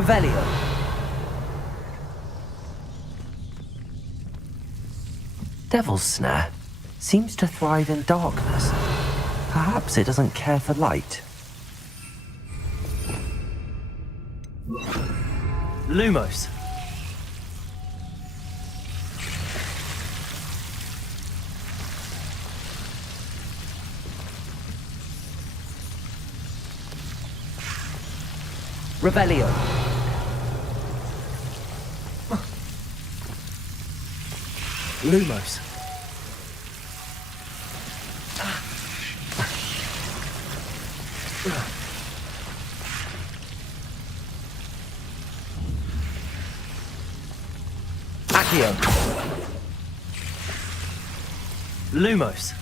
Revelio. Devil's Snare seems to thrive in darkness. Perhaps it doesn't care for light. Lumos. Revelio. Lumos. Accio. Lumos.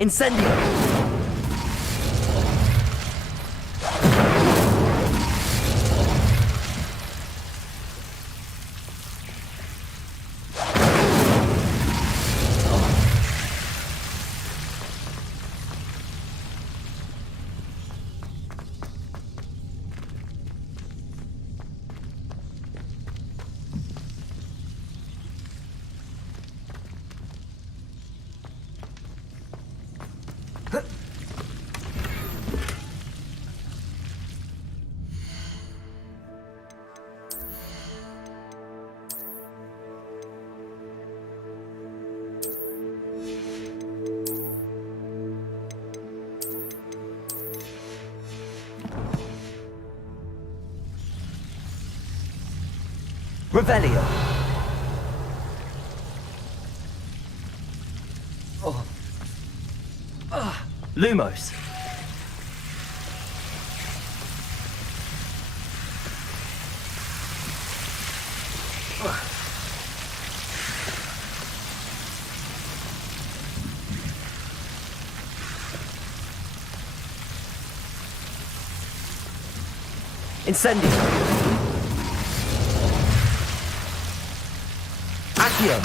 Incendio. Revelio. Oh. Lumos. Incendio. Accio.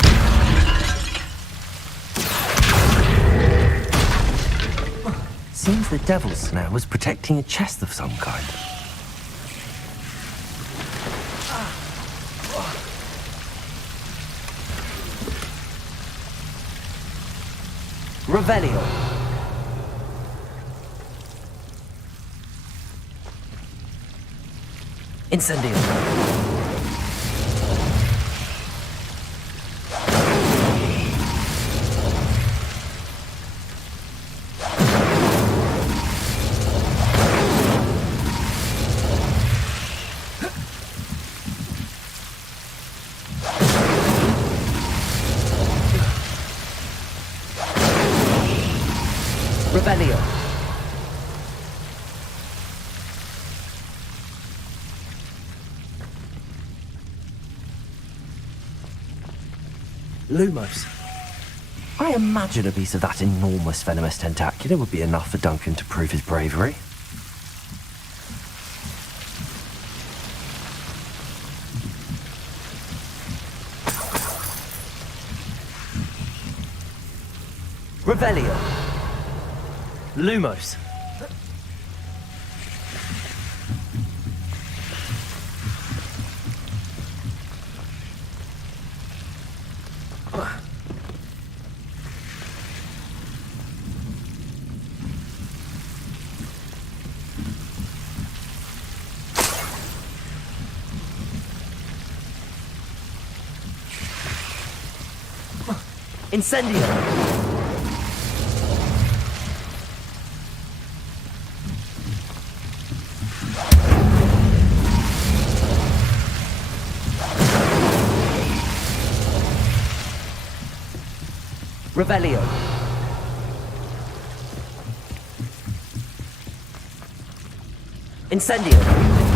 Seems the Devil's Snare was protecting a chest of some kind. Revelio. Incendio. Revelio. Lumos. I imagine a piece of that enormous venomous tentacular would be enough for Duncan to prove his bravery. Revelio. Lumos. Incendio. Revelio. Incendio.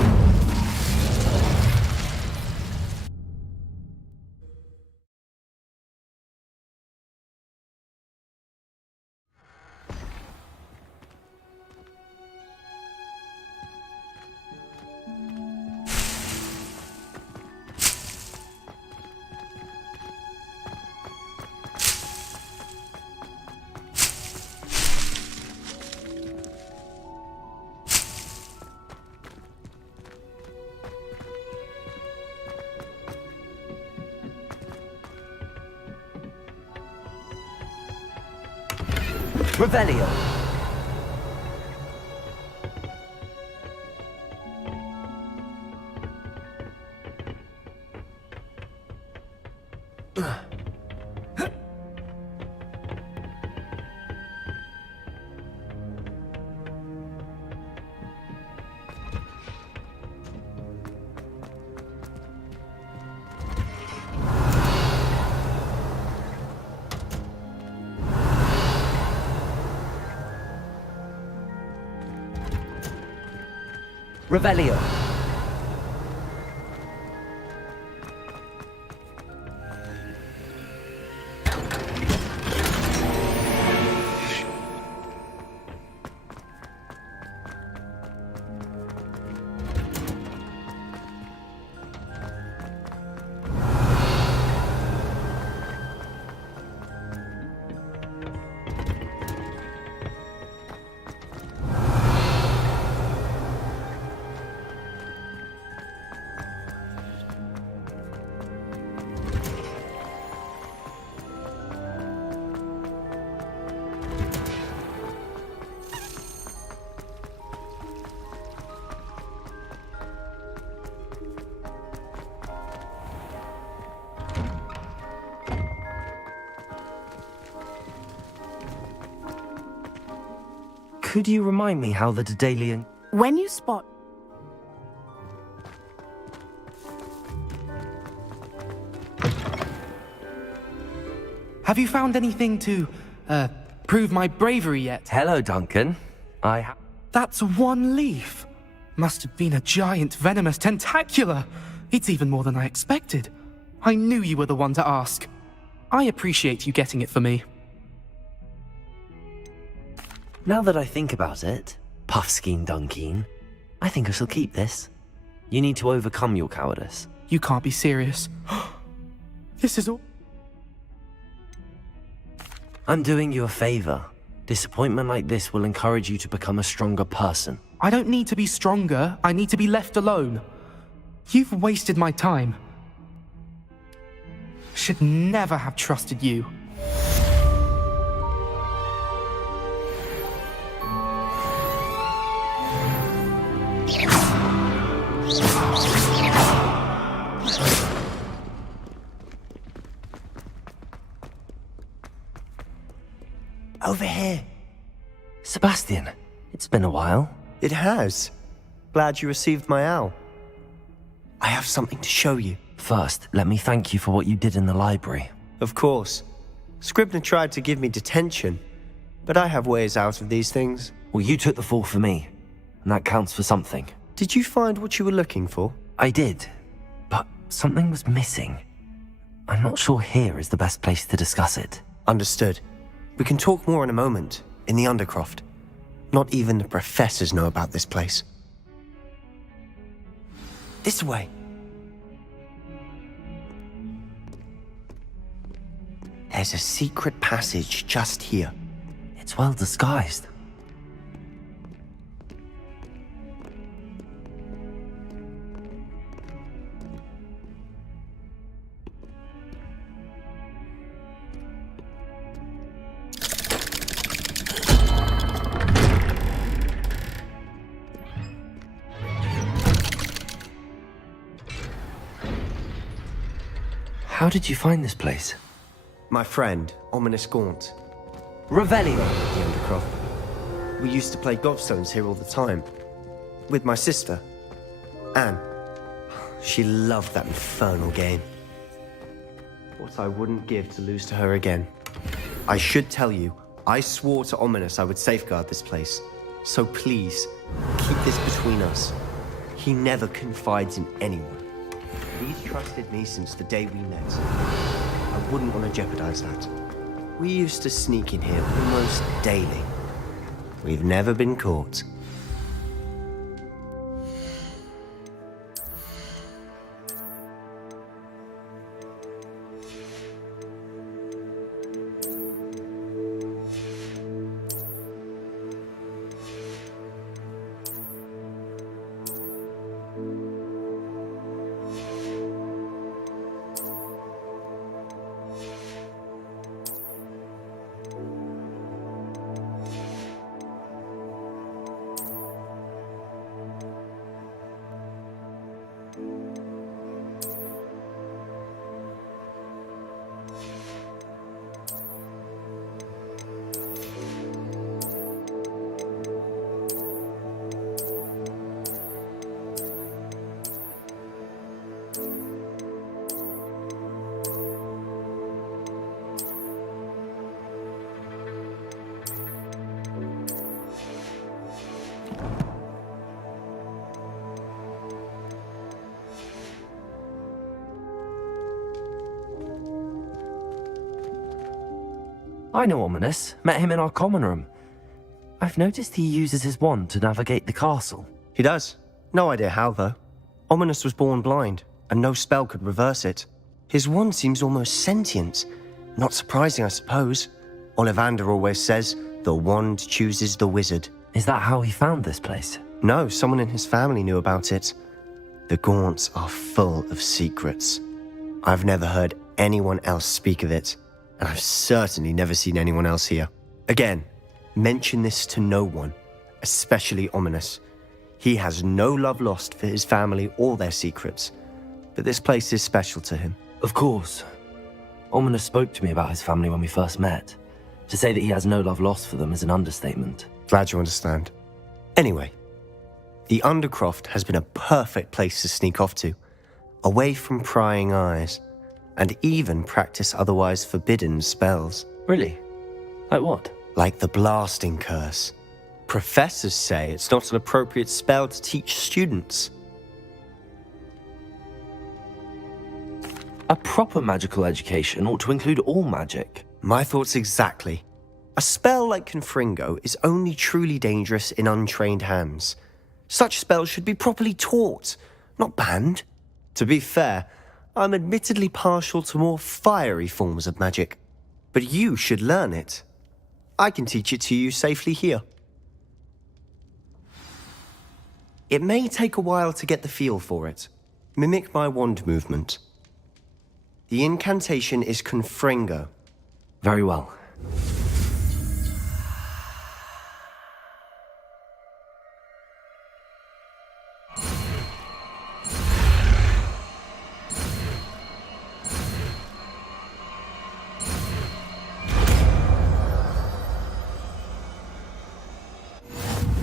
Revelio. Revelio. Could you remind me how the Daedalian... When you spot... Have you found anything to, prove my bravery yet? Hello, Duncan. That's one leaf. Must have been a giant venomous tentacula. It's even more than I expected. I knew you were the one to ask. I appreciate you getting it for me. Now that I think about it, Puffskein Dunkeen, I think I shall keep this. You need to overcome your cowardice. You can't be serious. This is all... I'm doing you a favor. Disappointment like this will encourage you to become a stronger person. I don't need to be stronger, I need to be left alone. You've wasted my time. Should never have trusted you. Over here. Sebastian, it's been a while. It has. Glad you received my owl. I have something to show you. First, let me thank you for what you did in the library. Of course. Scribner tried to give me detention, but I have ways out of these things. Well, you took the fall for me, and that counts for something. Did you find what you were looking for? I did, but something was missing. I'm not sure here is the best place to discuss it. Understood. We can talk more in a moment, in the Undercroft. Not even the professors know about this place. This way. There's a secret passage just here. It's well disguised. How did you find this place? My friend, Ominous Gaunt. Revelio. The Undercroft. We used to play gobstones here all the time. With my sister, Anne. She loved that infernal game. What I wouldn't give to lose to her again. I should tell you, I swore to Ominous I would safeguard this place. So please, keep this between us. He never confides in anyone. He's trusted me since the day we met. I wouldn't want to jeopardize that. We used to sneak in here almost daily. We've never been caught. I know Ominous. Met him in our common room. I've noticed he uses his wand to navigate the castle. He does. No idea how, though. Ominous was born blind, and no spell could reverse it. His wand seems almost sentient. Not surprising, I suppose. Ollivander always says, the wand chooses the wizard. Is that how he found this place? No, someone in his family knew about it. The Gaunts are full of secrets. I've never heard anyone else speak of it, and I've certainly never seen anyone else here. Again, mention this to no one, especially Ominous. He has no love lost for his family or their secrets, but this place is special to him. Of course. Ominous spoke to me about his family when we first met. To say that he has no love lost for them is an understatement. Glad you understand. Anyway, the Undercroft has been a perfect place to sneak off to, away from prying eyes, and even practice otherwise forbidden spells. Really? Like what? Like the blasting curse. Professors say it's not an appropriate spell to teach students. A proper magical education ought to include all magic. My thoughts exactly. A spell like Confringo is only truly dangerous in untrained hands. Such spells should be properly taught, not banned. To be fair, I'm admittedly partial to more fiery forms of magic. But you should learn it. I can teach it to you safely here. It may take a while to get the feel for it. Mimic my wand movement. The incantation is Confringo. Very well.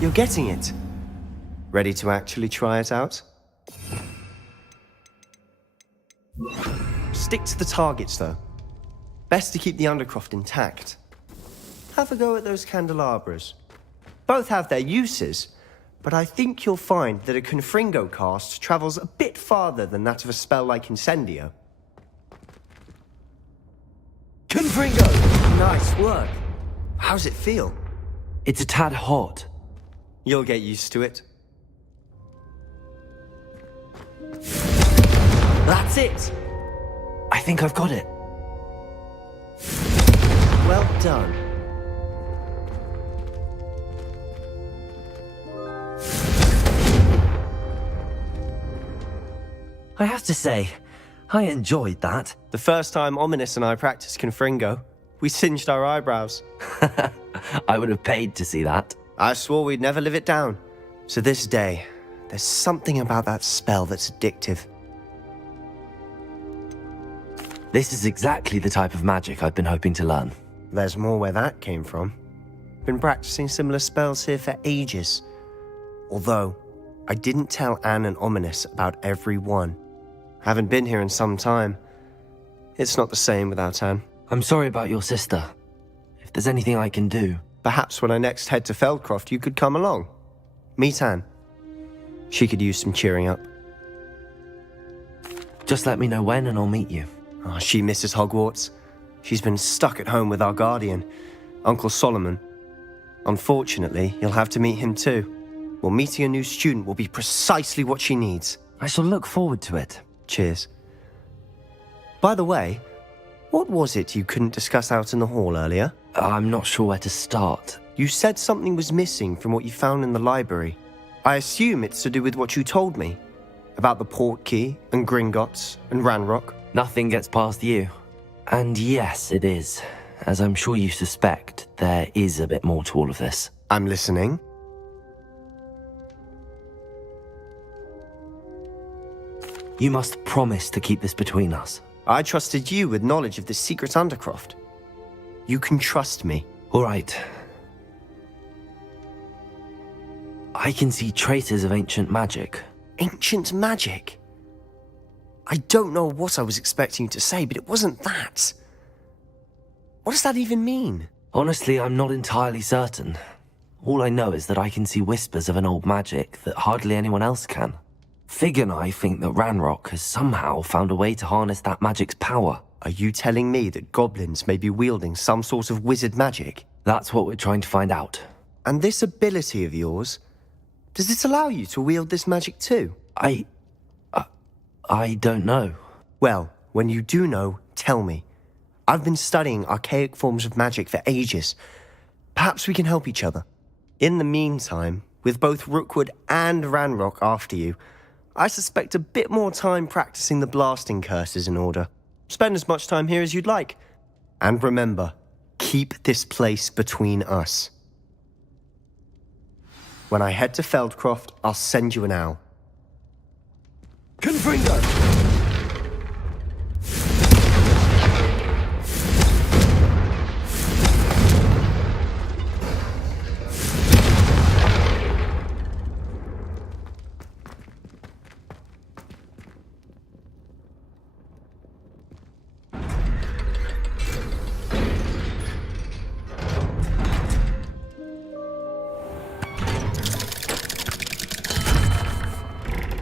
You're getting it. Ready to actually try it out? Stick to the targets, though. Best to keep the Undercroft intact. Have a go at those candelabras. Both have their uses, but I think you'll find that a Confringo cast travels a bit farther than that of a spell like Incendio. Confringo! Nice work. How's it feel? It's a tad hot. You'll get used to it. That's it! I think I've got it. Well done. I have to say, I enjoyed that. The first time Ominous and I practiced Confringo, we singed our eyebrows. I would have paid to see that. I swore we'd never live it down. To this day, there's something about that spell that's addictive. This is exactly the type of magic I've been hoping to learn. There's more where that came from. Been practicing similar spells here for ages. Although, I didn't tell Anne and Ominous about every one. Haven't been here in some time. It's not the same without Anne. I'm sorry about your sister. If there's anything I can do... Perhaps when I next head to Feldcroft, you could come along. Meet Anne. She could use some cheering up. Just let me know when and I'll meet you. Oh, she misses Hogwarts. She's been stuck at home with our guardian, Uncle Solomon. Unfortunately, you'll have to meet him too. Well, meeting a new student will be precisely what she needs. I shall look forward to it. Cheers. By the way, what was it you couldn't discuss out in the hall earlier? I'm not sure where to start. You said something was missing from what you found in the library. I assume it's to do with what you told me. About the Portkey, and Gringotts, and Ranrock. Nothing gets past you. And yes, it is. As I'm sure you suspect, there is a bit more to all of this. I'm listening. You must promise to keep this between us. I trusted you with knowledge of the secret Undercroft. You can trust me. All right. I can see traces of ancient magic. Ancient magic? I don't know what I was expecting you to say, but it wasn't that. What does that even mean? Honestly, I'm not entirely certain. All I know is that I can see whispers of an old magic that hardly anyone else can. Fig and I think that Ranrock has somehow found a way to harness that magic's power. Are you telling me that goblins may be wielding some sort of wizard magic? That's what we're trying to find out. And this ability of yours, does it allow you to wield this magic too? I don't know. Well, when you do know, tell me. I've been studying archaic forms of magic for ages. Perhaps we can help each other. In the meantime, with both Rookwood and Ranrock after you, I suspect a bit more time practicing the blasting curse is in order. Spend as much time here as you'd like. And remember, keep this place between us. When I head to Feldcroft, I'll send you an owl. Confringo!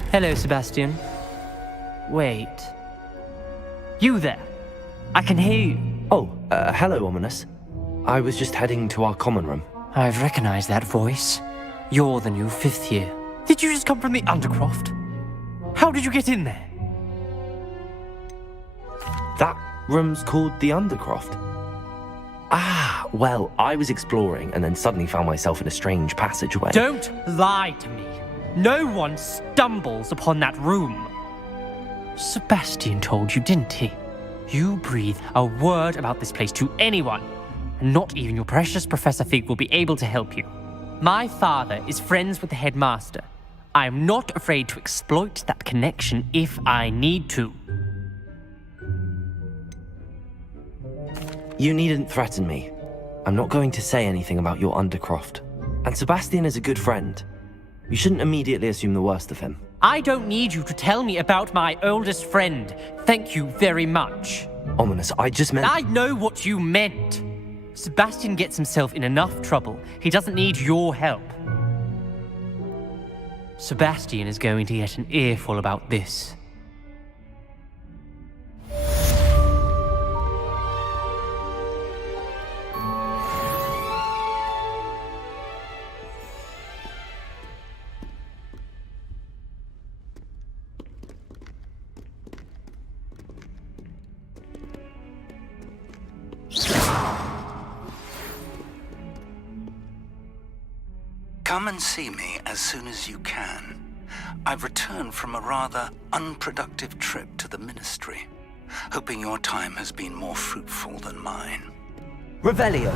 Hello, Sebastian. Wait. You there? I can hear you. Oh, hello, Ominous. I was just heading to our common room. I've recognized that voice. You're the new 5th year. Did you just come from the Undercroft? How did you get in there? That room's called the Undercroft. Ah, well, I was exploring and then suddenly found myself in a strange passageway. Don't lie to me. No one stumbles upon that room. Sebastian told you, didn't he? You breathe a word about this place to anyone, and not even your precious Professor Fig will be able to help you. My father is friends with the headmaster. I am not afraid to exploit that connection if I need to. You needn't threaten me. I'm not going to say anything about your Undercroft. And Sebastian is a good friend. You shouldn't immediately assume the worst of him. I don't need you to tell me about my oldest friend. Thank you very much. Ominous, I just meant... I know what you meant. Sebastian gets himself in enough trouble. He doesn't need your help. Sebastian is going to get an earful about this. Come and see me as soon as you can. I've returned from a rather unproductive trip to the Ministry, hoping your time has been more fruitful than mine. Revelio!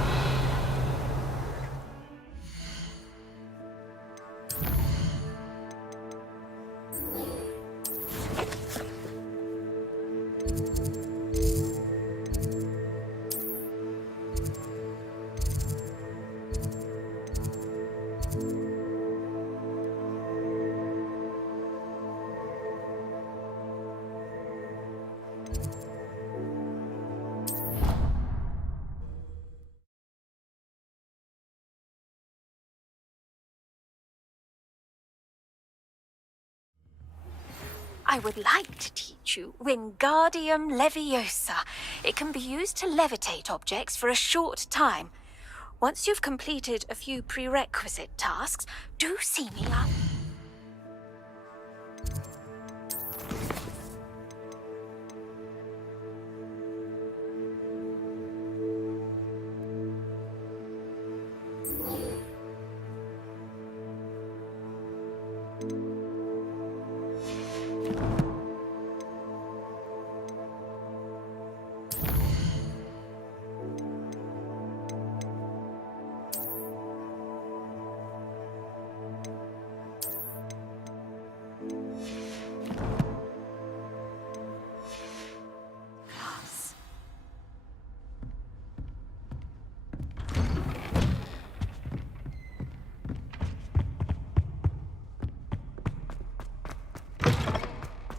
I would like to teach you Wingardium Leviosa. It can be used to levitate objects for a short time. Once you've completed a few prerequisite tasks, do see me up.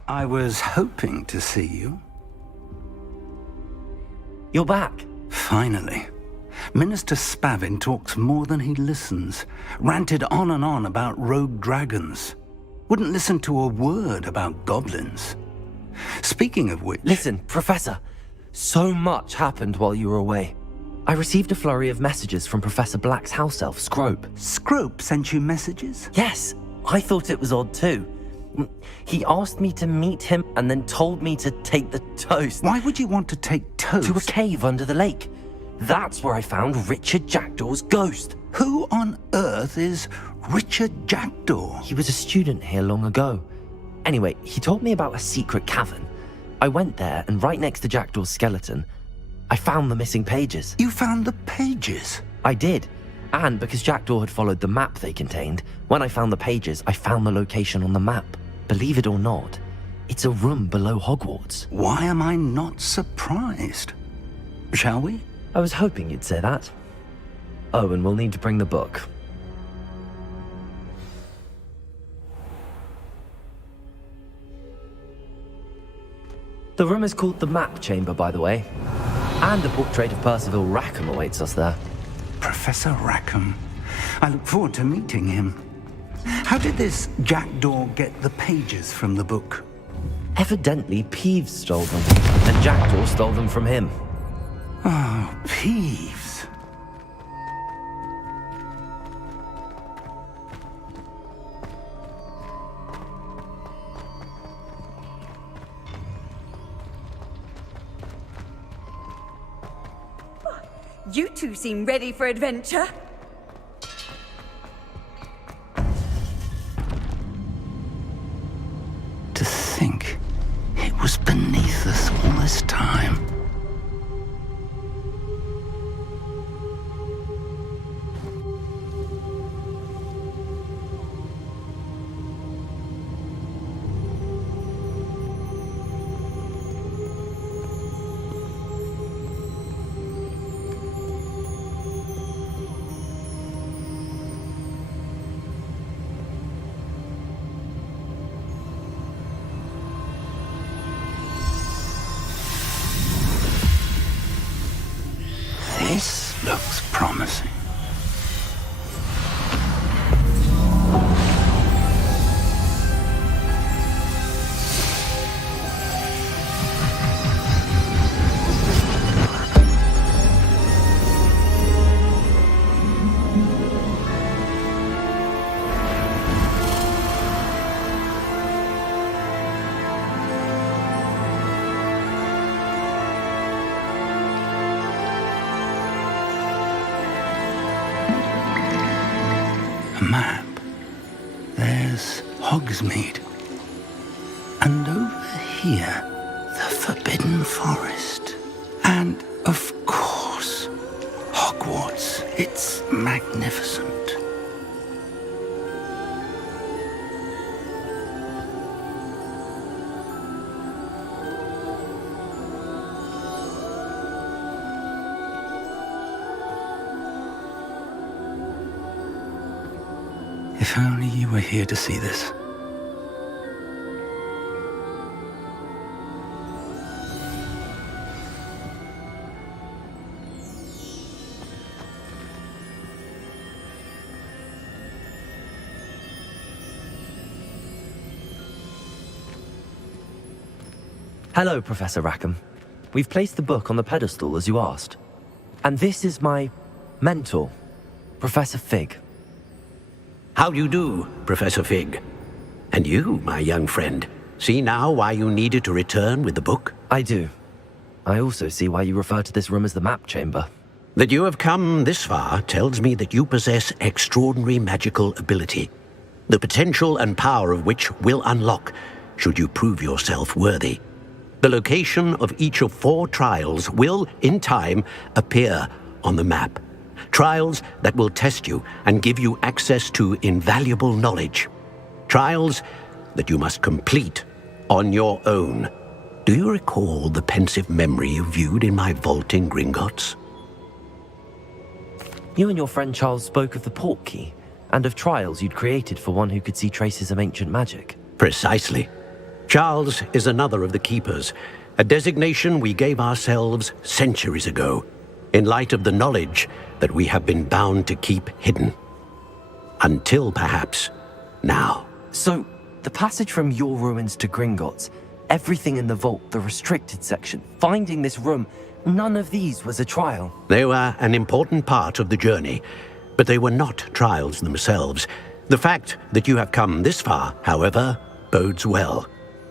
I was hoping to see you. You're back. Finally. Minister Spavin talks more than he listens. Ranted on and on about rogue dragons. Wouldn't listen to a word about goblins. Speaking of which... Listen, Professor. So much happened while you were away. I received a flurry of messages from Professor Black's house elf, Scrope. Scrope sent you messages? Yes, I thought it was odd too. He asked me to meet him and then told me to take the toast. Why would you want to take toast? To a cave under the lake. That's where I found Richard Jackdaw's ghost. Who on earth is Richard Jackdaw? He was a student here long ago. Anyway, he told me about a secret cavern. I went there, and right next to Jackdaw's skeleton, I found the missing pages. You found the pages? I did. And because Jackdaw had followed the map they contained, when I found the pages, I found the location on the map. Believe it or not, it's a room below Hogwarts. Why am I not surprised? Shall we? I was hoping you'd say that. Oh, and we'll need to bring the book. The room is called the Map Chamber, by the way. And a portrait of Percival Rackham awaits us there. Professor Rackham. I look forward to meeting him. How did this Jackdaw get the pages from the book? Evidently, Peeves stole them, and Jackdaw stole them from him. Oh, Peeves. You two seem ready for adventure. To think it was beneath us all this time. This looks promising. Map. There's Hogsmeade. And over here, the Forbidden Forest. And, of course, Hogwarts. It's magnificent. If only you were here to see this. Hello, Professor Rackham. We've placed the book on the pedestal as you asked. And this is my mentor, Professor Fig. How do you do, Professor Fig? And you, my young friend, see now why you needed to return with the book? I do. I also see why you refer to this room as the Map Chamber. That you have come this far tells me that you possess extraordinary magical ability, the potential and power of which will unlock should you prove yourself worthy. The location of each of 4 trials will, in time, appear on the map. Trials that will test you and give you access to invaluable knowledge. Trials that you must complete on your own. Do you recall the pensive memory you viewed in my vault in Gringotts? You and your friend Charles spoke of the Portkey, and of trials you'd created for one who could see traces of ancient magic. Precisely. Charles is another of the Keepers, a designation we gave ourselves centuries ago, in light of the knowledge that we have been bound to keep hidden. Until, perhaps, now. So, the passage from your ruins to Gringotts, everything in the vault, the restricted section, finding this room, none of these was a trial. They were an important part of the journey, but they were not trials themselves. The fact that you have come this far, however, bodes well.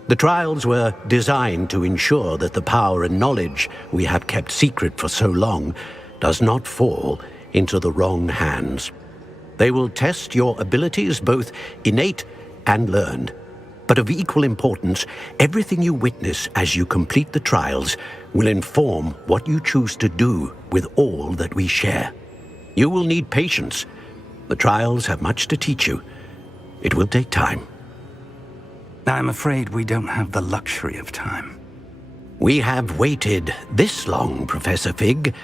The trials were designed to ensure that the power and knowledge we have kept secret for so long does not fall into the wrong hands. They will test your abilities, both innate and learned. But of equal importance, everything you witness as you complete the trials will inform what you choose to do with all that we share. You will need patience. The trials have much to teach you. It will take time. I'm afraid we don't have the luxury of time. We have waited this long, Professor Fig.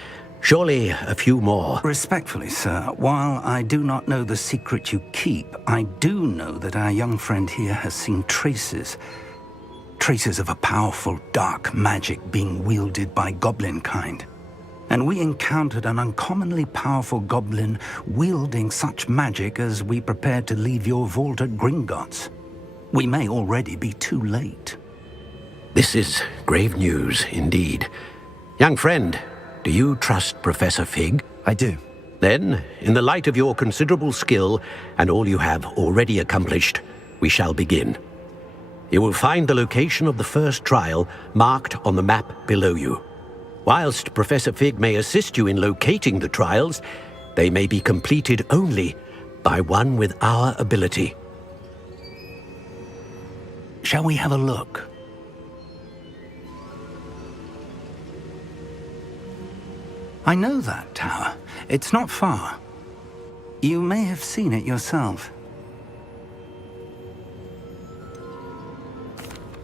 Surely a few more. Respectfully, sir, while I do not know the secret you keep, I do know that our young friend here has seen traces of a powerful dark magic being wielded by goblin kind. And we encountered an uncommonly powerful goblin wielding such magic as we prepared to leave your vault at Gringotts. We may already be too late. This is grave news indeed. Young friend, do you trust Professor Fig? I do. Then, in the light of your considerable skill and all you have already accomplished, we shall begin. You will find the location of the first trial marked on the map below you. Whilst Professor Fig may assist you in locating the trials, they may be completed only by one with our ability. Shall we have a look? I know that tower. It's not far. You may have seen it yourself.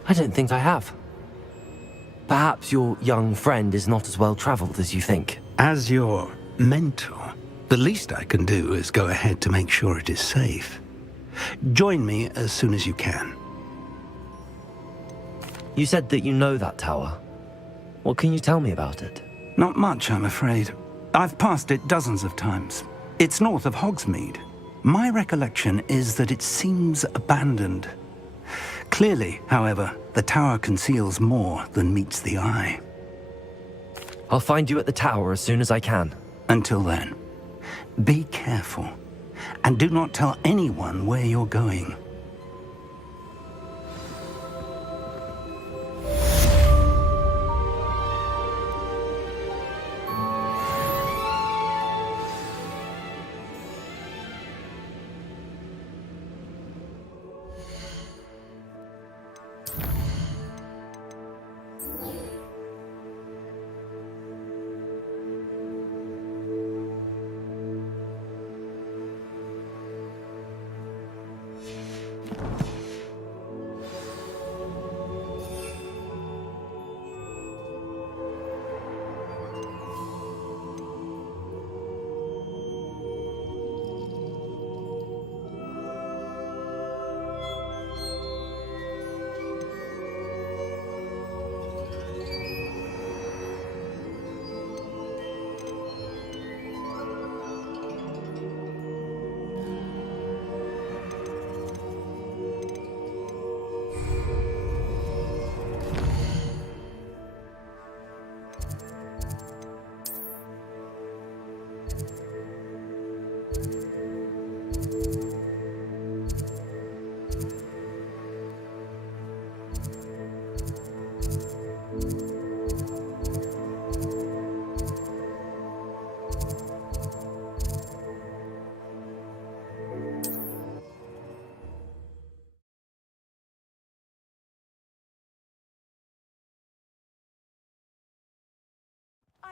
I don't think I have. Perhaps your young friend is not as well traveled as you think. As your mentor, the least I can do is go ahead to make sure it is safe. Join me as soon as you can. You said that you know that tower. What can you tell me about it? Not much, I'm afraid. I've passed it dozens of times. It's north of Hogsmeade. My recollection is that it seems abandoned. Clearly, however, the tower conceals more than meets the eye. I'll find you at the tower as soon as I can. Until then, be careful, and do not tell anyone where you're going.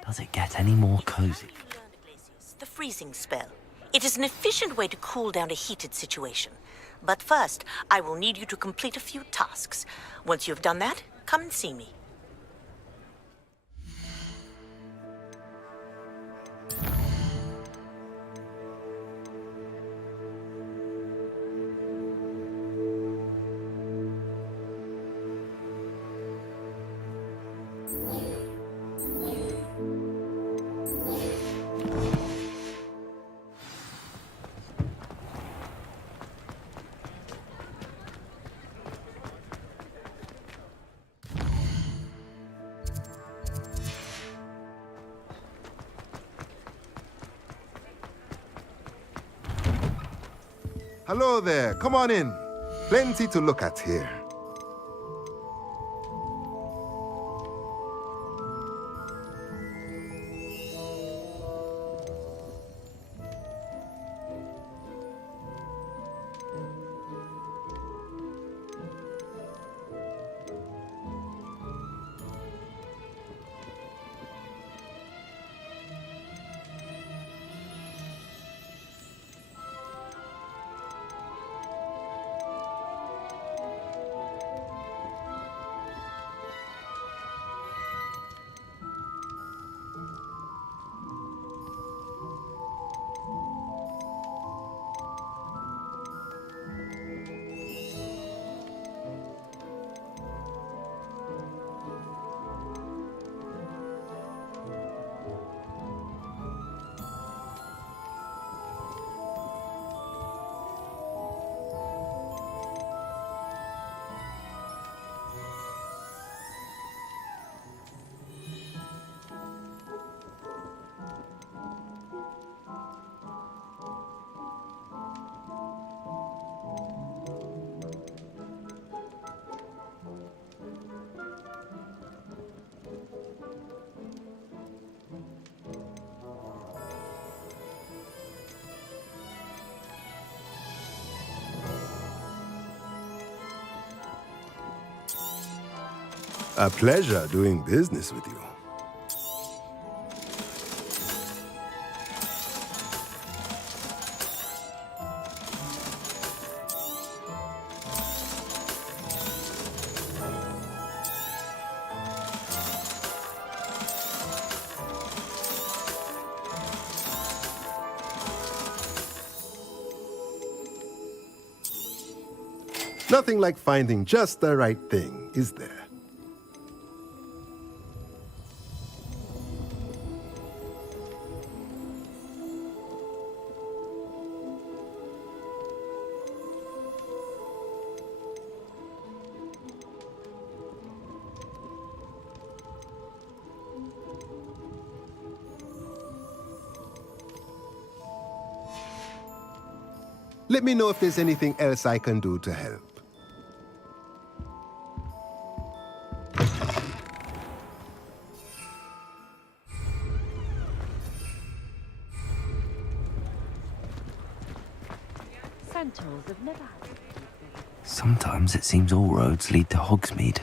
Does it get any more cozy? The freezing spell. It is an efficient way to cool down a heated situation. But first, I will need you to complete a few tasks. Once you have done that, come and see me. Hello there. Come on in. Plenty to look at here. A pleasure doing business with you. Nothing like finding just the right thing, is there? Let me know if there's anything else I can do to help. Sometimes it seems all roads lead to Hogsmeade.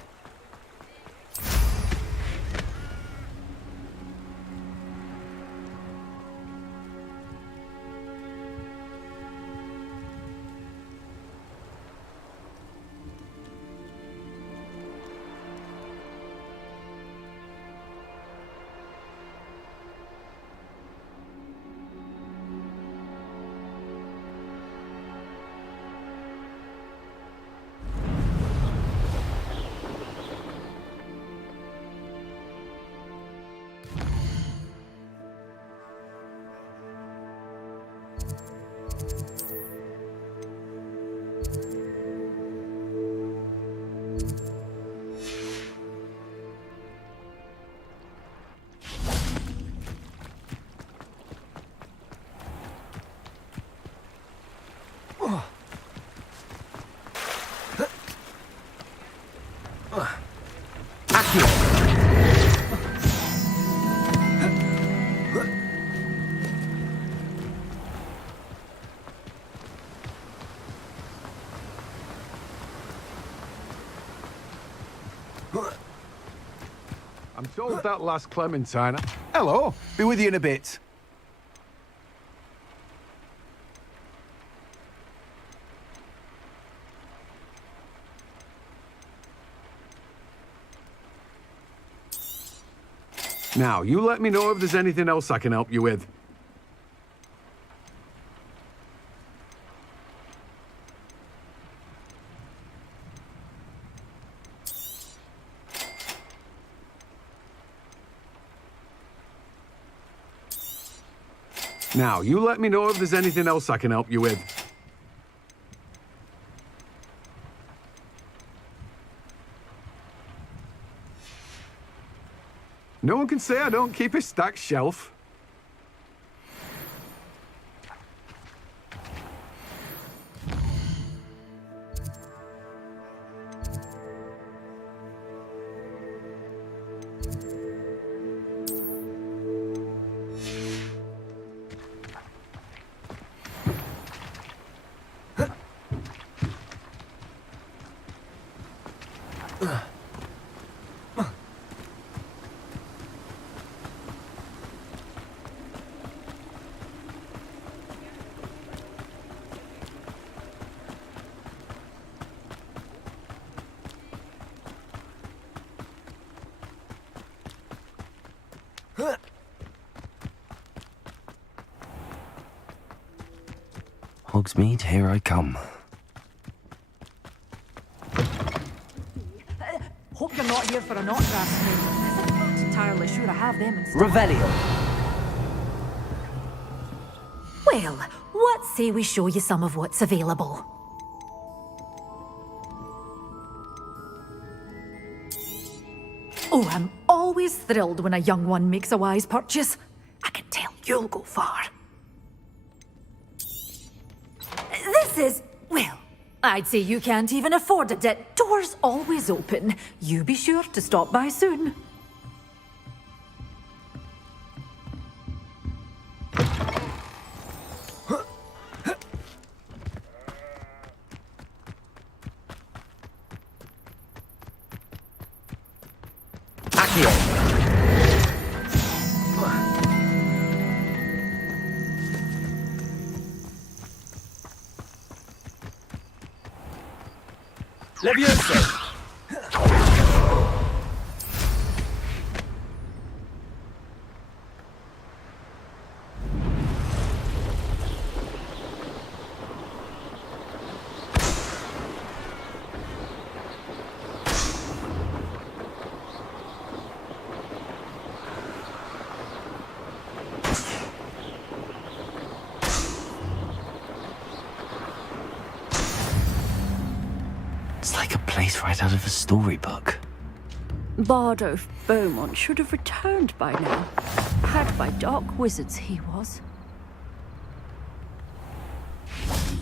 I'm told that last Clementine... Hello, be with you in a bit. Now, you let me know if there's anything else I can help you with. Now, you let me know if there's anything else I can help you with. No one can say I don't keep a stacked shelf. Hogsmeade, here I come. Hope you're not here for an opera. I'm not entirely sure I have them in stock. Revelio! Well, what say we show you some of what's available? Oh, I'm always thrilled when a young one makes a wise purchase. I can tell you'll go far. This is, well, I'd say you can't even afford it. Doors always open. You be sure to stop by soon. Levioso! It's like a place right out of a storybook. Bardolph Beaumont should have returned by now. Had by dark wizards he was.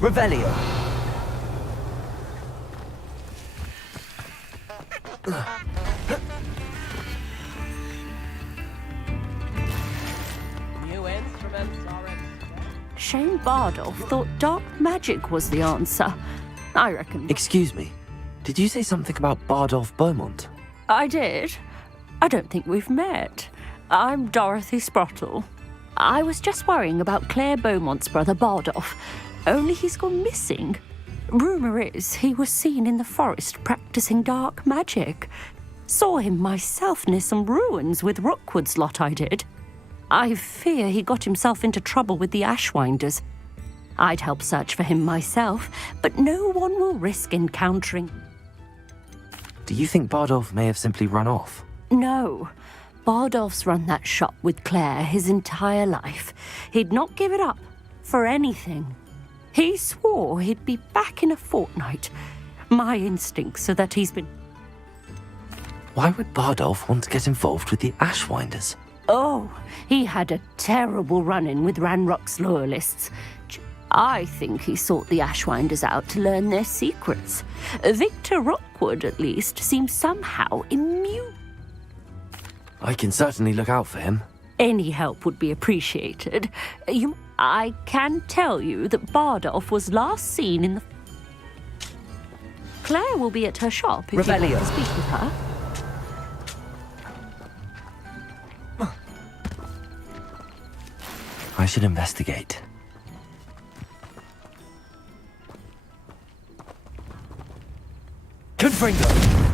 Revelio! New instruments are Shane Bardolph thought dark magic was the answer. I reckon. Excuse me. Did you say something about Bardolph Beaumont? I did. I don't think we've met. I'm Dorothy Sprottle. I was just worrying about Claire Beaumont's brother Bardolph. Only he's gone missing. Rumour is he was seen in the forest practicing dark magic. Saw him myself near some ruins with Rookwood's lot I did. I fear he got himself into trouble with the Ashwinders. I'd help search for him myself, but no one will risk encountering. Do you think Bardolph may have simply run off? No. Bardolph's run that shop with Claire his entire life. He'd not give it up for anything. He swore he'd be back in a fortnight. My instincts are that he's been... Why would Bardolph want to get involved with the Ashwinders? Oh, he had a terrible run-in with Ranrock's loyalists. I think he sought the Ashwinders out to learn their secrets. Victor Rookwood, at least, seems somehow immune. I can certainly look out for him. Any help would be appreciated. I can tell you that Bardolph was last seen in the... Claire will be at her shop if Revelio. you want to speak with her. I should investigate. Confringo!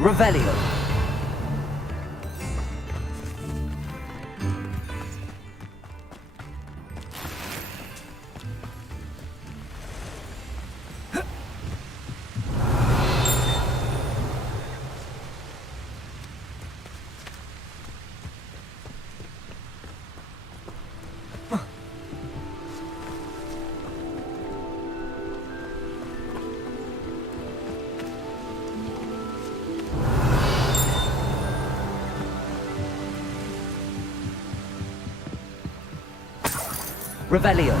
Revelio. Revelio.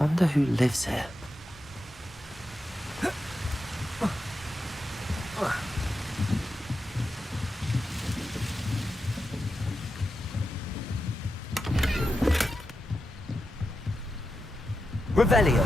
Wonder who lives here. Revelio.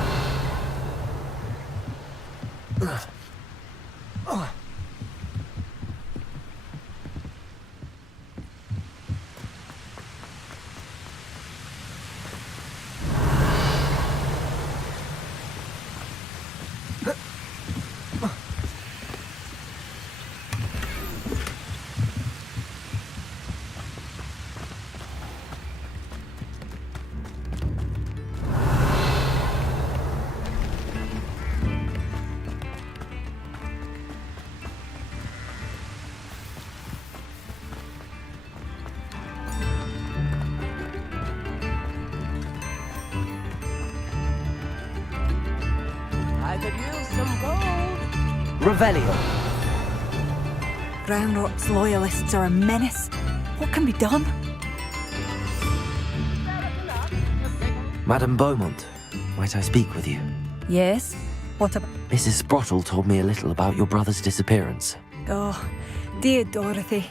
I could use some gold. Revelio. Groundrock's loyalists are a menace. What can be done? Madame Beaumont, might I speak with you? Yes? What about... Mrs. Sprottle told me a little about your brother's disappearance. Oh, dear Dorothy.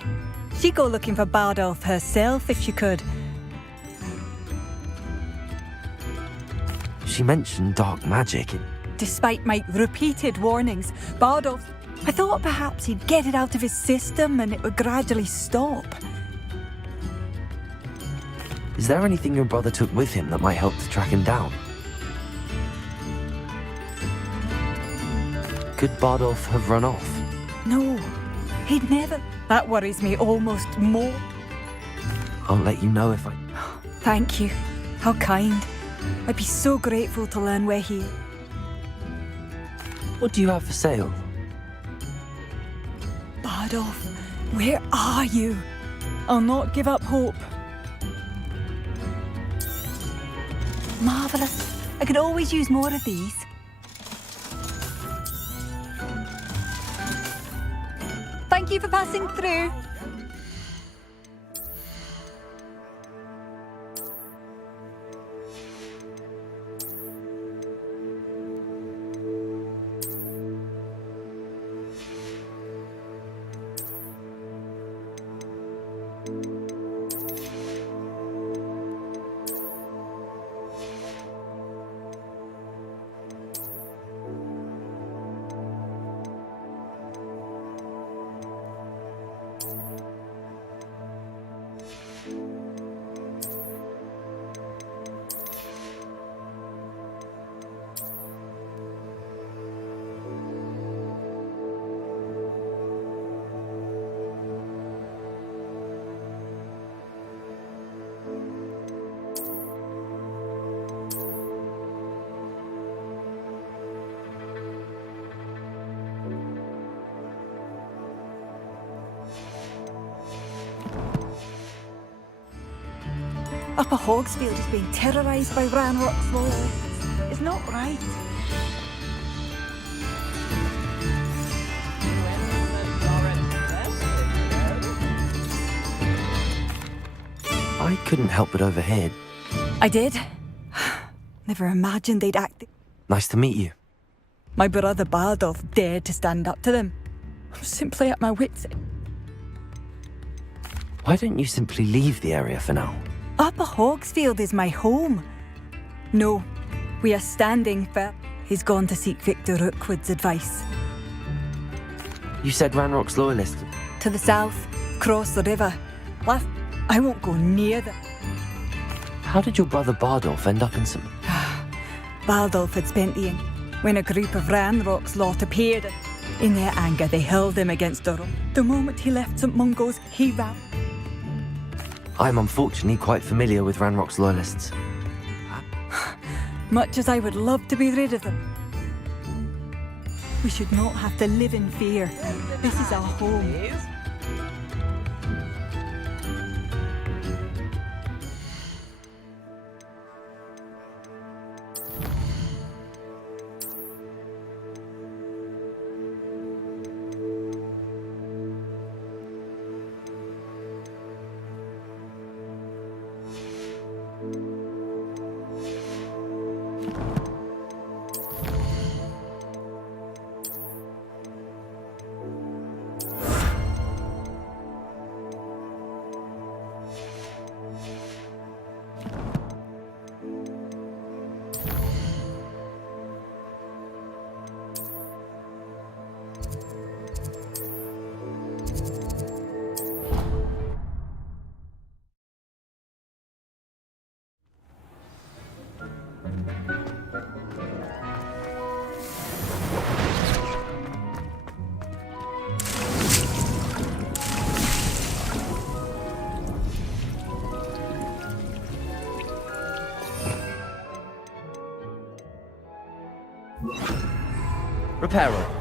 She'd go looking for Bardolph herself if she could. She mentioned dark magic. Despite my repeated warnings, Bardolph... I thought perhaps he'd get it out of his system and it would gradually stop. Is there anything your brother took with him that might help to track him down? Could Bardolph have run off? No, he'd never... That worries me almost more. I'll let you know if I... Thank you. How kind. I'd be so grateful to learn where he... What do you have for sale? Bardolph, where are you? I'll not give up hope. Marvellous. I could always use more of these. Thank you for passing through. Upper Hogsfield is being terrorised by Ranrock's loyalists. It's not right. I couldn't help but overhear. I did. Never imagined they'd act... Nice to meet you. My brother Bardolph dared to stand up to them. I'm simply at my wits' end. Why don't you simply leave the area for now? Upper Hogsfield is my home. No, we are standing firm. He's gone to seek Victor Rookwood's advice. You said Ranrock's loyalist. To the south, across the river. I won't go near them. How did your brother Bardolph end up in some... Bardolph had spent the when a group of Ranrock's lot appeared. In their anger, they hurled him against the rock. The moment he left St. Mungo's, he ran. I'm unfortunately quite familiar with Ranrock's loyalists. Much as I would love to be rid of them, we should not have to live in fear. This is our home. Reparo.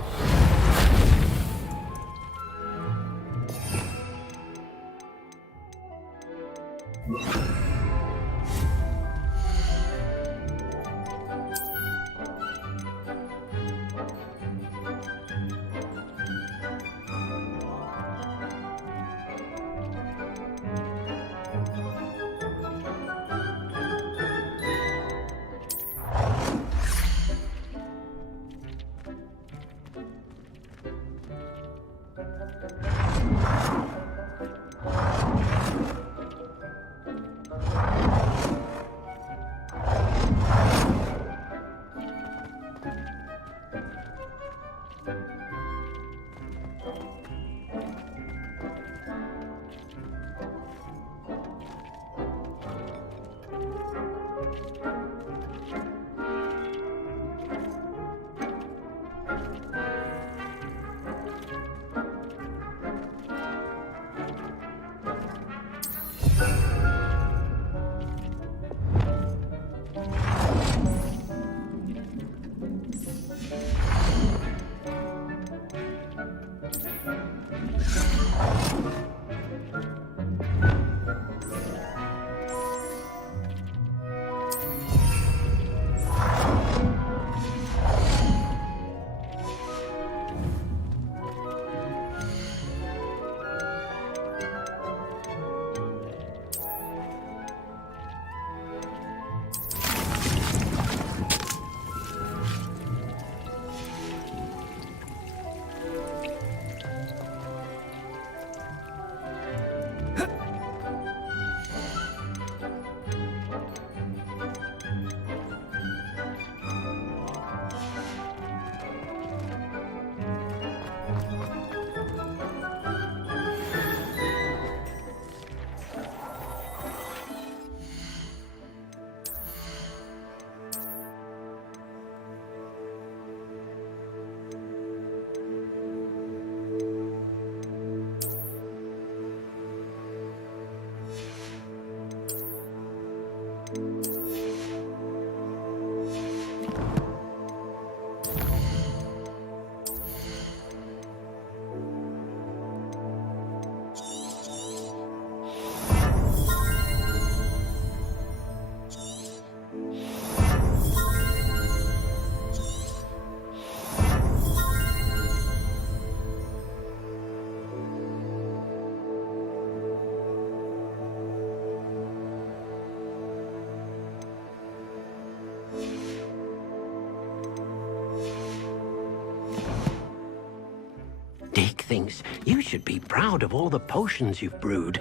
Dick thinks you should be proud of all the potions you've brewed.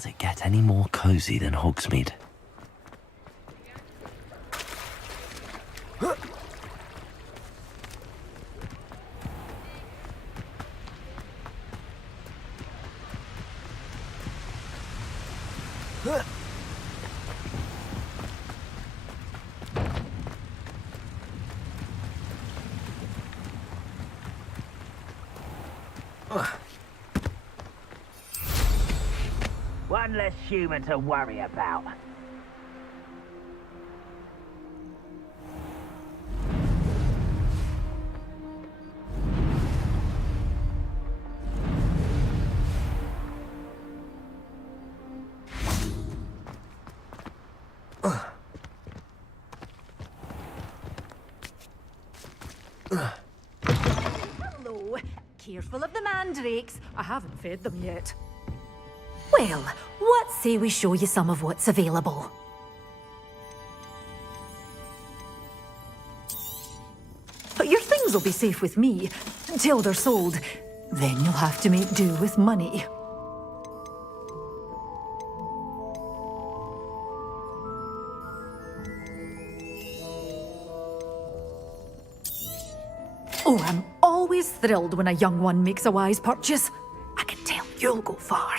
Does it get any more cozy than Hogsmeade? One less human to worry about. Hello. Careful of the mandrakes. I haven't fed them yet. Well, what say we show you some of what's available? But your things will be safe with me, until they're sold. Then you'll have to make do with money. Oh, I'm always thrilled when a young one makes a wise purchase. I can tell you'll go far.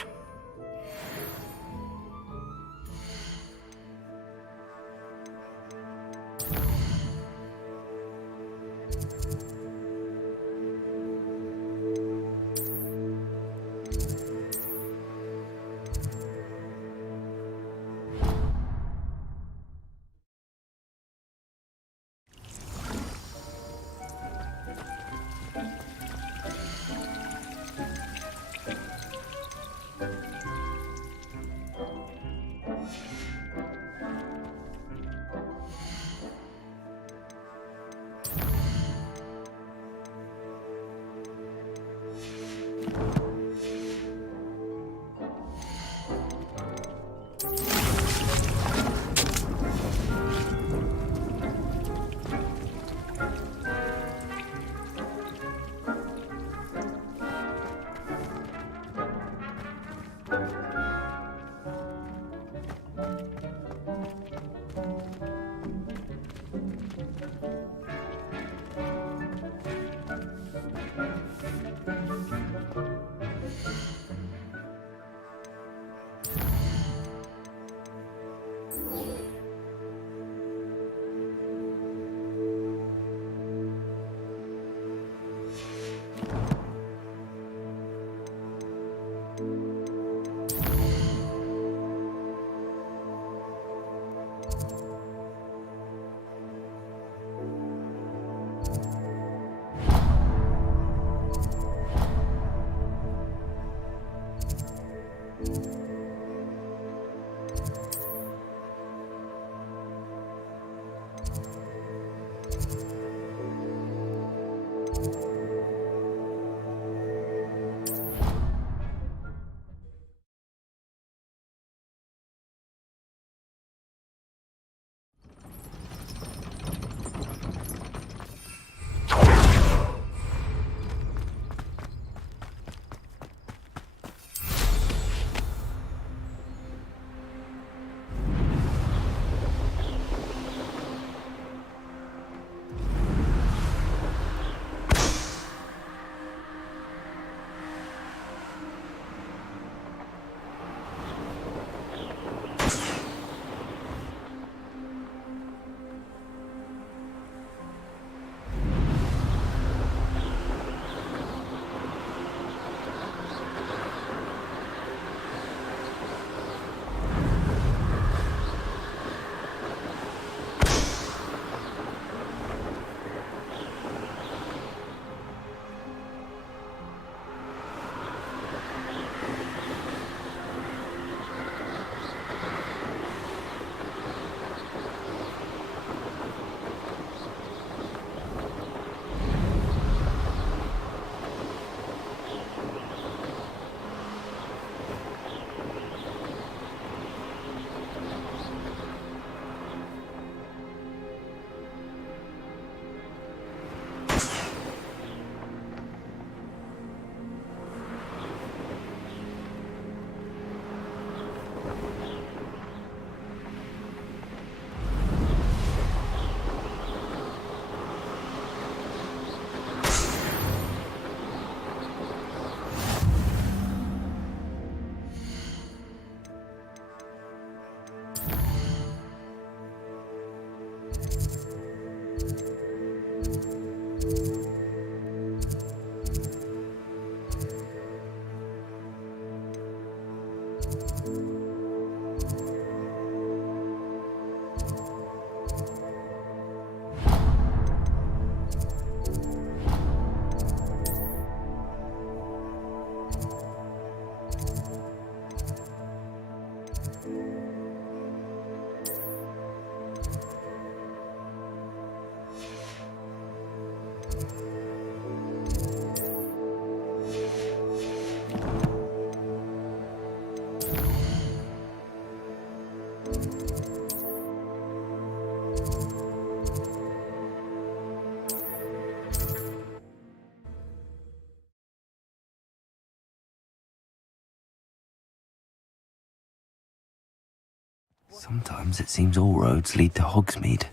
Sometimes it seems all roads lead to Hogsmeade.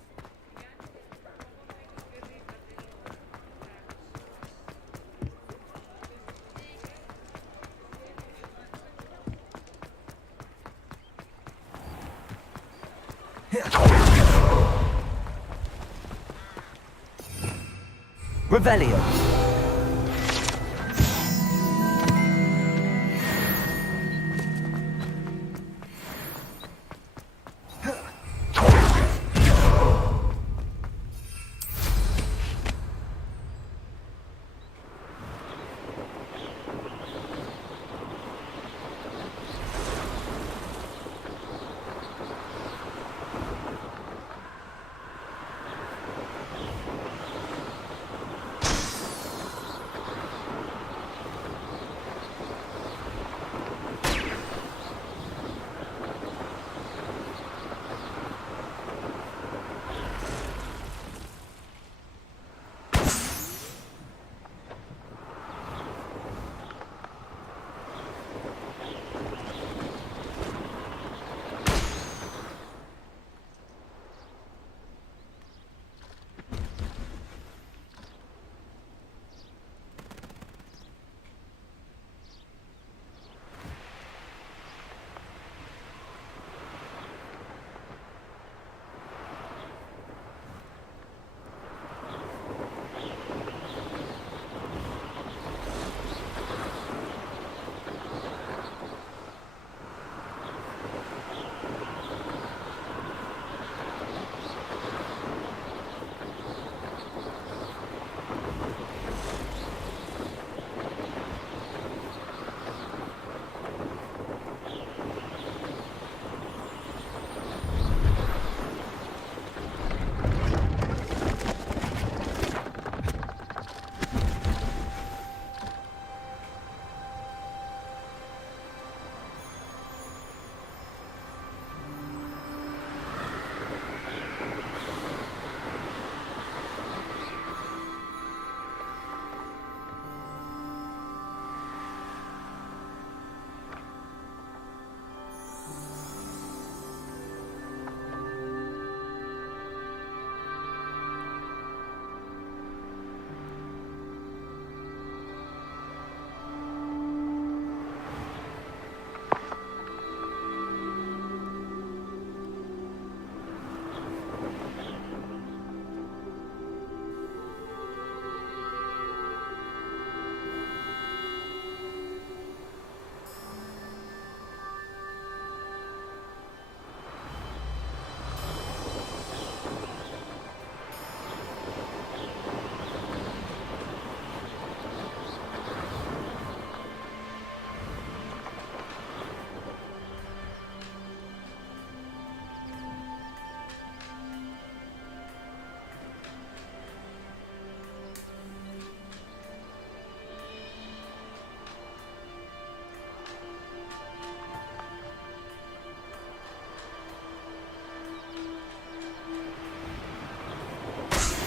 Revelio.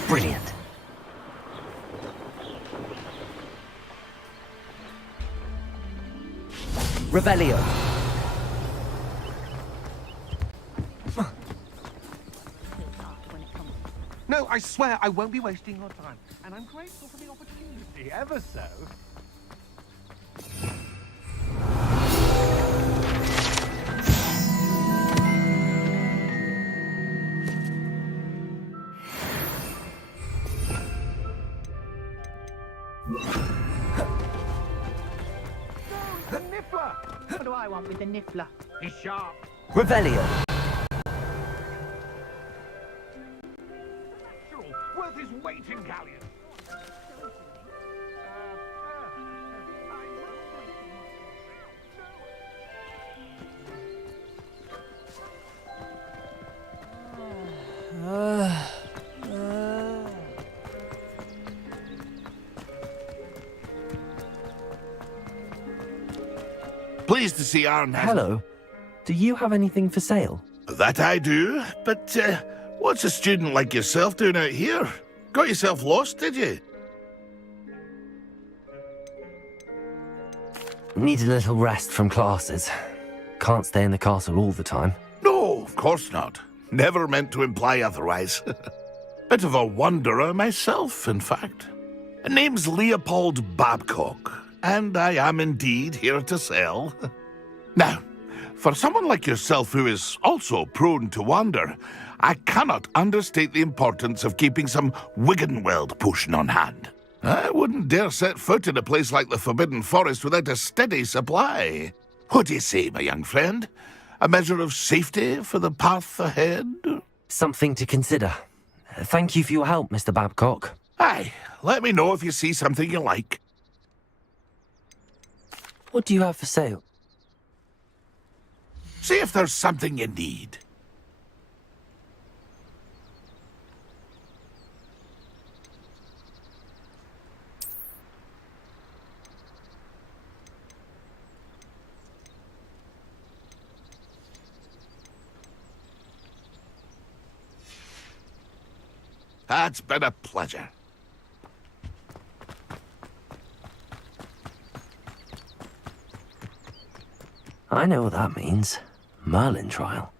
Brilliant. Revelio. No, I swear I won't be wasting your time. And I'm grateful for the opportunity, ever so. The Niffler! What do I want with the Niffler? He's sharp. Revelio. Worth his weight in galleon. Pleased to see Aaron has... Hello. Do you have anything for sale? That I do, but what's a student like yourself doing out here? Got yourself lost, did you? Need a little rest from classes. Can't stay in the castle all the time. No, of course not. Never meant to imply otherwise. Bit of a wanderer myself, in fact. Name's Leopold Babcock, and I am indeed here to sell. Now, for someone like yourself who is also prone to wander, I cannot understate the importance of keeping some Wiggenweld potion on hand. I wouldn't dare set foot in a place like the Forbidden Forest without a steady supply. What do you say, my young friend? A measure of safety for the path ahead? Something to consider. Thank you for your help, Mr. Babcock. Aye, let me know if you see something you like. What do you have for sale? See if there's something you need. It's been a pleasure. I know what that means. Merlin trial.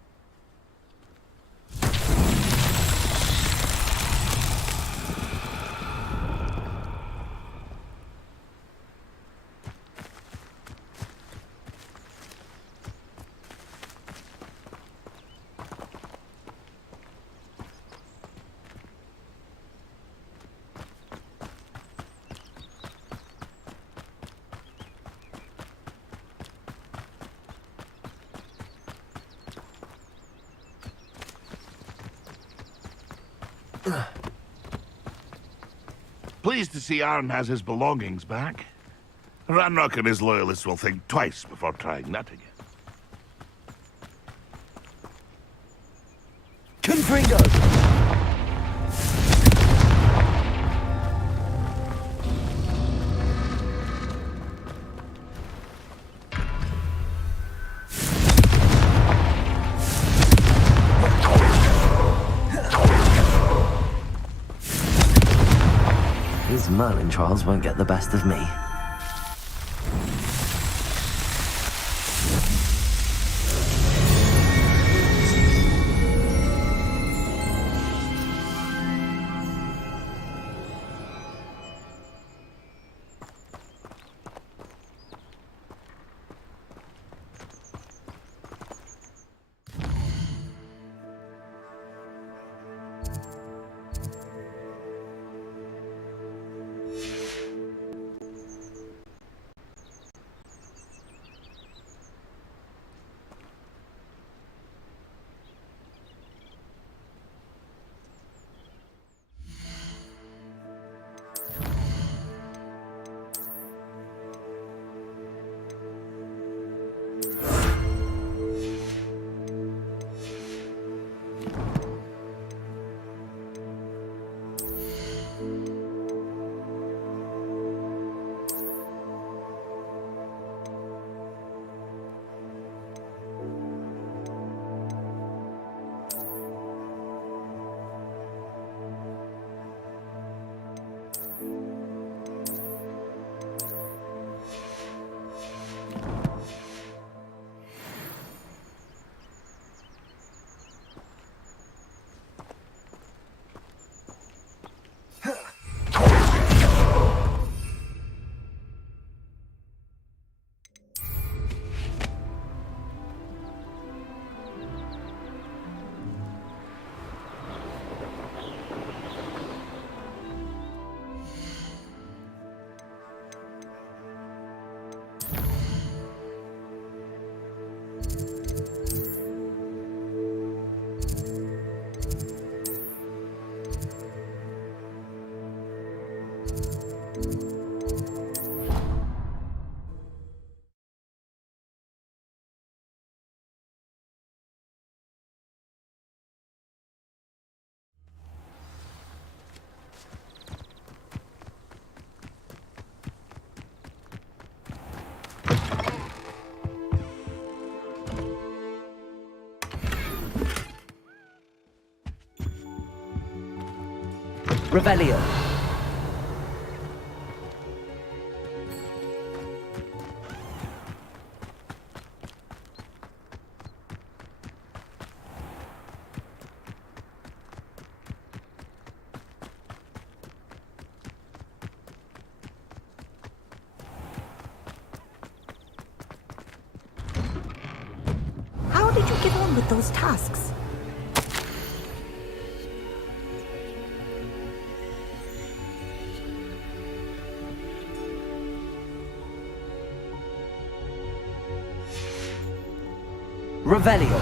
Pleased to see Arn has his belongings back. Ranrock and his loyalists will think twice before trying that again. Confringo! These Merlin trials won't get the best of me. Revelio. How did you get on with those tasks? Revelio.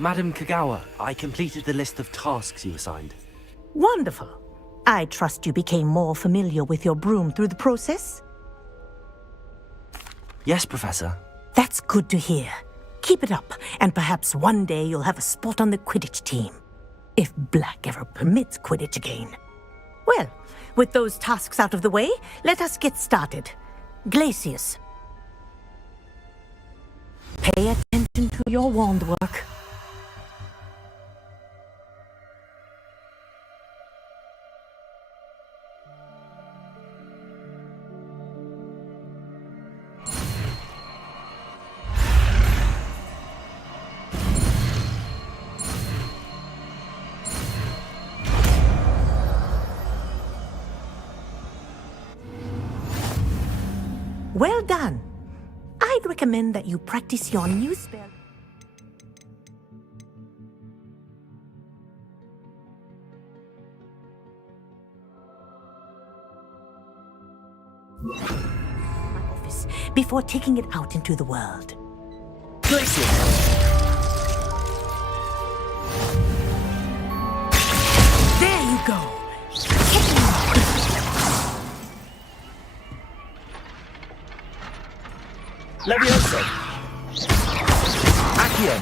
Madam Kagawa, I completed the list of tasks you assigned. Wonderful. I trust you became more familiar with your broom through the process? Yes, Professor. That's good to hear. Keep it up, and perhaps one day you'll have a spot on the Quidditch team. If Black ever permits Quidditch again. Well, with those tasks out of the way, let us get started. Glacius. Pay attention to your wand work. Well done. I'd recommend that you practice your new spell. My office before taking it out into the world. Glacius! There you go. Levioso! Accio!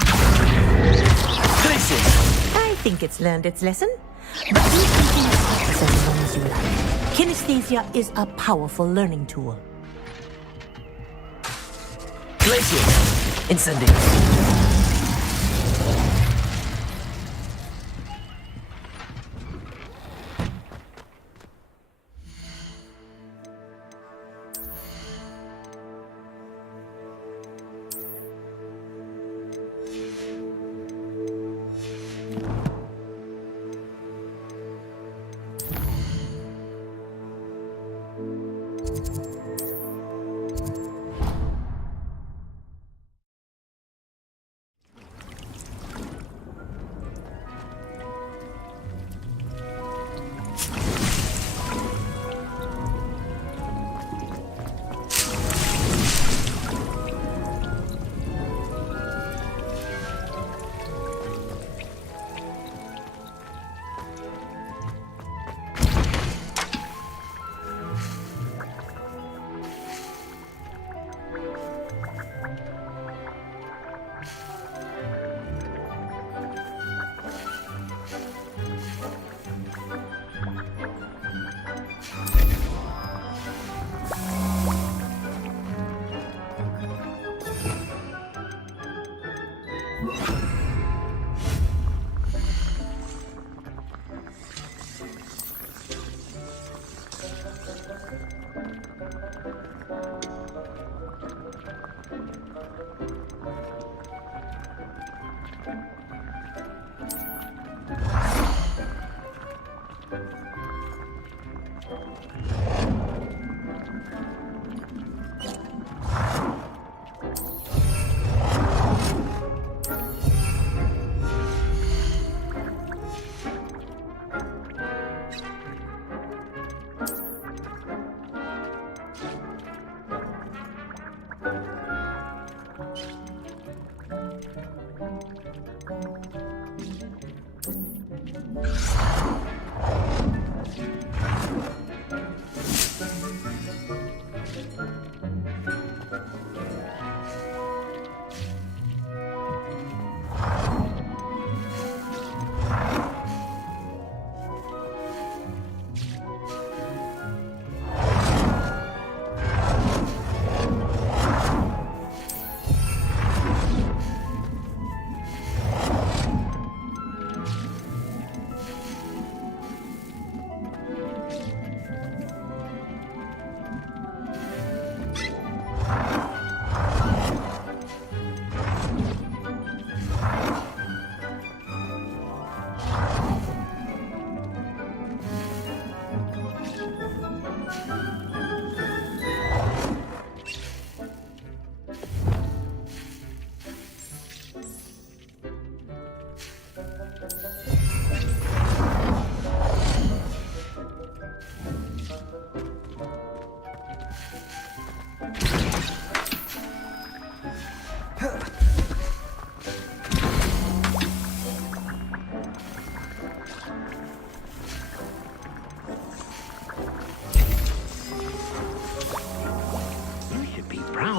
Glacius! I think it's learned its lesson, but you can practice as long as you like. Kinesthesia is a powerful learning tool. Glacius! Incendio!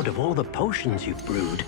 proud of all the potions you've brewed.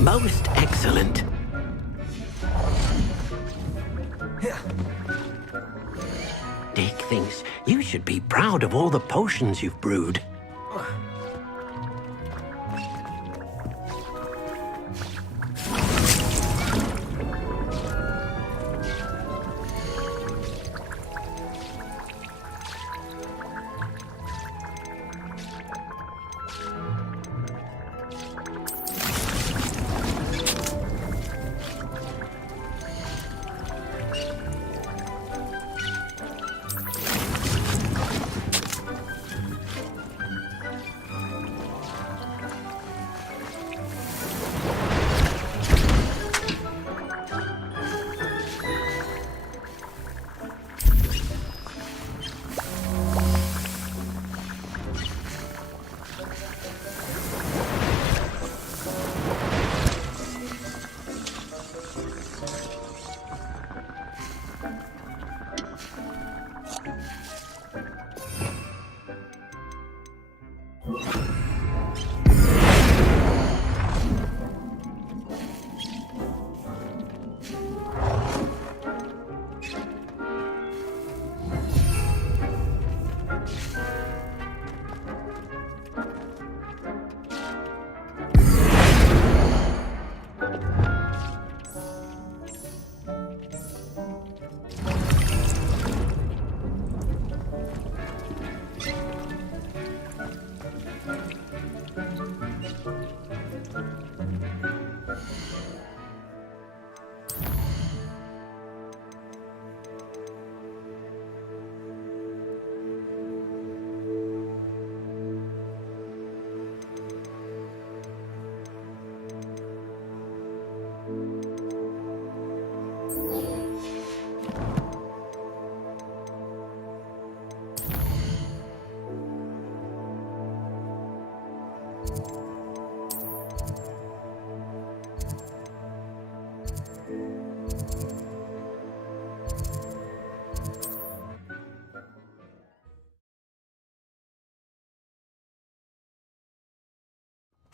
Most excellent. Dick thinks you should be proud of all the potions you've brewed.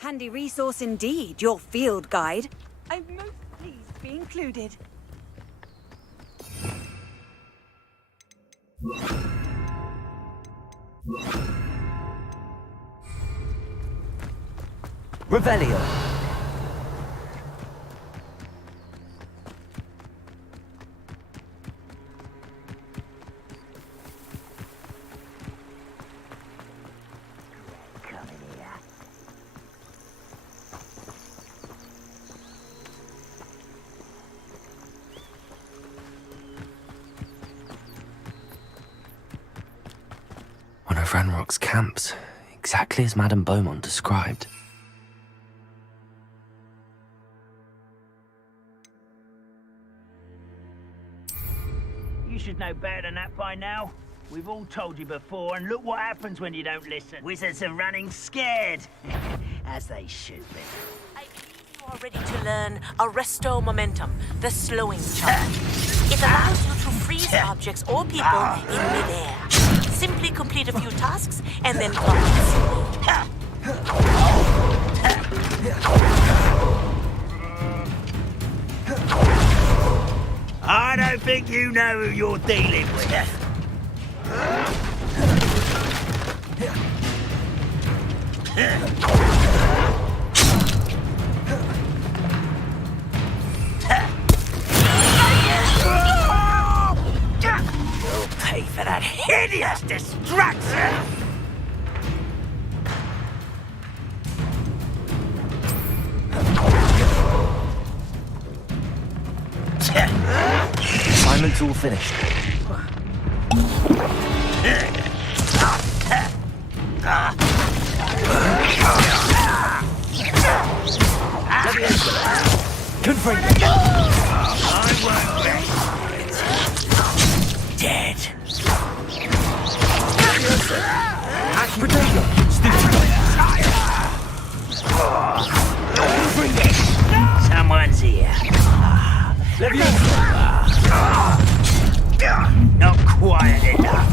Handy resource indeed, your field guide. I'm most pleased to be included. Revelio. Ranrock's camps, exactly as Madame Beaumont described. You should know better than that by now. We've all told you before, and look what happens when you don't listen. Wizards are running scared. As they should be. I believe you are ready to learn Arresto Momentum, the slowing charge. It allows you to freeze objects or people in midair. Simply complete a few tasks, and then commence. I don't think you know who you're dealing with. You'll pay for that hideous distraction! Assignment's all finished. Confirm. I won't rest. Dead. Potato. Someone's here. Not quiet enough.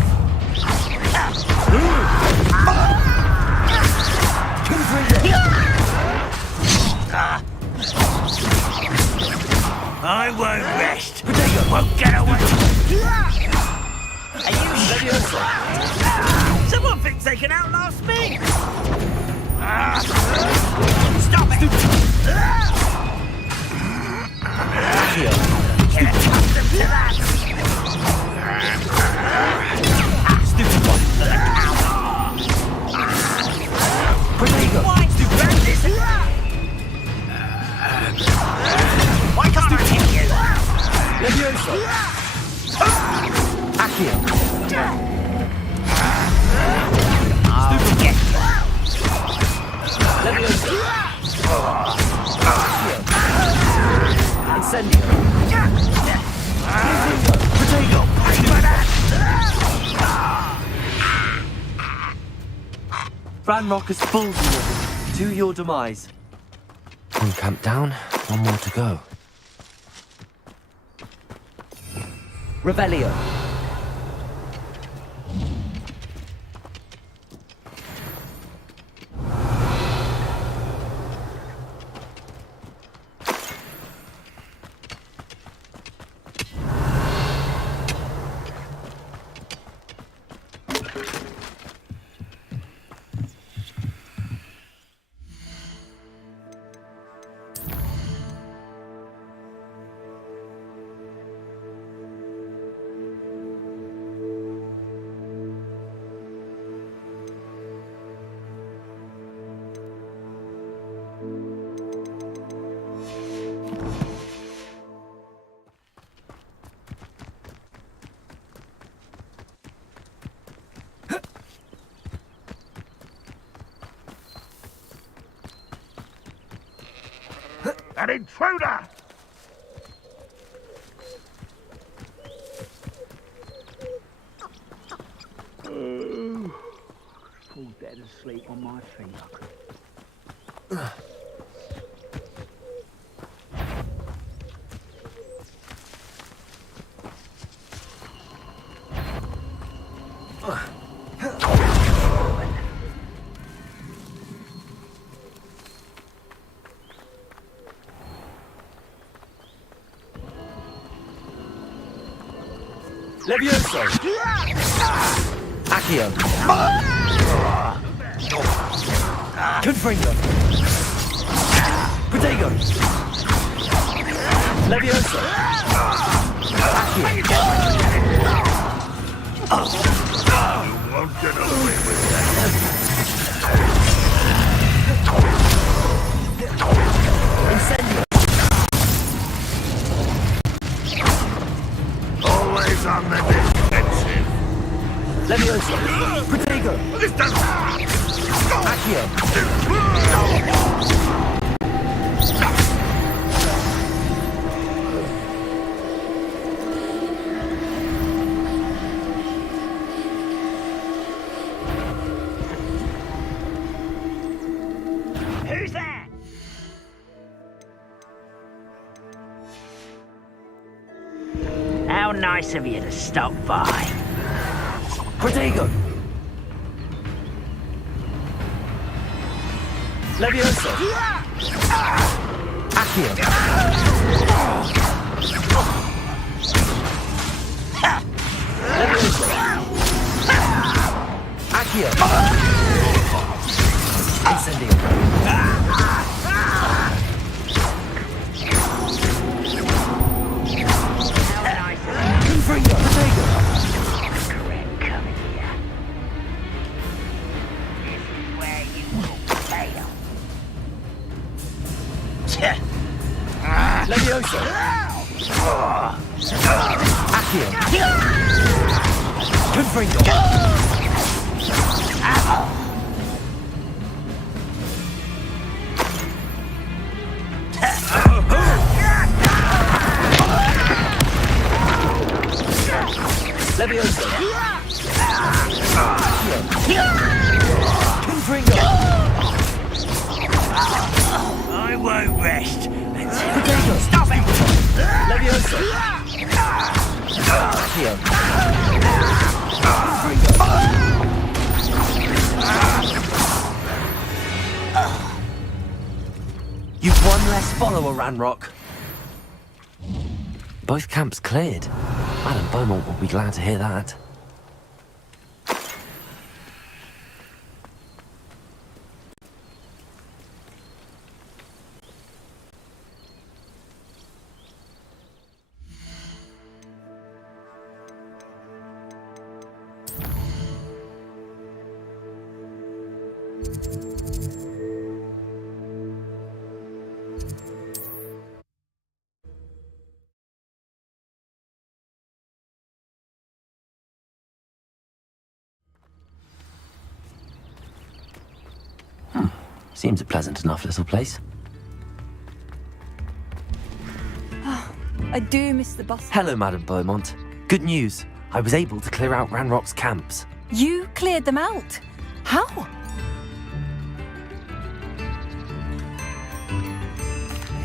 I won't rest. Won't get away. Are you sure? Someone thinks they can outlast me. Stop it. Get accustomed to that. Stupid one. Why stupid this? Why can't I hit you? Levioso. Accio. Stupid get. Levioso. Accio. Incendio. Potato. Ranrock is full delivered. To your demise. One camp down, one more to go. Revelio. An intruder! Fall dead asleep on my feet. Levioso. Accio. Confringo. Potato. Levioso. Accio. You won't get away with that. Incendio. Always on the defensive. Levioso. Potato. Accio! Who's that? How nice of you to stop by. Protego! Levioso! Accio! Levioso! Accio! Incendio! Confringo! Protego! Levioso! Accio! Confringo! Levioso! Accio! Confringo! I won't rest until Protego! stop it! Levioso! Accio! You've one less follower, Ranrock. Both camps cleared. Madame Beaumont will be glad to hear that. Seems a pleasant enough little place. I do miss the bus. Hello, Madame Beaumont. Good news. I was able to clear out Ranrock's camps. You cleared them out? How?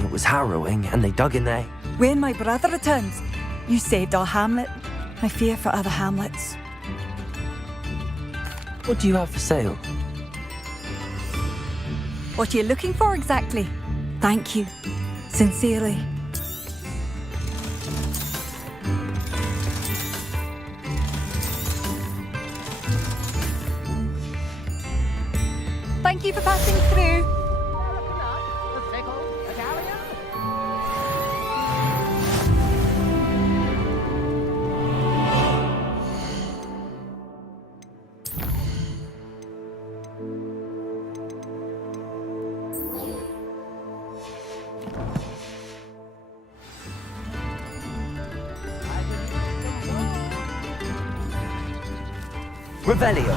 It was harrowing, and they dug in there. When my brother returns, you saved our hamlet. I fear for other hamlets. What do you have for sale? What are you looking for exactly? Thank you. Sincerely. Thank you for passing through. Revelio.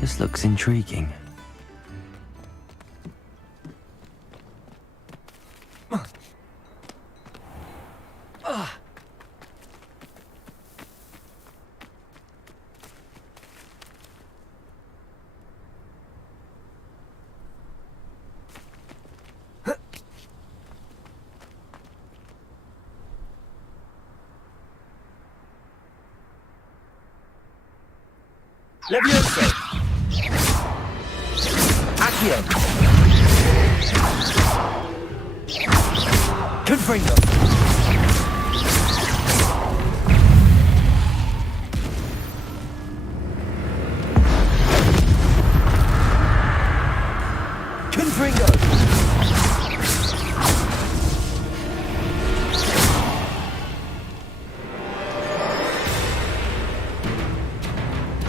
This looks intriguing. Levioso! Accio! Confringo! Confringo!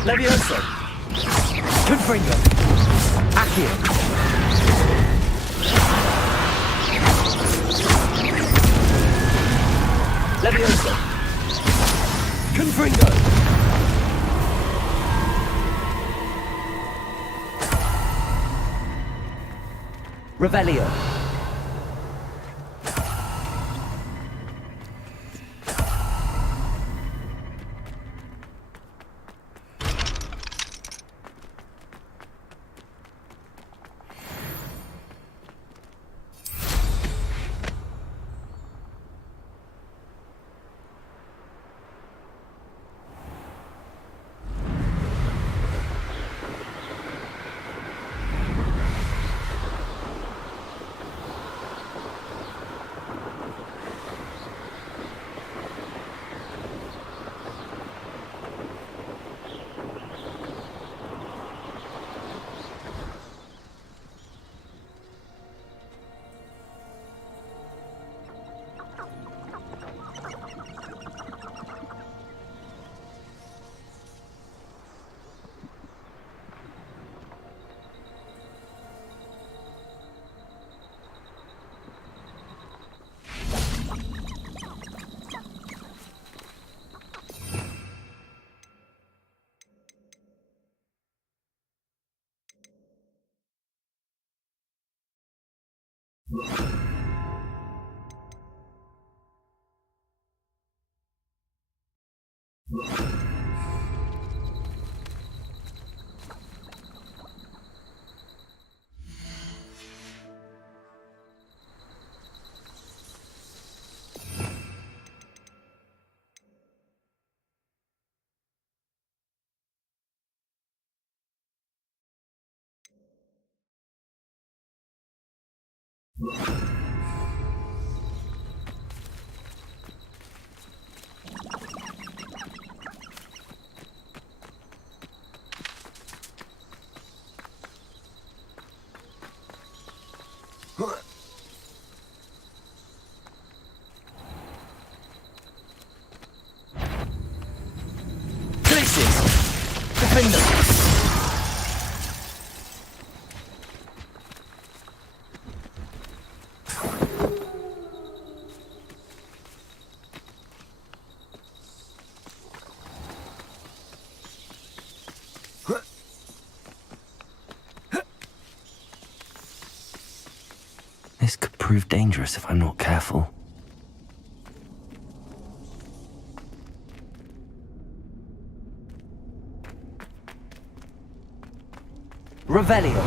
Levioso! Confringo! Accio! Levioso! Confringo! Revelio. This could prove dangerous if I'm not careful. Revelio.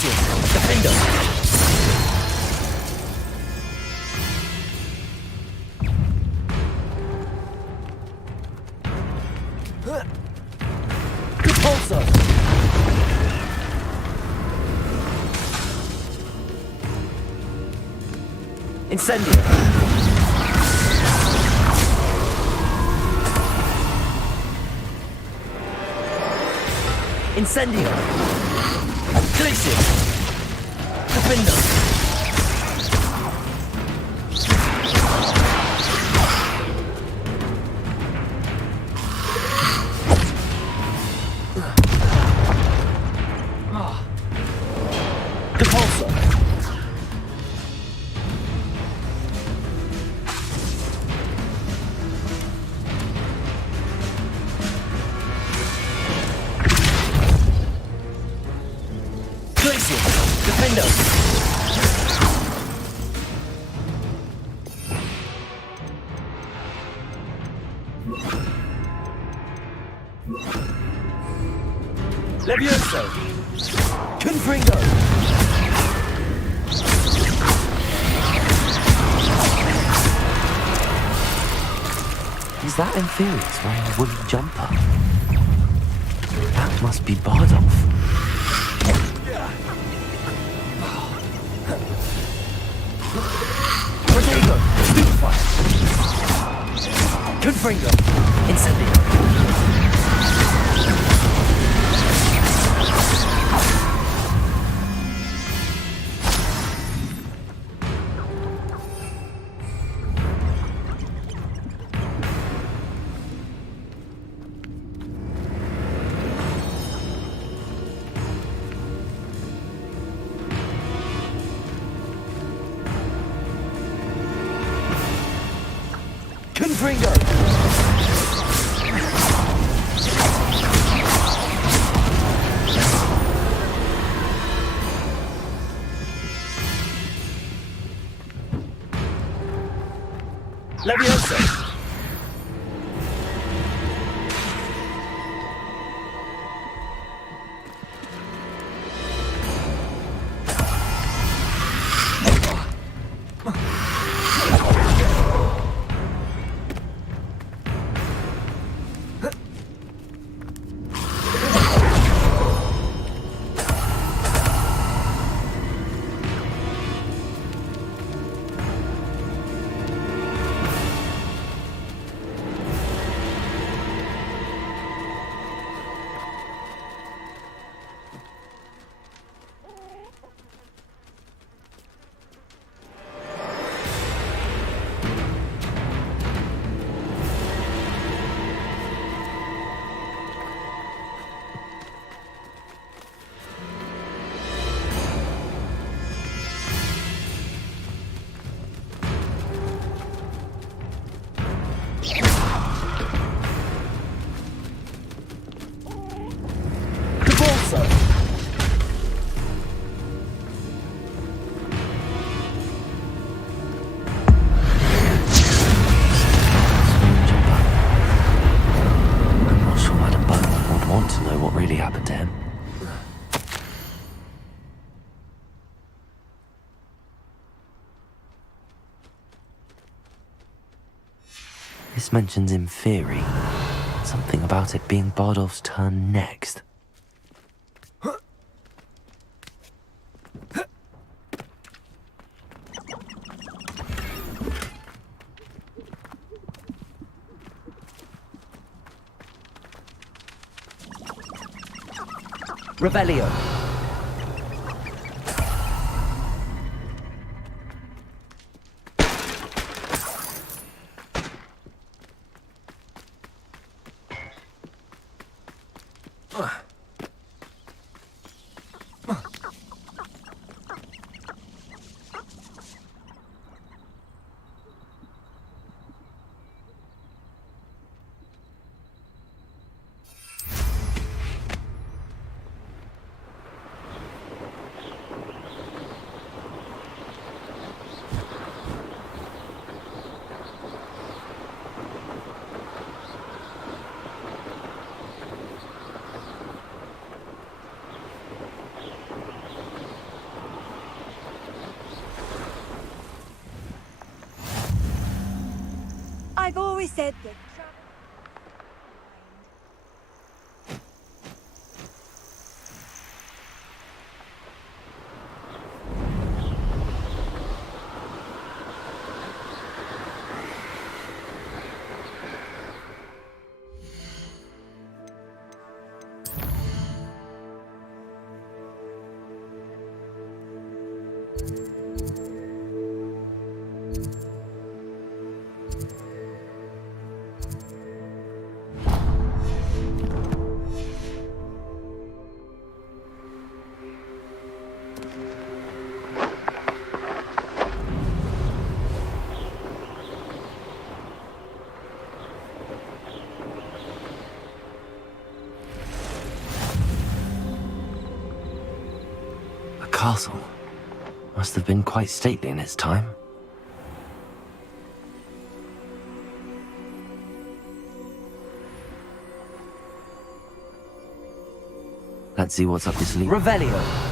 Defender. Repulsor. Incendio. Incendio. Glacier. Defender. Repulsor. Glacier. Defender. Levioso. Confringo. Is that Inferius wearing a woolly jumper? That must be Bardolph. Rodrigo! Stupefire! Confringo! Incendio! Confringo! Leviosa! This mentions Inferi. Something about it being Bardolph's turn next. Revelio. I've always said that. Castle must have been quite stately in its time. Let's see what's up your sleeve. Revelio!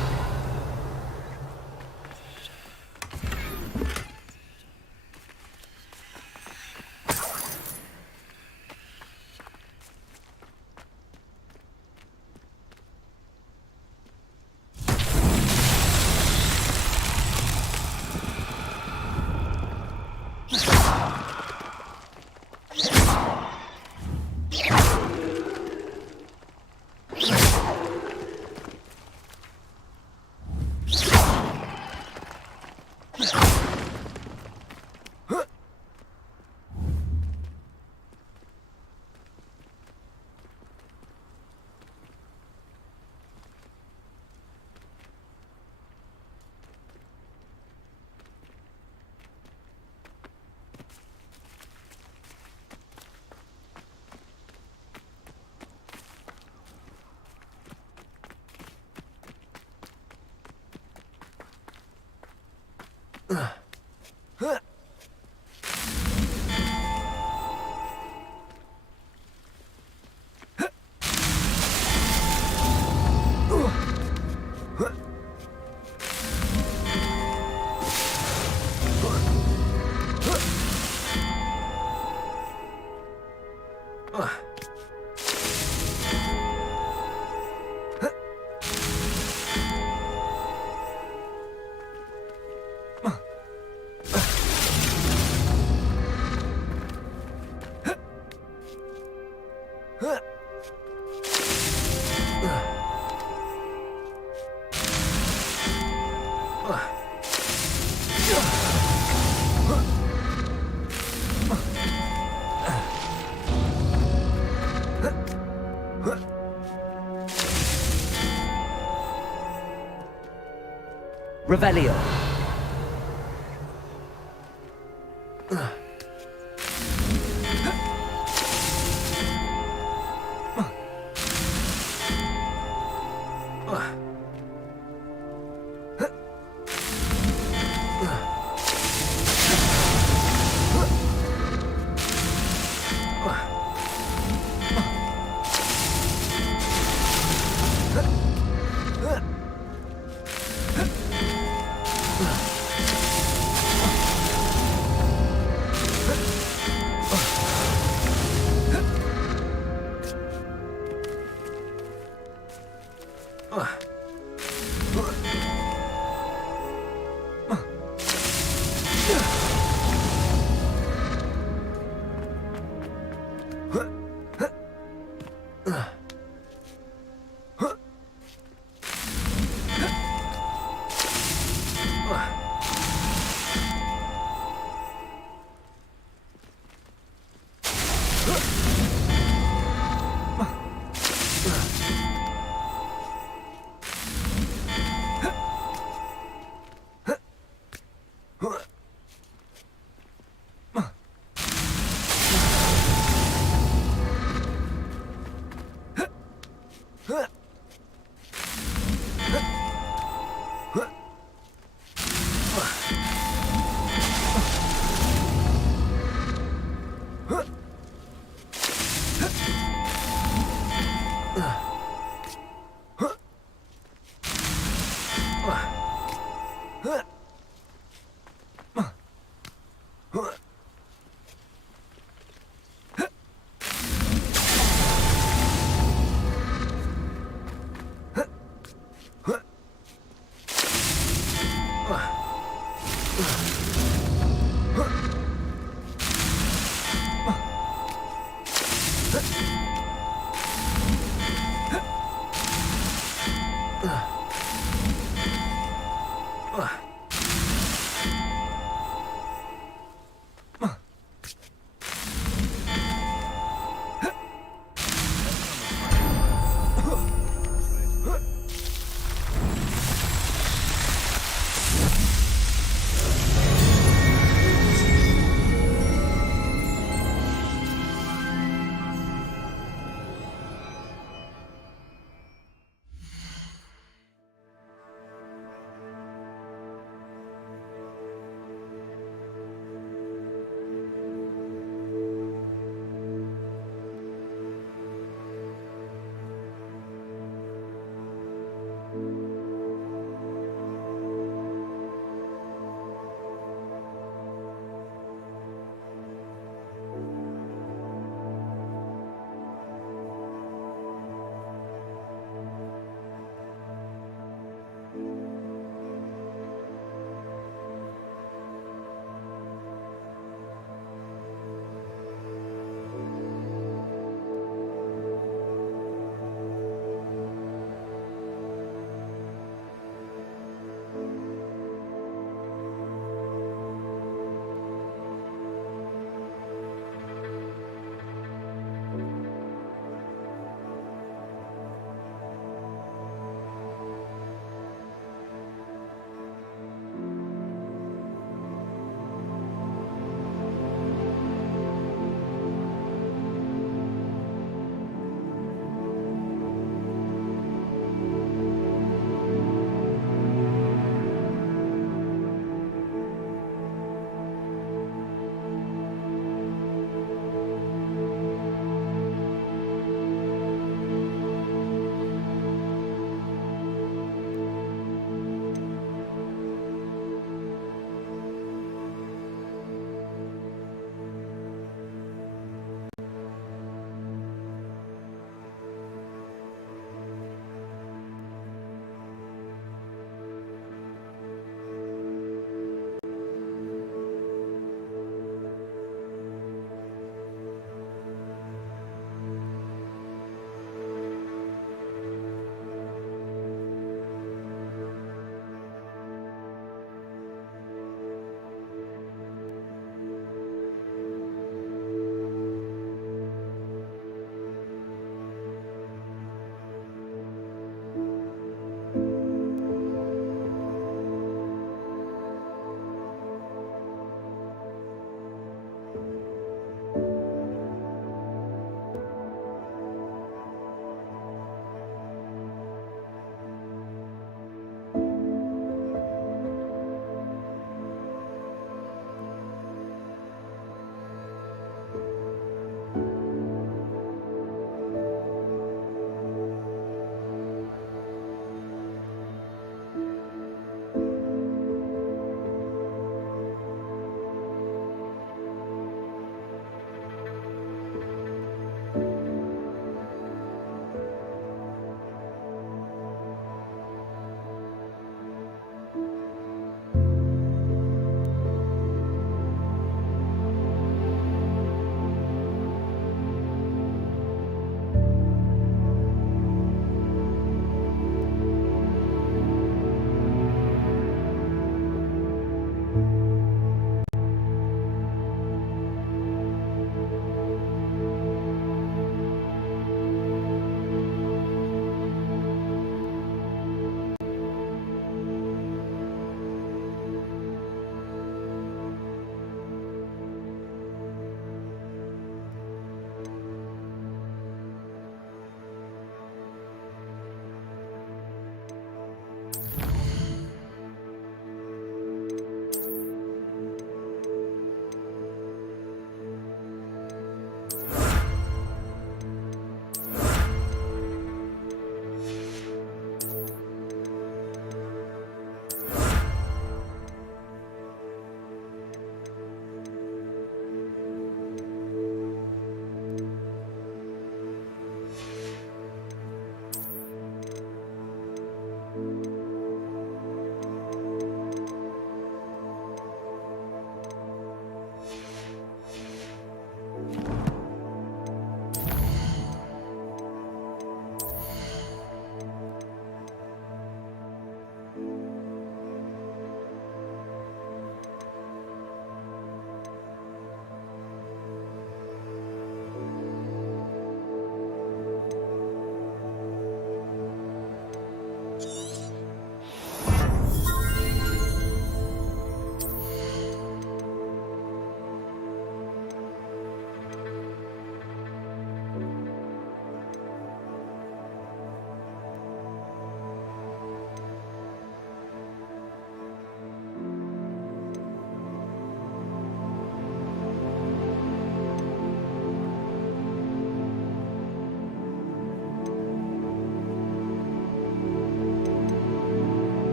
Revelio.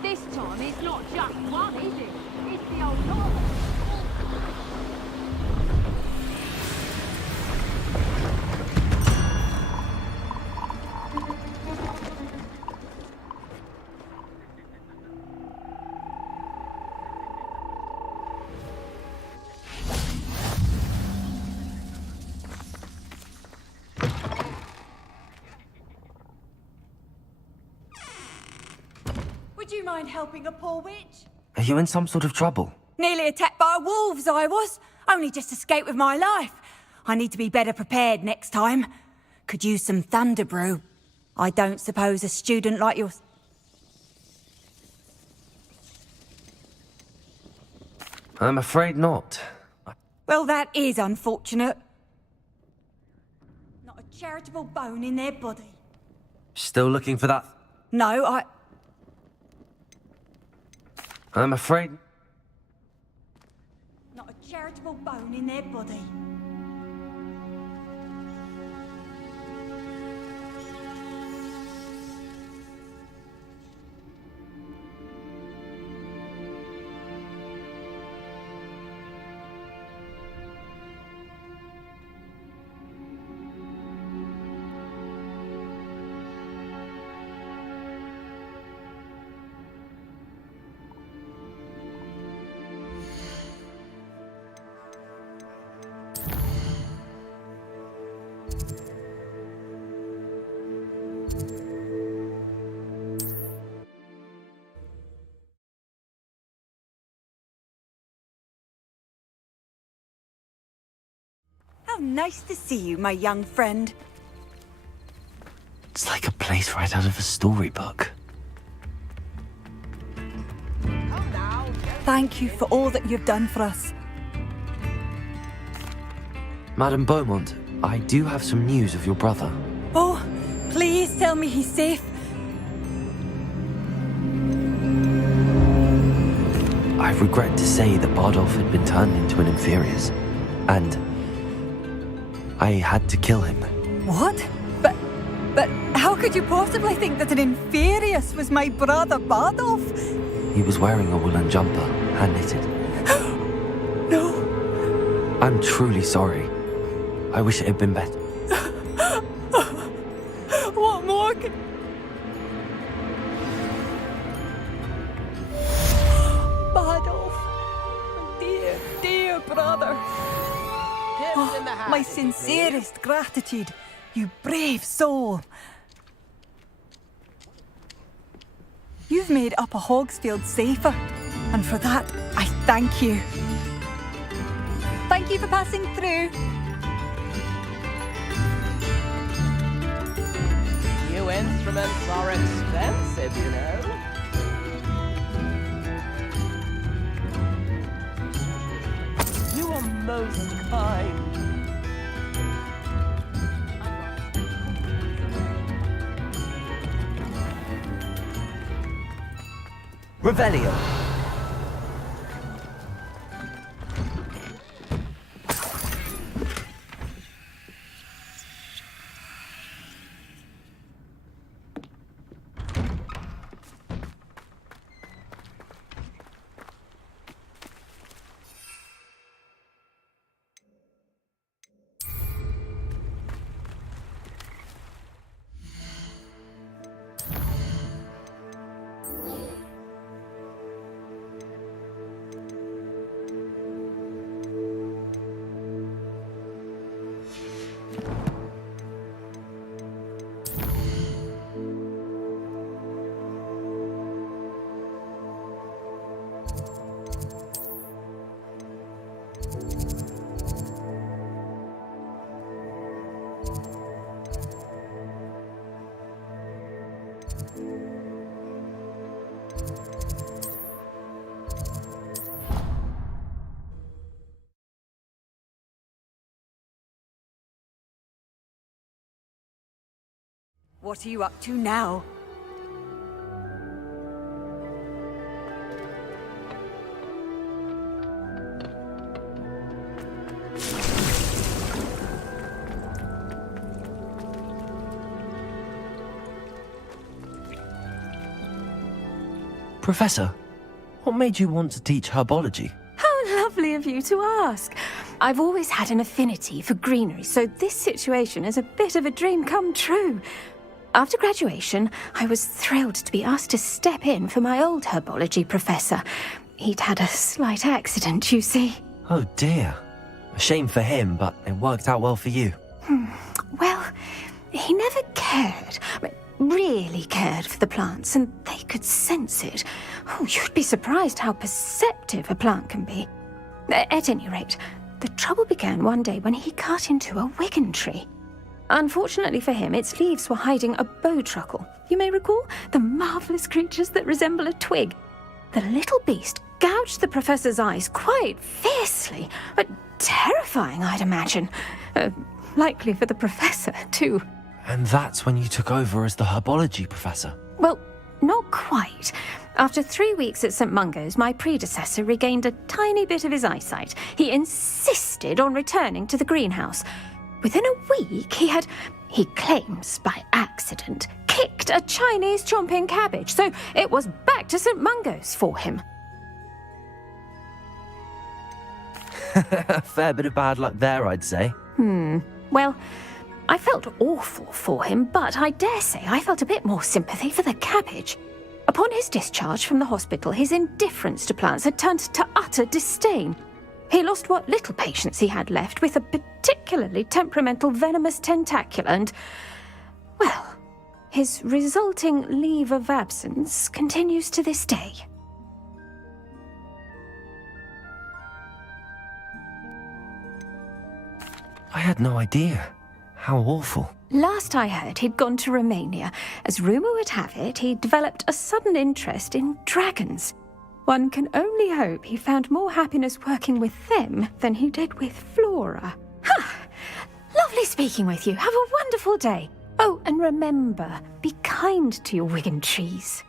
This time it's not just one, is it? It's the old novel. Would you mind helping a poor witch? Are you in some sort of trouble? Nearly attacked by wolves, I was. Only just escaped with my life. I need to be better prepared next time. Could use some thunder brew. I don't suppose a student like yours... I'm afraid not. Well, that is unfortunate. Not a charitable bone in their body. Still looking for that? No, I'm afraid... Not a charitable bone in their body. How nice to see you, my young friend. It's like a place right out of a storybook. Thank you for all that you've done for us. Madame Beaumont, I do have some news of your brother. Oh, please tell me he's safe. I regret to say that Bardolph had been turned into an Inferius, and I had to kill him. What? But how could you possibly think that an Inferius was my brother Bardolph? He was wearing a woolen jumper, hand-knitted. No. I'm truly sorry. I wish it had been better. What more can... Bardolph. Dear, dear brother. Oh, my sincerest gratitude, you brave soul. You've made Upper Hogsfield safer, and for that, I thank you. Thank you for passing through. New instruments are expensive, you know. You are most kind. Revelio. What are you up to now? Professor, what made you want to teach herbology? How lovely of you to ask. I've always had an affinity for greenery, so this situation is a bit of a dream come true. After graduation, I was thrilled to be asked to step in for my old herbology professor. He'd had a slight accident, you see. Oh dear. A shame for him, but it worked out well for you. Well, he never cared, really cared for the plants, and they could sense it. Oh, you'd be surprised how perceptive a plant can be. At any rate, the trouble began one day when he cut into a wigan tree. Unfortunately for him, its leaves were hiding a bowtruckle. You may recall the marvellous creatures that resemble a twig. The little beast gouged the professor's eyes quite fiercely, but terrifying, I'd imagine. Likely for the professor, too. And that's when you took over as the herbology professor? Well, not quite. After 3 weeks at St. Mungo's, my predecessor regained a tiny bit of his eyesight. He insisted on returning to the greenhouse. Within a week, he claims by accident, kicked a Chinese chomping cabbage, so it was back to St. Mungo's for him. A fair bit of bad luck there, I'd say. Well, I felt awful for him, but I dare say I felt a bit more sympathy for the cabbage. Upon his discharge from the hospital, his indifference to plants had turned to utter disdain. He lost what little patience he had left with a particularly temperamental venomous tentacula and, well, his resulting leave of absence continues to this day. I had no idea. How awful. Last I heard, he'd gone to Romania. As rumour would have it, he developed a sudden interest in dragons. One can only hope he found more happiness working with them than he did with Flora. Lovely speaking with you. Have a wonderful day. Oh, and remember, be kind to your wigan trees.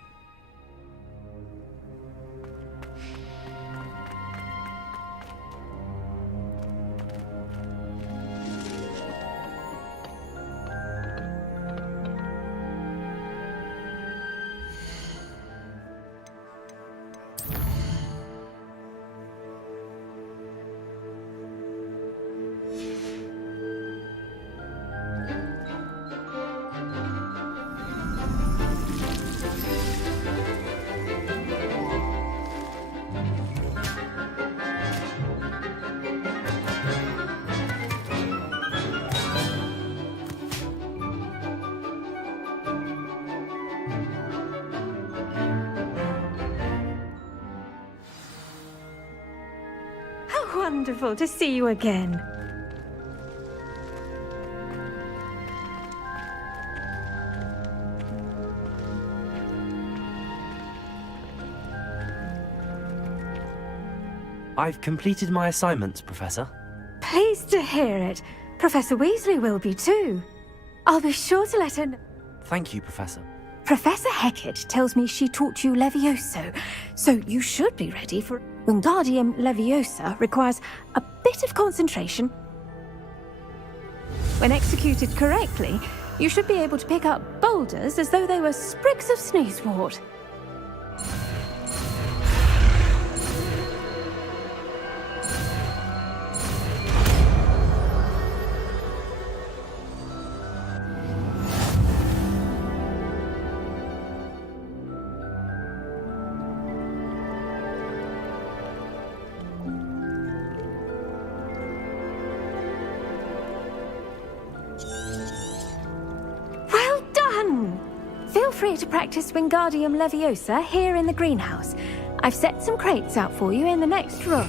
Wonderful to see you again. I've completed my assignments, Professor. Pleased to hear it. Professor Weasley will be too. I'll be sure to let her know. Thank you, Professor. Professor Hecat tells me she taught you Levioso, so you should be ready for... Wingardium Leviosa requires a bit of concentration. When executed correctly, you should be able to pick up boulders as though they were sprigs of sneezewort. Feel free to practice Wingardium Leviosa here in the greenhouse. I've set some crates out for you in the next room.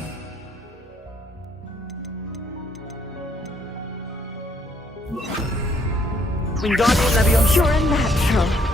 Wingardium Leviosa. You're a natural.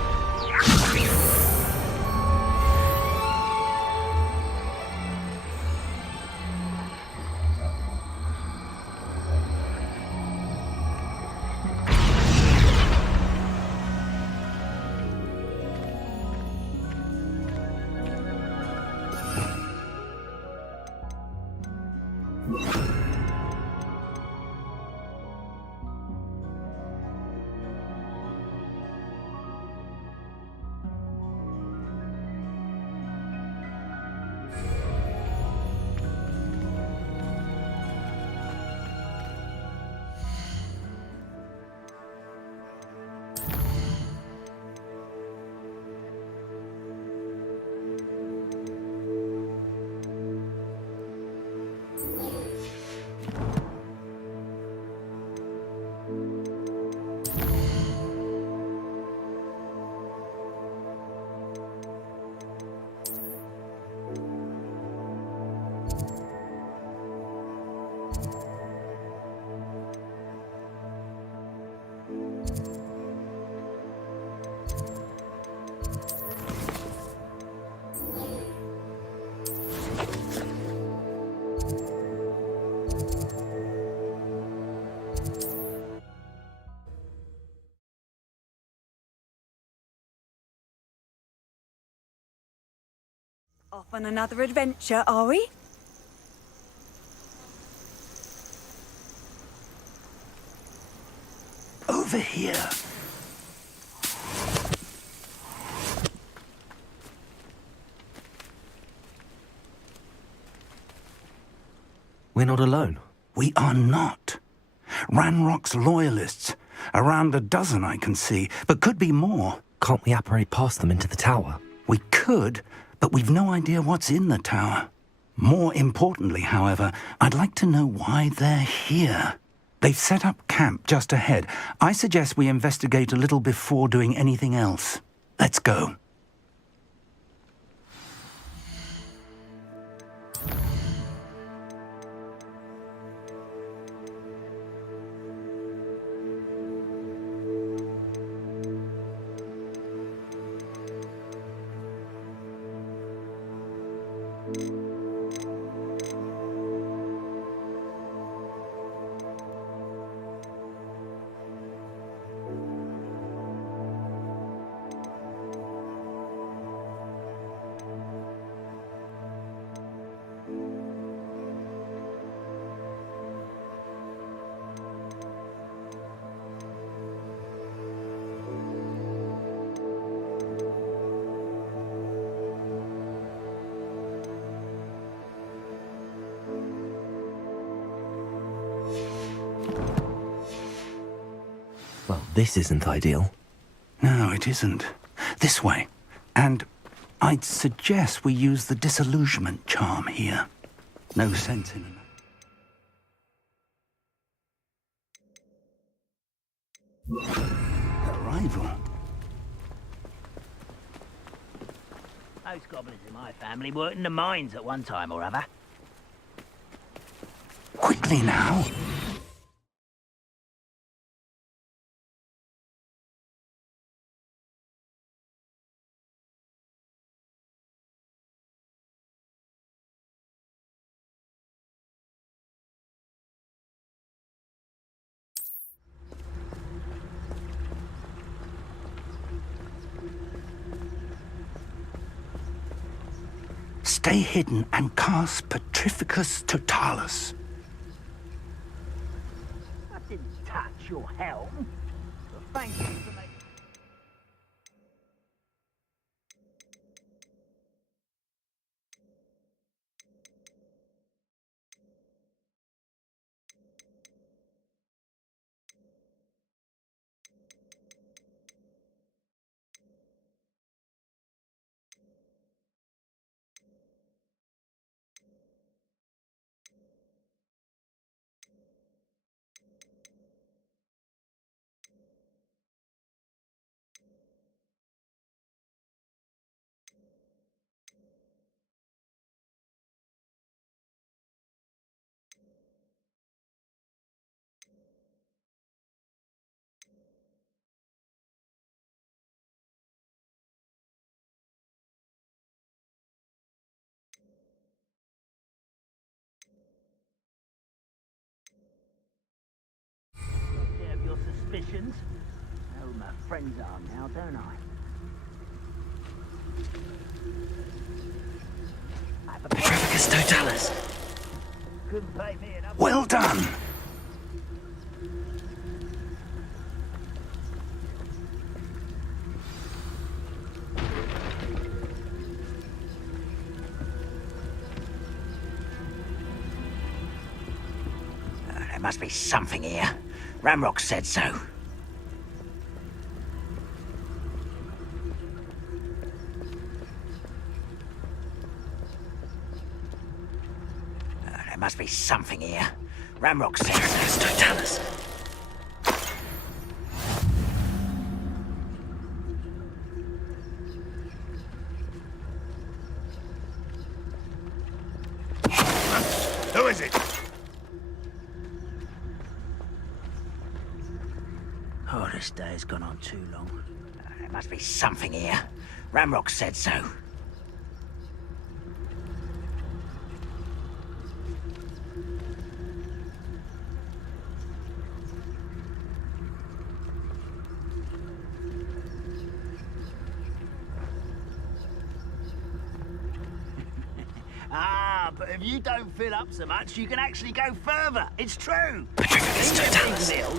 Off on another adventure, are we? Over here. We're not alone. We are not. Ranrock's loyalists. Around a dozen I can see, but could be more. Can't we apparate past them into the tower? We could, but we've no idea what's in the tower. More importantly, however, I'd like to know why they're here. They've set up camp just ahead. I suggest we investigate a little before doing anything else. Let's go. Well, this isn't ideal. No, it isn't. This way. And I'd suggest we use the disillusionment charm here. No sense in it. Arrival. Those goblins in my family worked in the mines at one time or other. Quickly now. Stay hidden and cast Petrificus Totalis. I didn't touch your helm. But thank you for making... Of your suspicions. I know who my friends are now, don't I? Petrificus Totalis. Couldn't pay me enough. Well done. There must be something here. Ramrock said so. There must be something here. Ramrock said so. Totalis. Who is it? Oh, this day has gone on too long. There must be something here. Ramrock said so. But if you don't fill up so much, you can actually go further. It's true.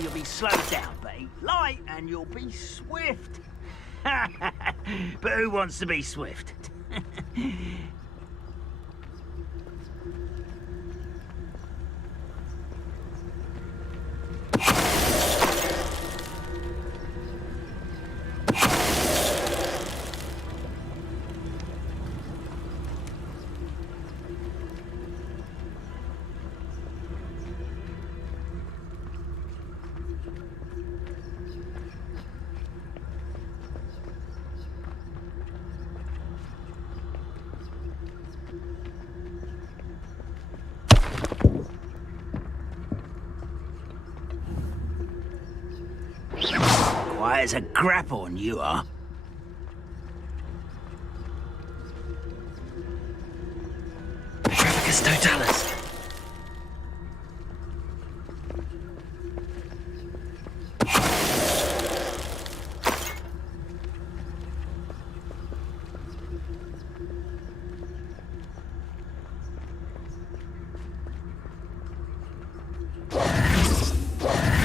You'll be slowed down, but eat light and you'll be swift. But who wants to be swift? Quiet as a grapple, you are. Petrificus totalis.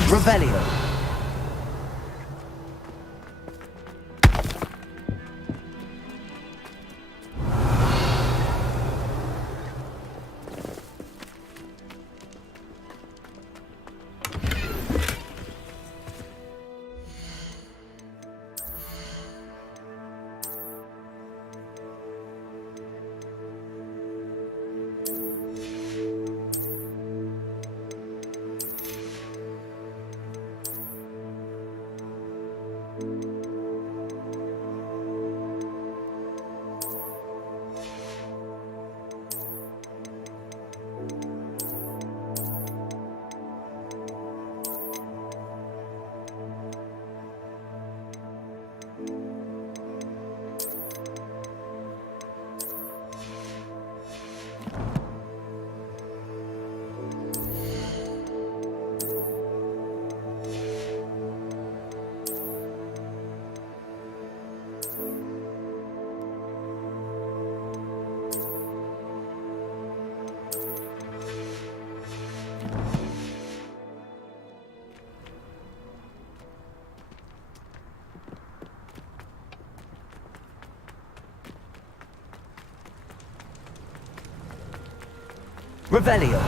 Revelio. Revelio.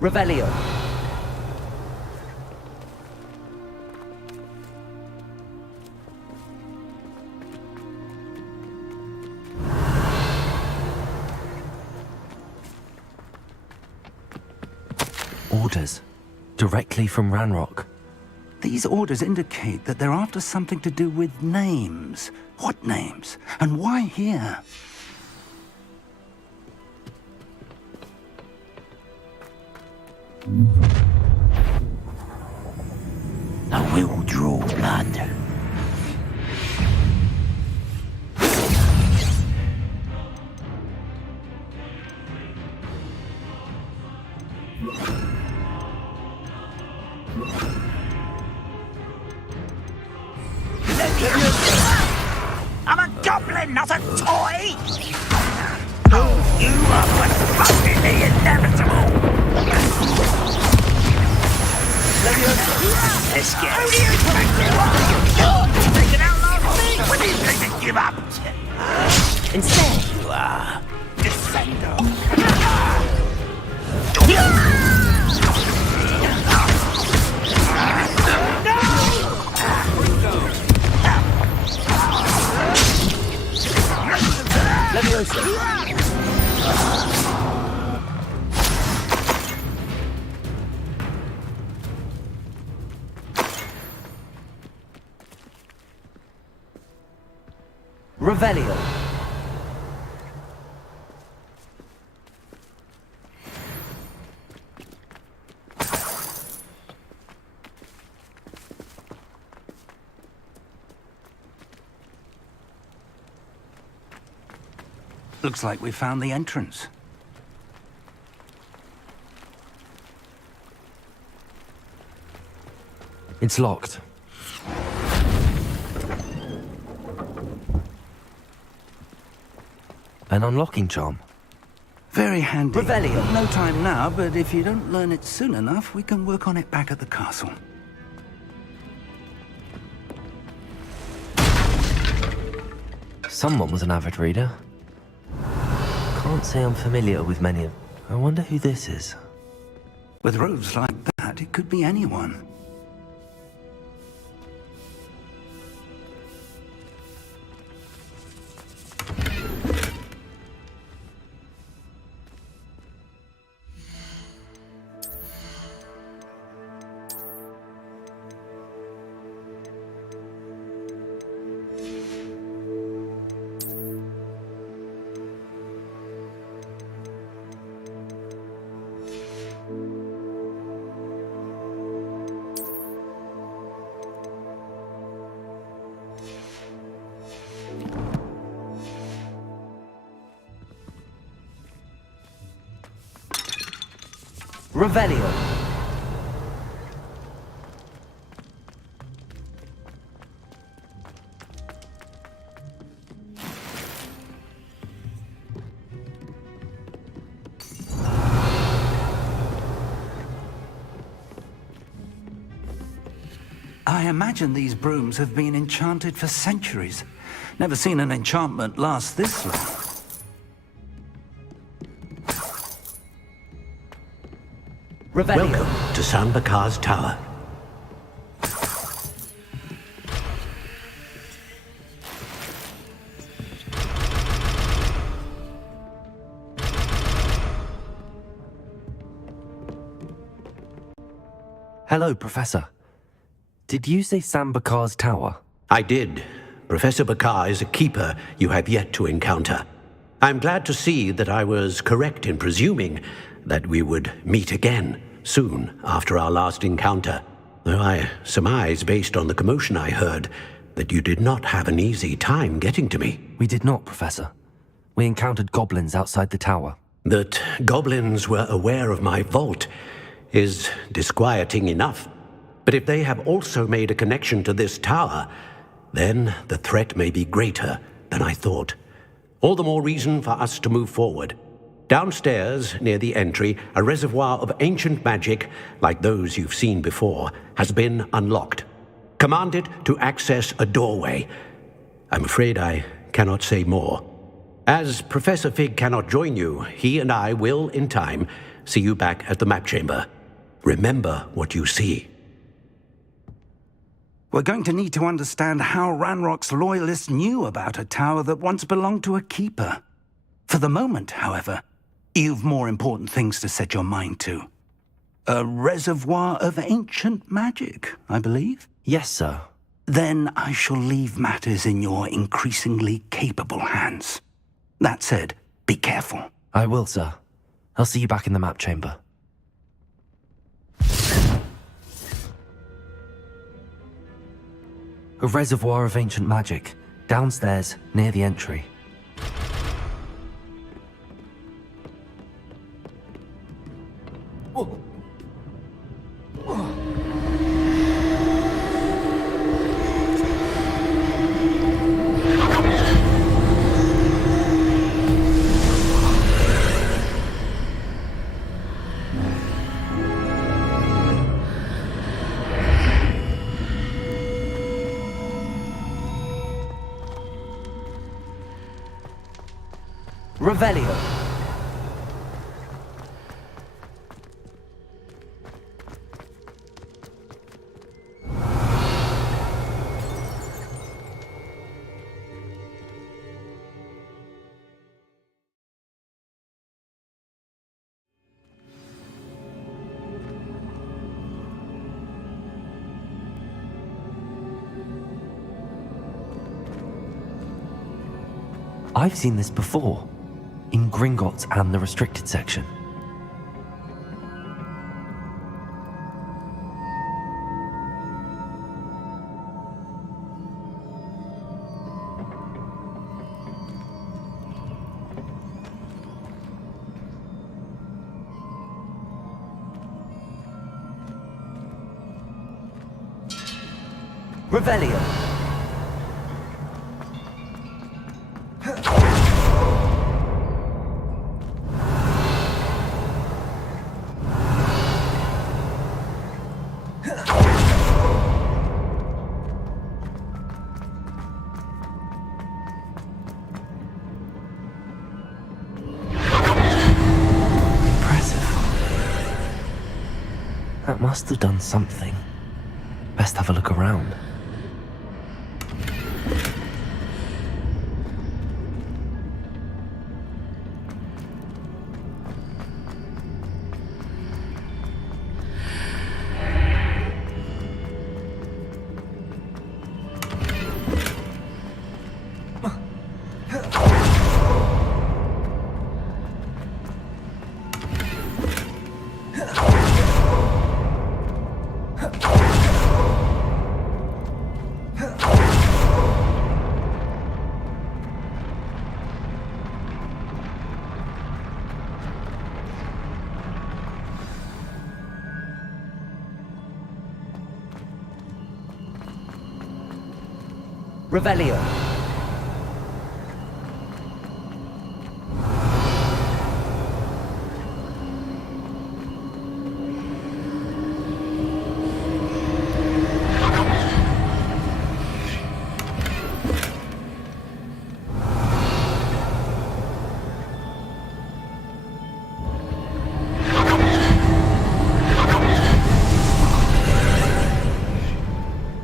Revelio. Orders. Directly from Ranrock. These orders indicate that they're after something to do with names. What names? And why here? I will draw blood. I'm a goblin, not a toy! Oh, you are what's fucking the inevitable! Let's get taken out last week! When do you think to give up? Instead, You are descendant Revelio. Looks like we found the entrance. It's locked. An unlocking charm. Very handy. Revelio. No time now, but if you don't learn it soon enough, we can work on it back at the castle. Someone was an avid reader. Can't say I'm familiar with many of... I wonder who this is. With robes like that, it could be anyone. Revelio. I imagine these brooms have been enchanted for centuries. Never seen an enchantment last this long. Revelio. Welcome to Sanbakar's Tower. Hello, Professor. Did you say Sambakar's Tower? I did. Professor Bakar is a keeper you have yet to encounter. I'm glad to see that I was correct in presuming that we would meet again soon after our last encounter, though I surmise, based on the commotion I heard, that you did not have an easy time getting to me. We did not, Professor. We encountered goblins outside the tower. That goblins were aware of my vault is disquieting enough. But if they have also made a connection to this tower, then the threat may be greater than I thought. All the more reason for us to move forward. Downstairs, near the entry, a reservoir of ancient magic, like those you've seen before, has been unlocked. Command it to access a doorway. I'm afraid I cannot say more. As Professor Fig cannot join you, he and I will, in time, see you back at the map chamber. Remember what you see. We're going to need to understand how Ranrock's loyalists knew about a tower that once belonged to a keeper. For the moment, however, you've more important things to set your mind to. A reservoir of ancient magic, I believe? Yes, sir. Then I shall leave matters in your increasingly capable hands. That said, be careful. I will, sir. I'll see you back in the map chamber. A reservoir of ancient magic, downstairs, near the entry. Revelio. I've seen this before, in Gringotts and the restricted section. Revelio. That must have done something. Best have a look around. Revelio.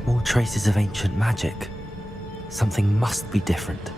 More traces of ancient magic. Something must be different.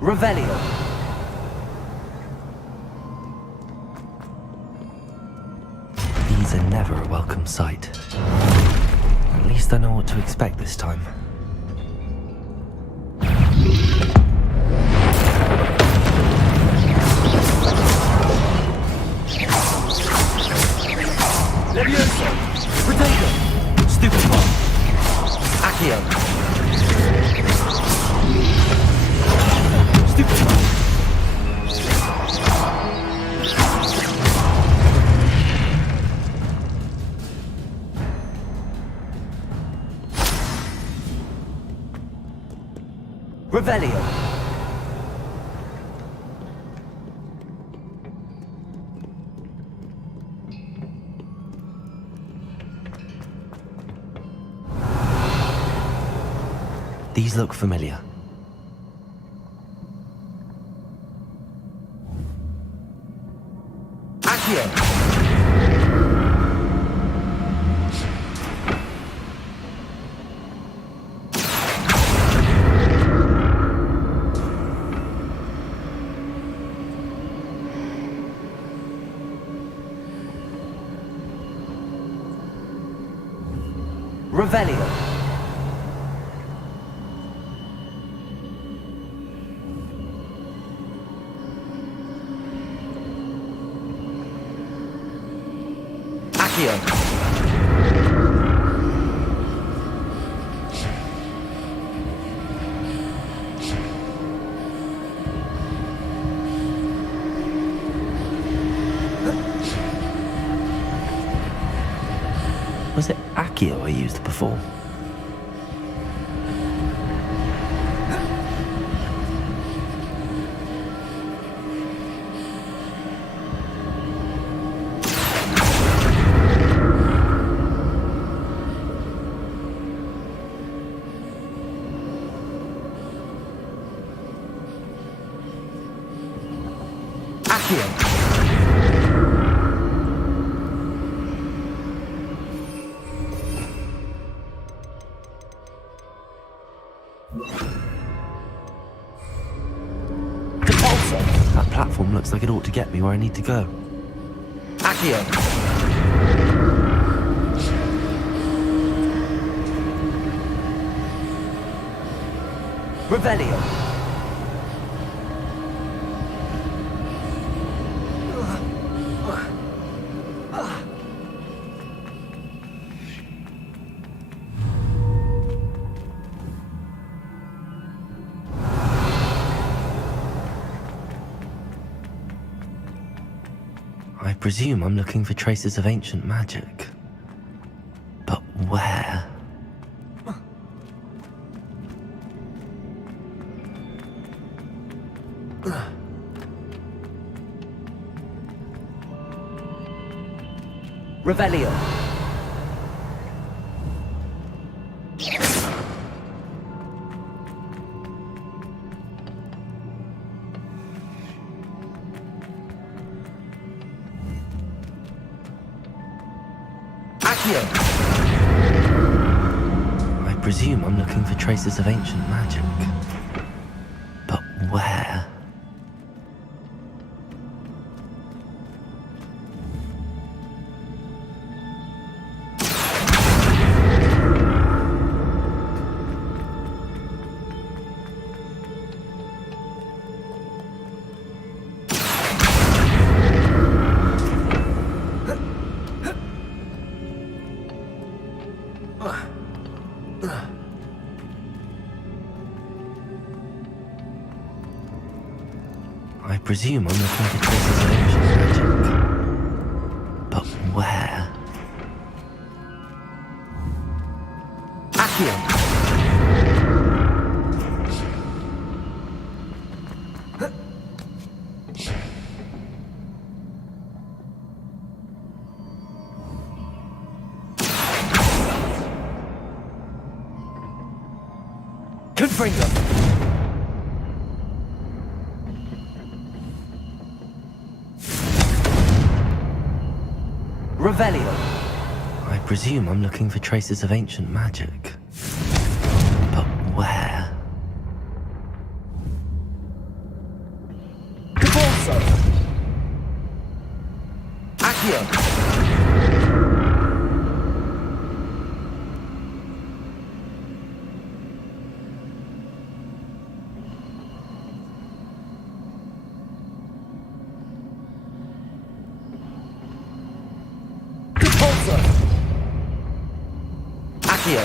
Revelio. These are never a welcome sight. At least I know what to expect this time. Leviosa! Protego! Stupid one! Accio! Revelio. These look familiar. Accio. Revelio. Accio. Was it Accio I used before? That platform looks like it ought to get me where I need to go. Accio! Revelio! I presume I'm looking for traces of ancient magic. But where? Revelio. Accio. I presume I'm looking for traces of ancient magic. But where? I presume I'm looking for traces of ancient magic. But where? Accio! Confringo! Revelio. I presume I'm looking for traces of ancient magic. But where? Divorso. Accio. Accio.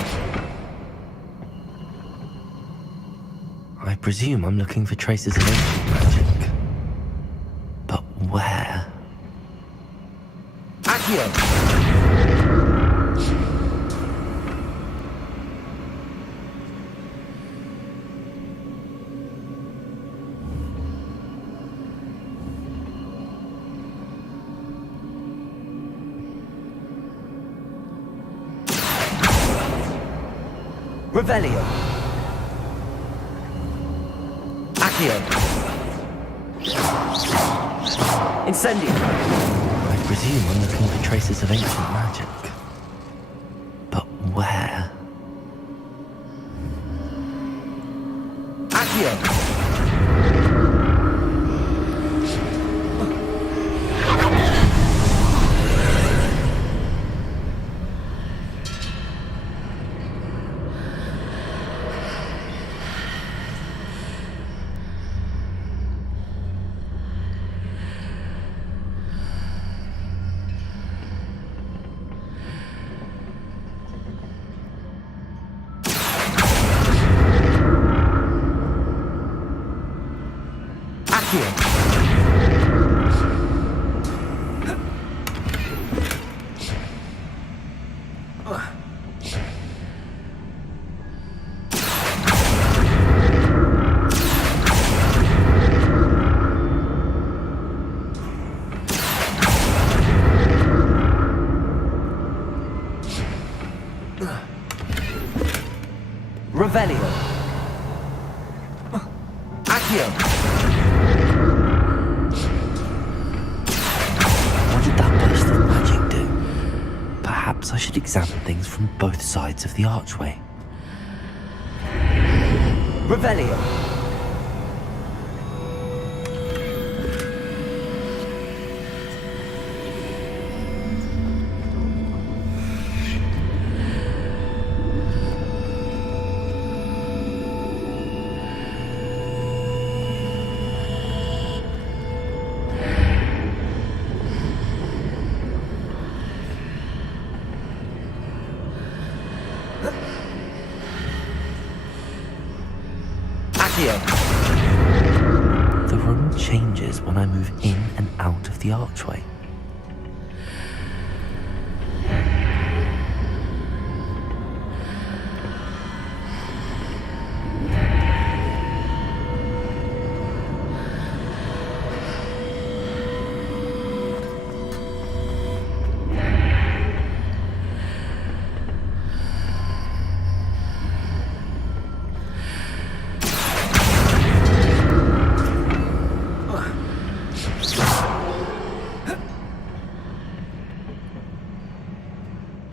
I presume I'm looking for traces of ancient magic. But where? Accio. Revelio. Accio. Incendio. I presume I'm looking for traces of ancient magic. But where? Accio. Revelio. Accio. Perhaps I should examine things from both sides of the archway. Revelio. The room changes when I move in and out of the archway.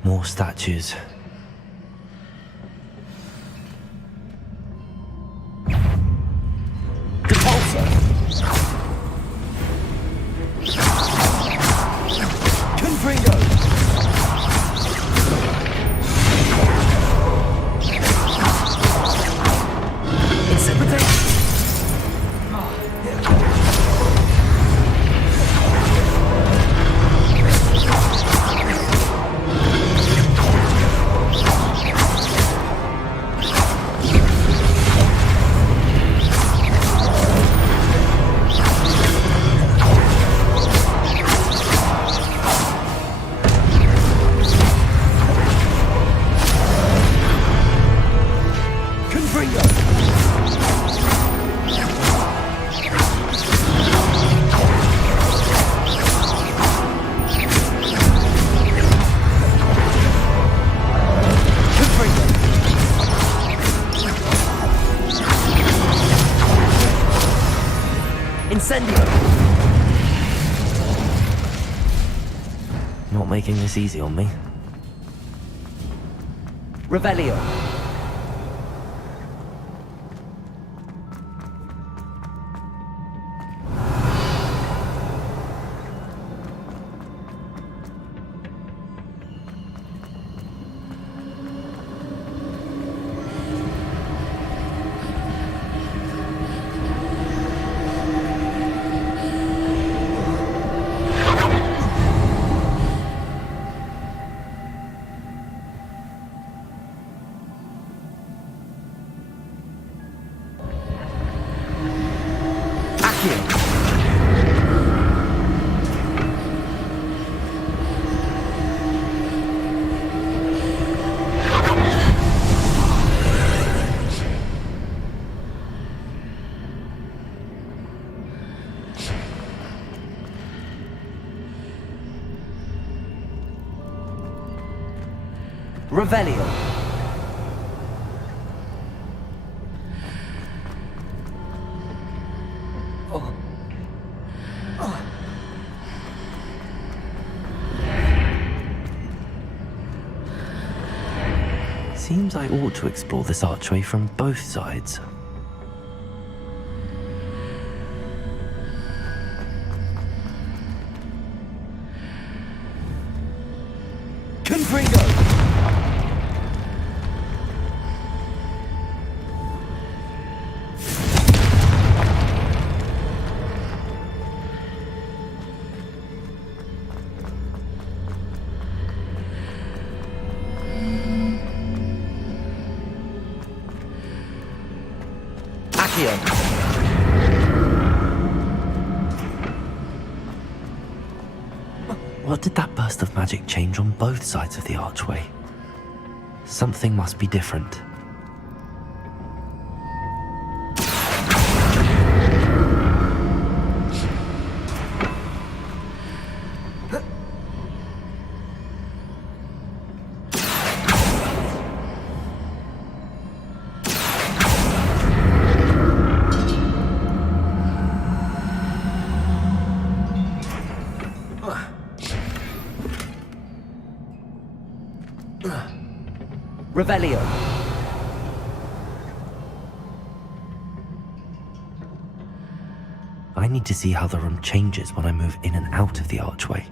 More statues. Not making this easy on me. Revelio. Revelio. Seems I ought to explore this archway from both sides. What did that burst of magic change on both sides of the archway? Something must be different. Revelio. I need to see how the room changes when I move in and out of the archway.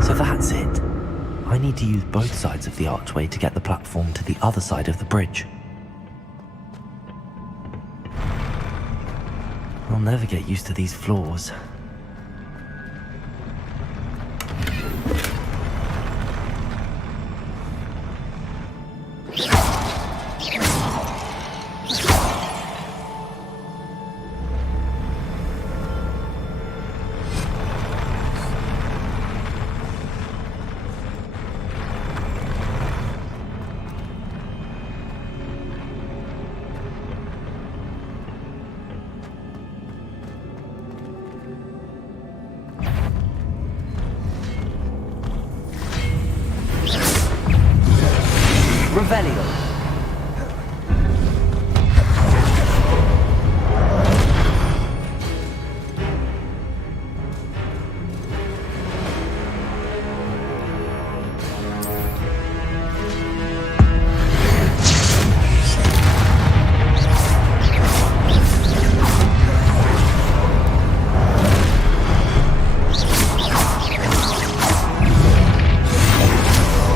So that's it. I need to use both sides of the archway to get the platform to the other side of the bridge. I'll never get used to these floors. Revelio.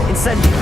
Incendio.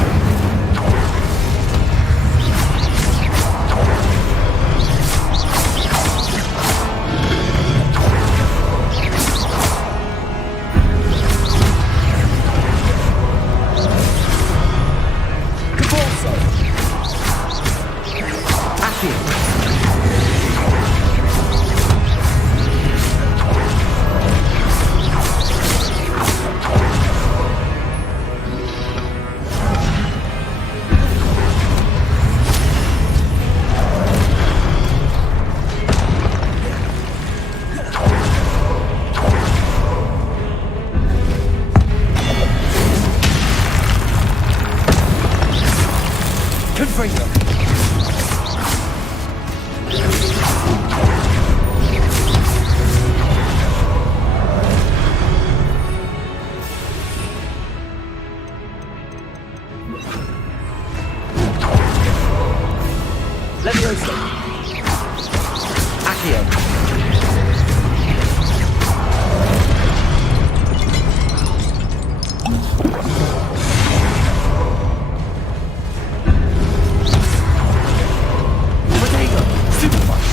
Leviosa. Accio. Potato. Superfly.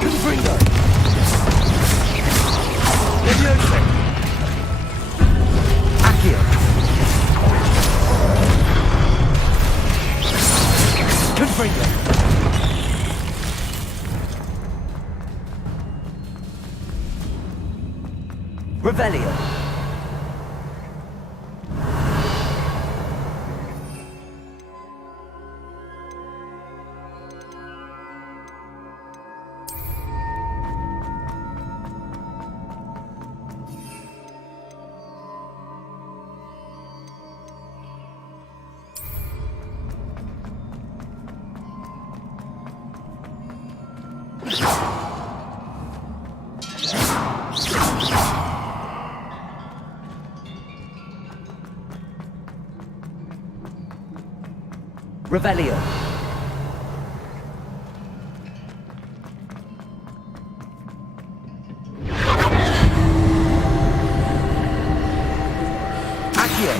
Confringo. Leviosa. Accio. Confringo. Revelio. Revelio. Accio.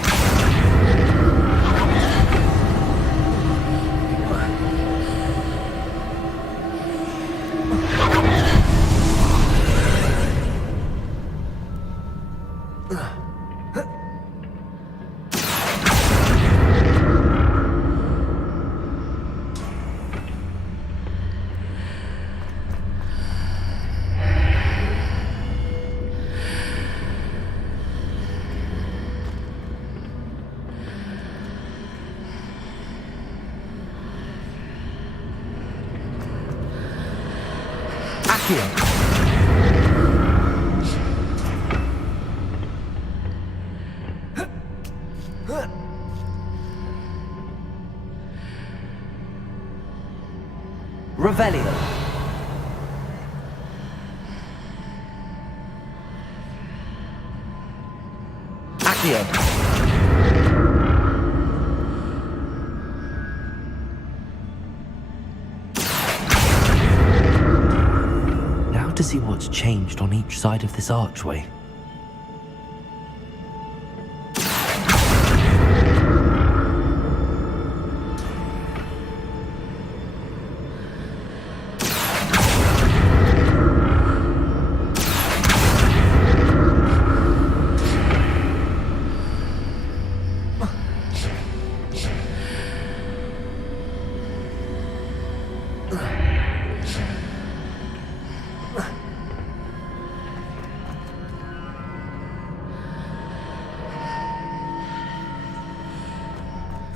Revelio. Accio. Now to see what's changed on each side of this archway.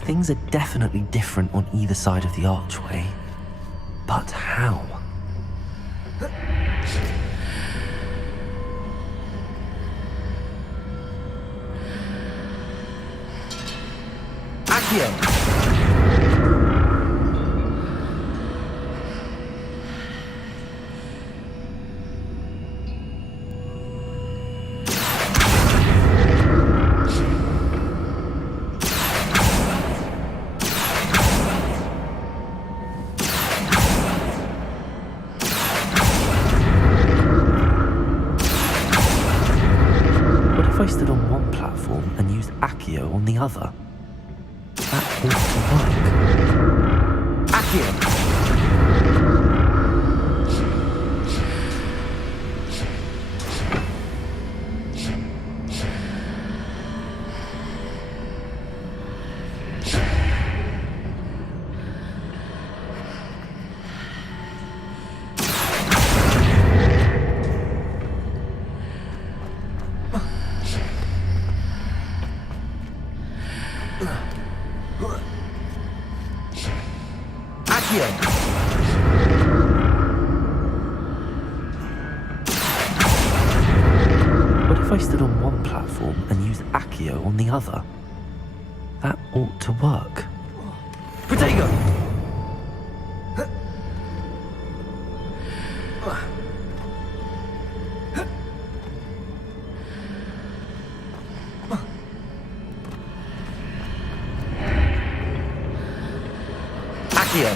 Things are definitely different on either side of the archway. But how? Accio! If I stood on one platform and used Accio on the other, that ought to work. Accio! What if I stood on one platform and used Accio on the other? That ought to work. Protego! Accio!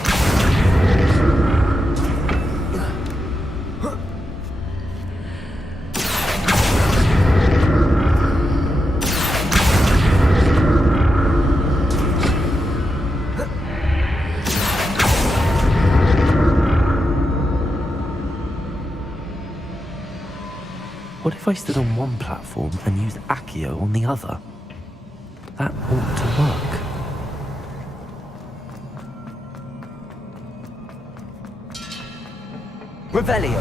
What if I stood on one platform and used Accio on the other? That ought to work. Revelio.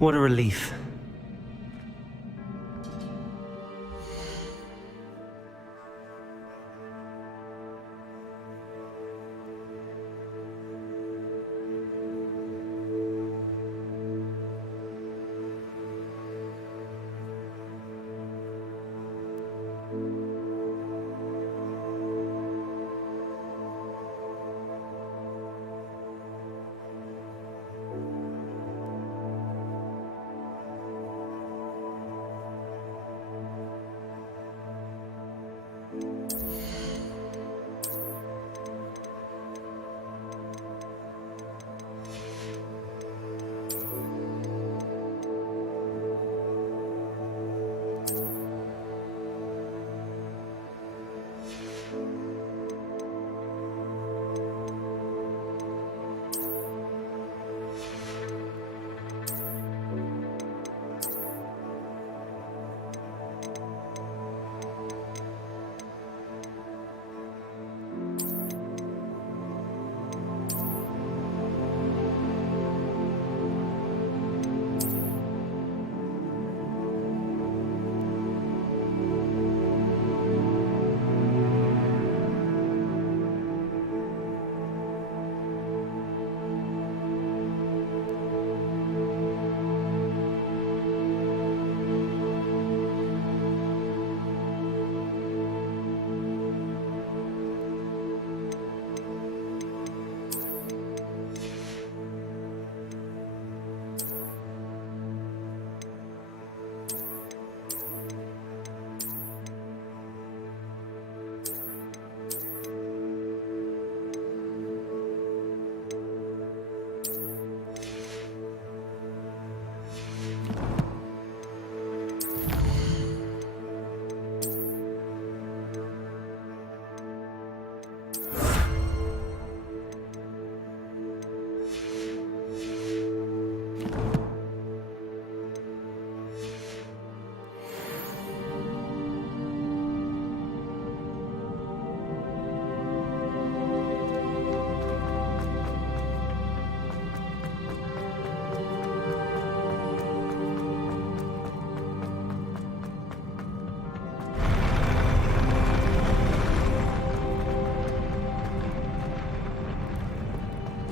What a relief.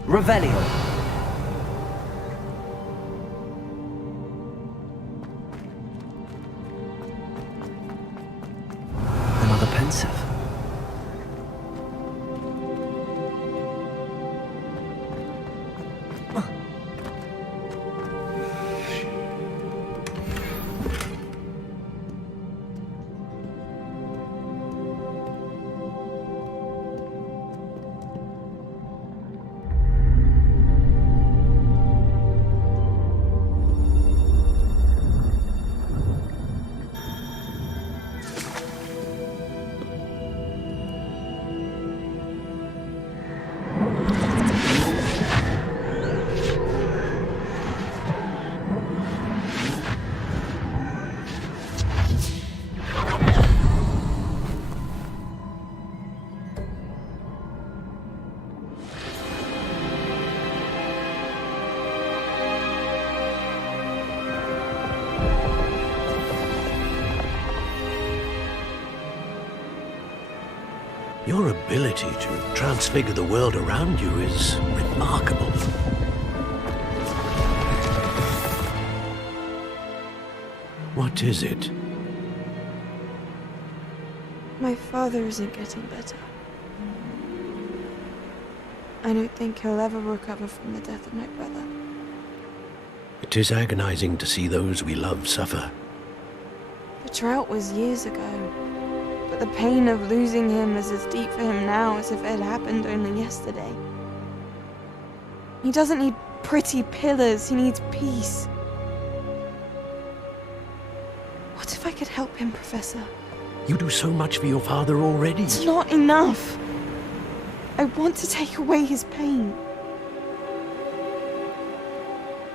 Revelio. Another pensive. Your ability to transfigure the world around you is remarkable. What is it? My father isn't getting better. I don't think he'll ever recover from the death of my brother. It is agonizing to see those we love suffer. The drought was years ago, but the pain of losing him is as deep for him now as if it had happened only yesterday. He doesn't need pretty pillars, he needs peace. What if I could help him, Professor? You do so much for your father already. It's not enough. I want to take away his pain.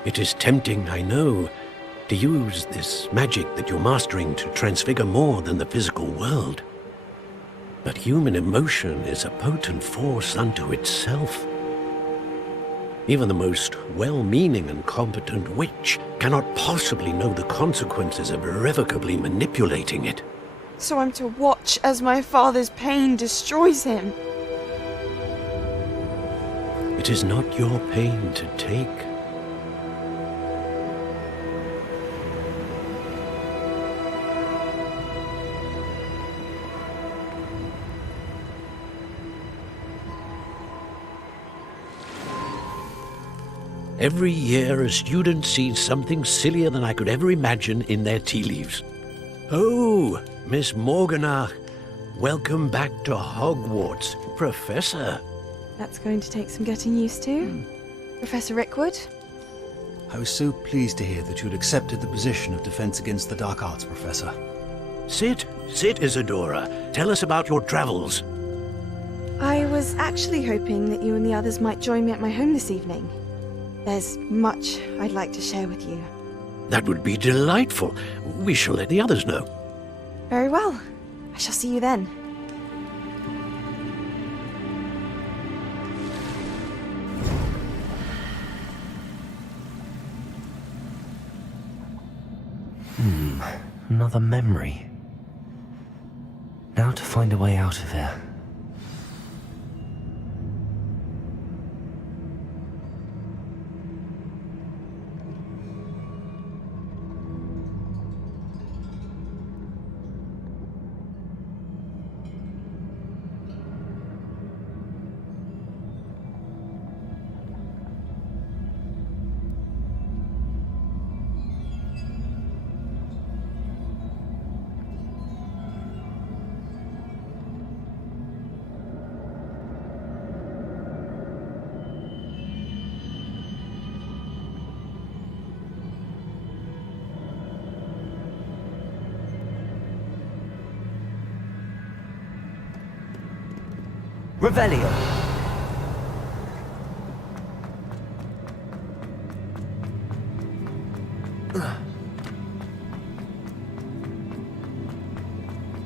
It is tempting, I know, to use this magic that you're mastering to transfigure more than the physical world. But human emotion is a potent force unto itself. Even the most well-meaning and competent witch cannot possibly know the consequences of irrevocably manipulating it. So I'm to watch as my father's pain destroys him. It is not your pain to take. Every year, a student sees something sillier than I could ever imagine in their tea leaves. Oh, Miss Morganach, welcome back to Hogwarts, Professor. That's going to take some getting used to. Professor Rickwood? I was so pleased to hear that you'd accepted the position of Defense Against the Dark Arts, Professor. Sit, Isadora. Tell us about your travels. I was actually hoping that you and the others might join me at my home this evening. There's much I'd like to share with you. That would be delightful. We shall let the others know. Very well. I shall see you then. Another memory. Now to find a way out of here. Revelio.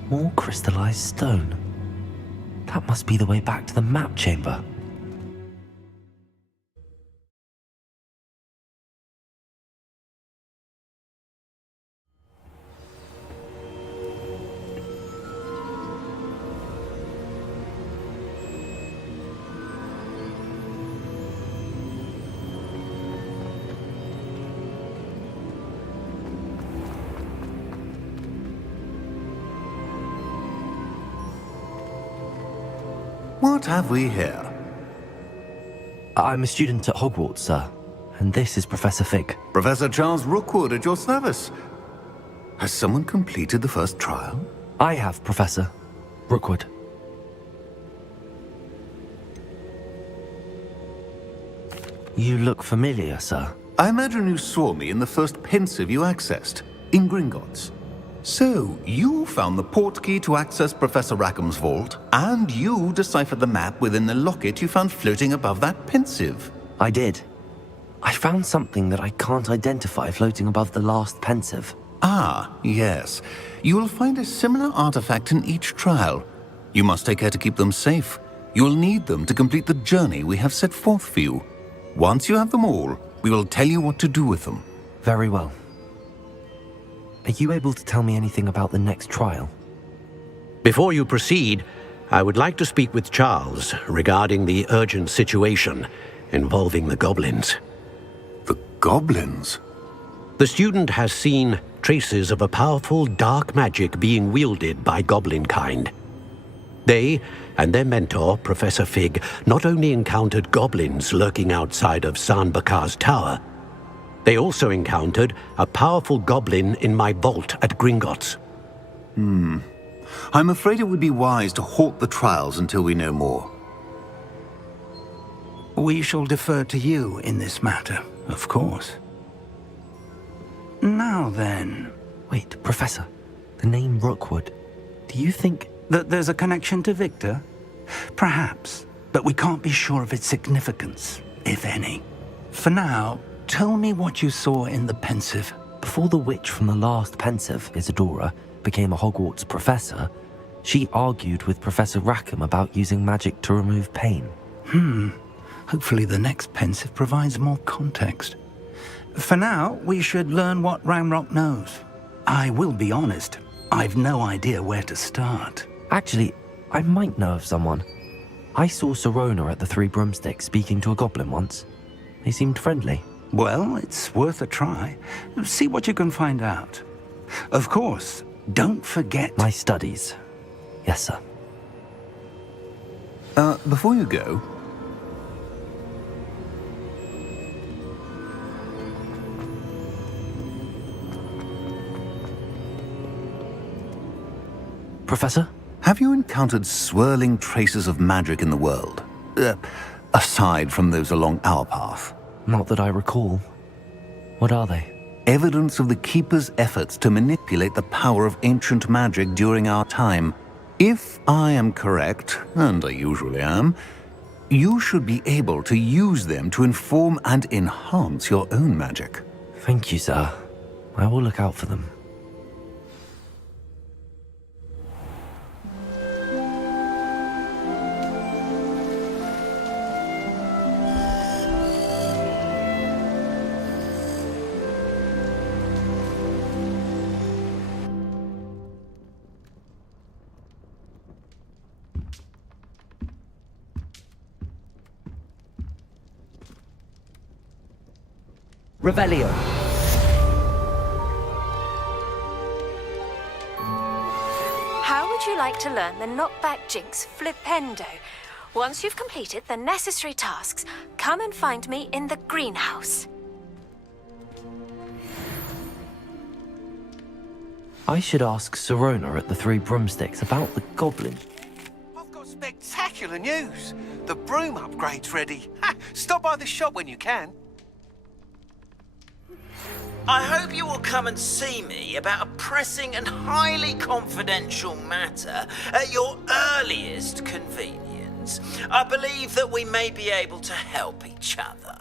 More crystallized stone. That must be the way back to the map chamber. What have we here? I'm a student at Hogwarts, sir. And this is Professor Fig. Professor Charles Rookwood at your service. Has someone completed the first trial? I have, Professor Rookwood. You look familiar, sir. I imagine you saw me in the first pensive you accessed, in Gringotts. So, you found the portkey to access Professor Rackham's vault, and you deciphered the map within the locket you found floating above that pensive. I did. I found something that I can't identify floating above the last pensive. Ah, yes. You will find a similar artifact in each trial. You must take care to keep them safe. You will need them to complete the journey we have set forth for you. Once you have them all, we will tell you what to do with them. Very well. Are you able to tell me anything about the next trial? Before you proceed, I would like to speak with Charles regarding the urgent situation involving the goblins. The goblins? The student has seen traces of a powerful dark magic being wielded by goblin kind. They and their mentor, Professor Fig, not only encountered goblins lurking outside of Sanbakar's tower, they also encountered a powerful goblin in my vault at Gringotts. I'm afraid it would be wise to halt the trials until we know more. We shall defer to you in this matter, of course. Now then... Wait, Professor. The name Rookwood. Do you think... that there's a connection to Victor? Perhaps, but we can't be sure of its significance, if any. For now, tell me what you saw in the pensive. Before the witch from the last pensive, Isadora, became a Hogwarts professor, she argued with Professor Rackham about using magic to remove pain. Hopefully the next pensive provides more context. For now, we should learn what Ranrock knows. I will be honest, I've no idea where to start. Actually, I might know of someone. I saw Sirona at the Three Broomsticks speaking to a goblin once. They seemed friendly. Well, it's worth a try. See what you can find out. Of course, don't forget... My studies. Yes, sir. Before you go... Professor? Have you encountered swirling traces of magic in the world? Aside from those along our path? Not that I recall. What are they? Evidence of the Keeper's efforts to manipulate the power of ancient magic during our time. If I am correct, and I usually am, you should be able to use them to inform and enhance your own magic. Thank you, sir. I will look out for them. Revelio. How would you like to learn the knockback jinx Flipendo? Once you've completed the necessary tasks, come and find me in the greenhouse. I should ask Sirona at the Three Broomsticks about the goblin. I've got spectacular news. The broom upgrade's ready. Ha! Stop by the shop when you can. I hope you will come and see me about a pressing and highly confidential matter at your earliest convenience. I believe that we may be able to help each other.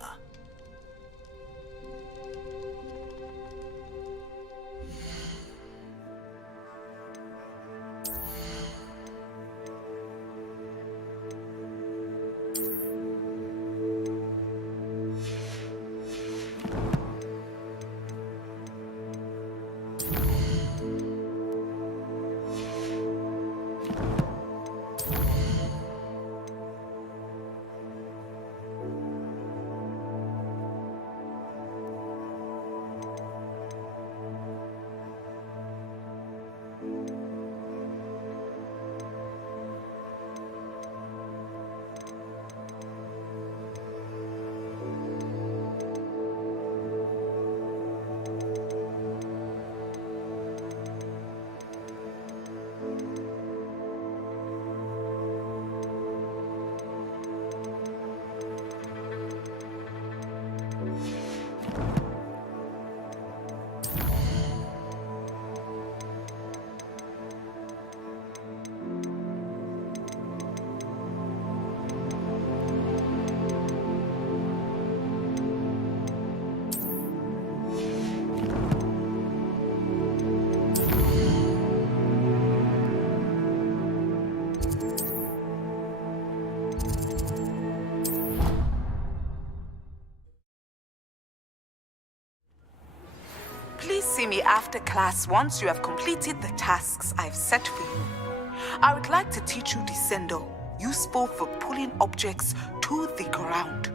Please see me after class once you have completed the tasks I've set for you. I would like to teach you Descendo, useful for pulling objects to the ground.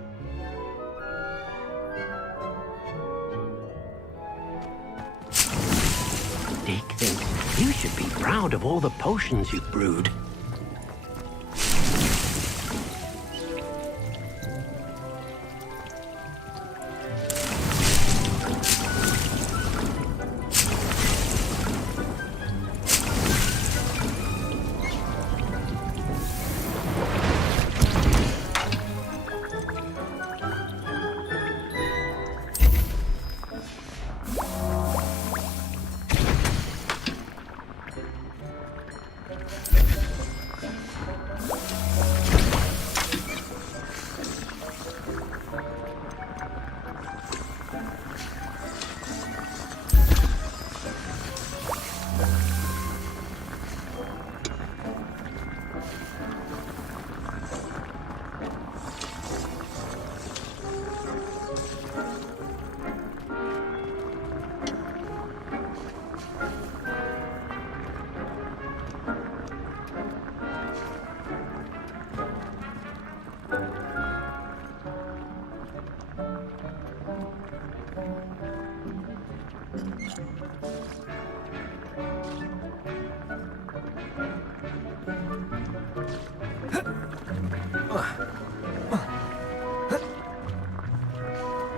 Dick thinks you should be proud of all the potions you've brewed.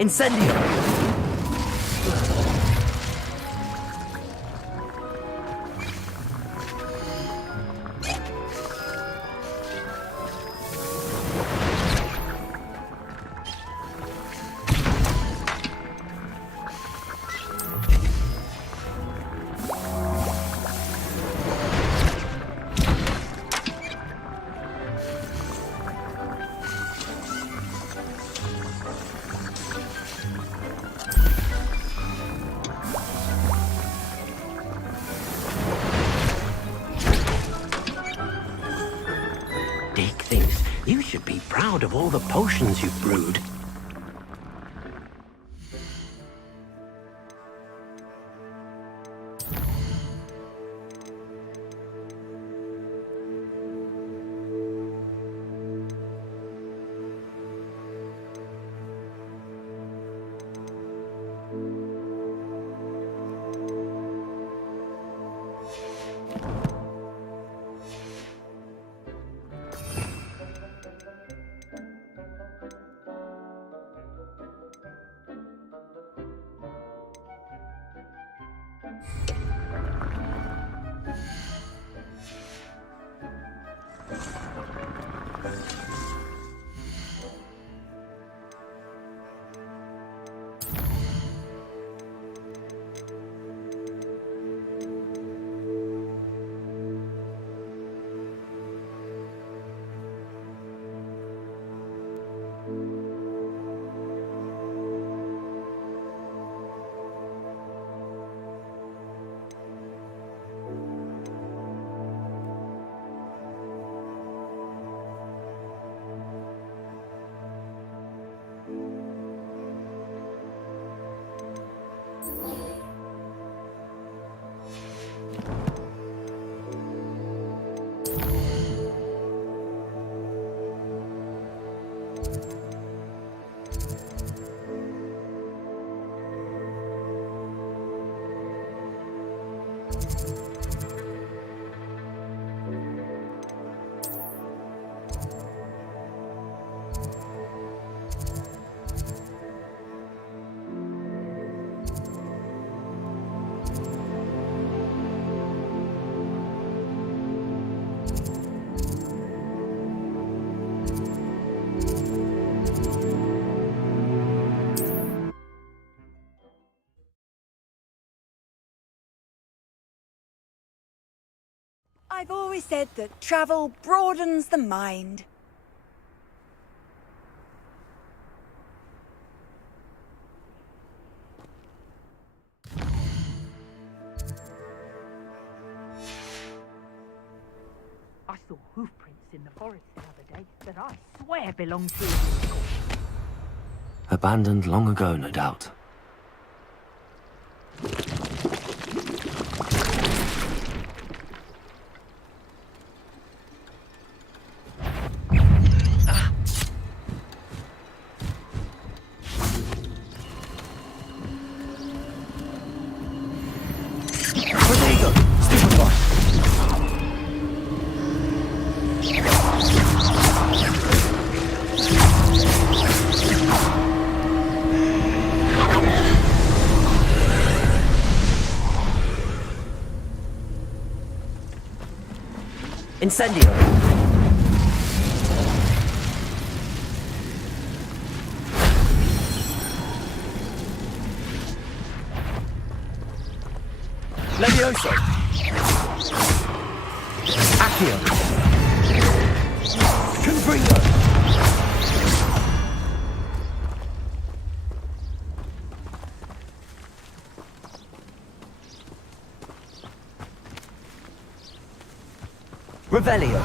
Incendio! Dick thinks you should be proud of all the potions you've brewed. I've always said that travel broadens the mind. I saw hoof prints in the forest the other day that I swear belong to... Abandoned long ago, no doubt. Incendio! Levioso! Accio! Confringo! Revelio!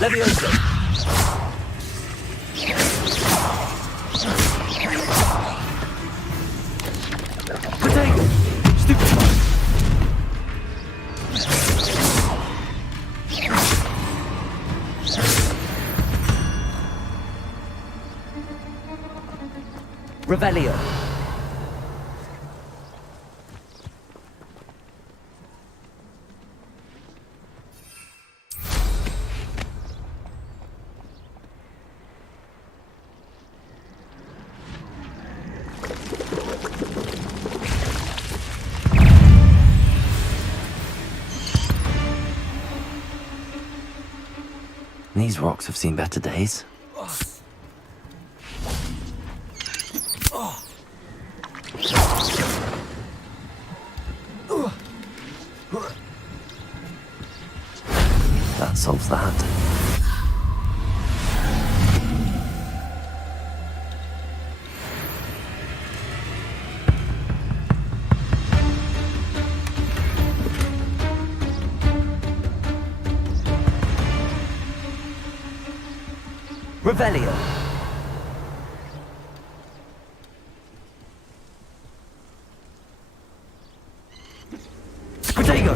Leviosa! Potato! Stupefy! Revelio. These rocks have seen better days. That solves that. Revelio. Protego.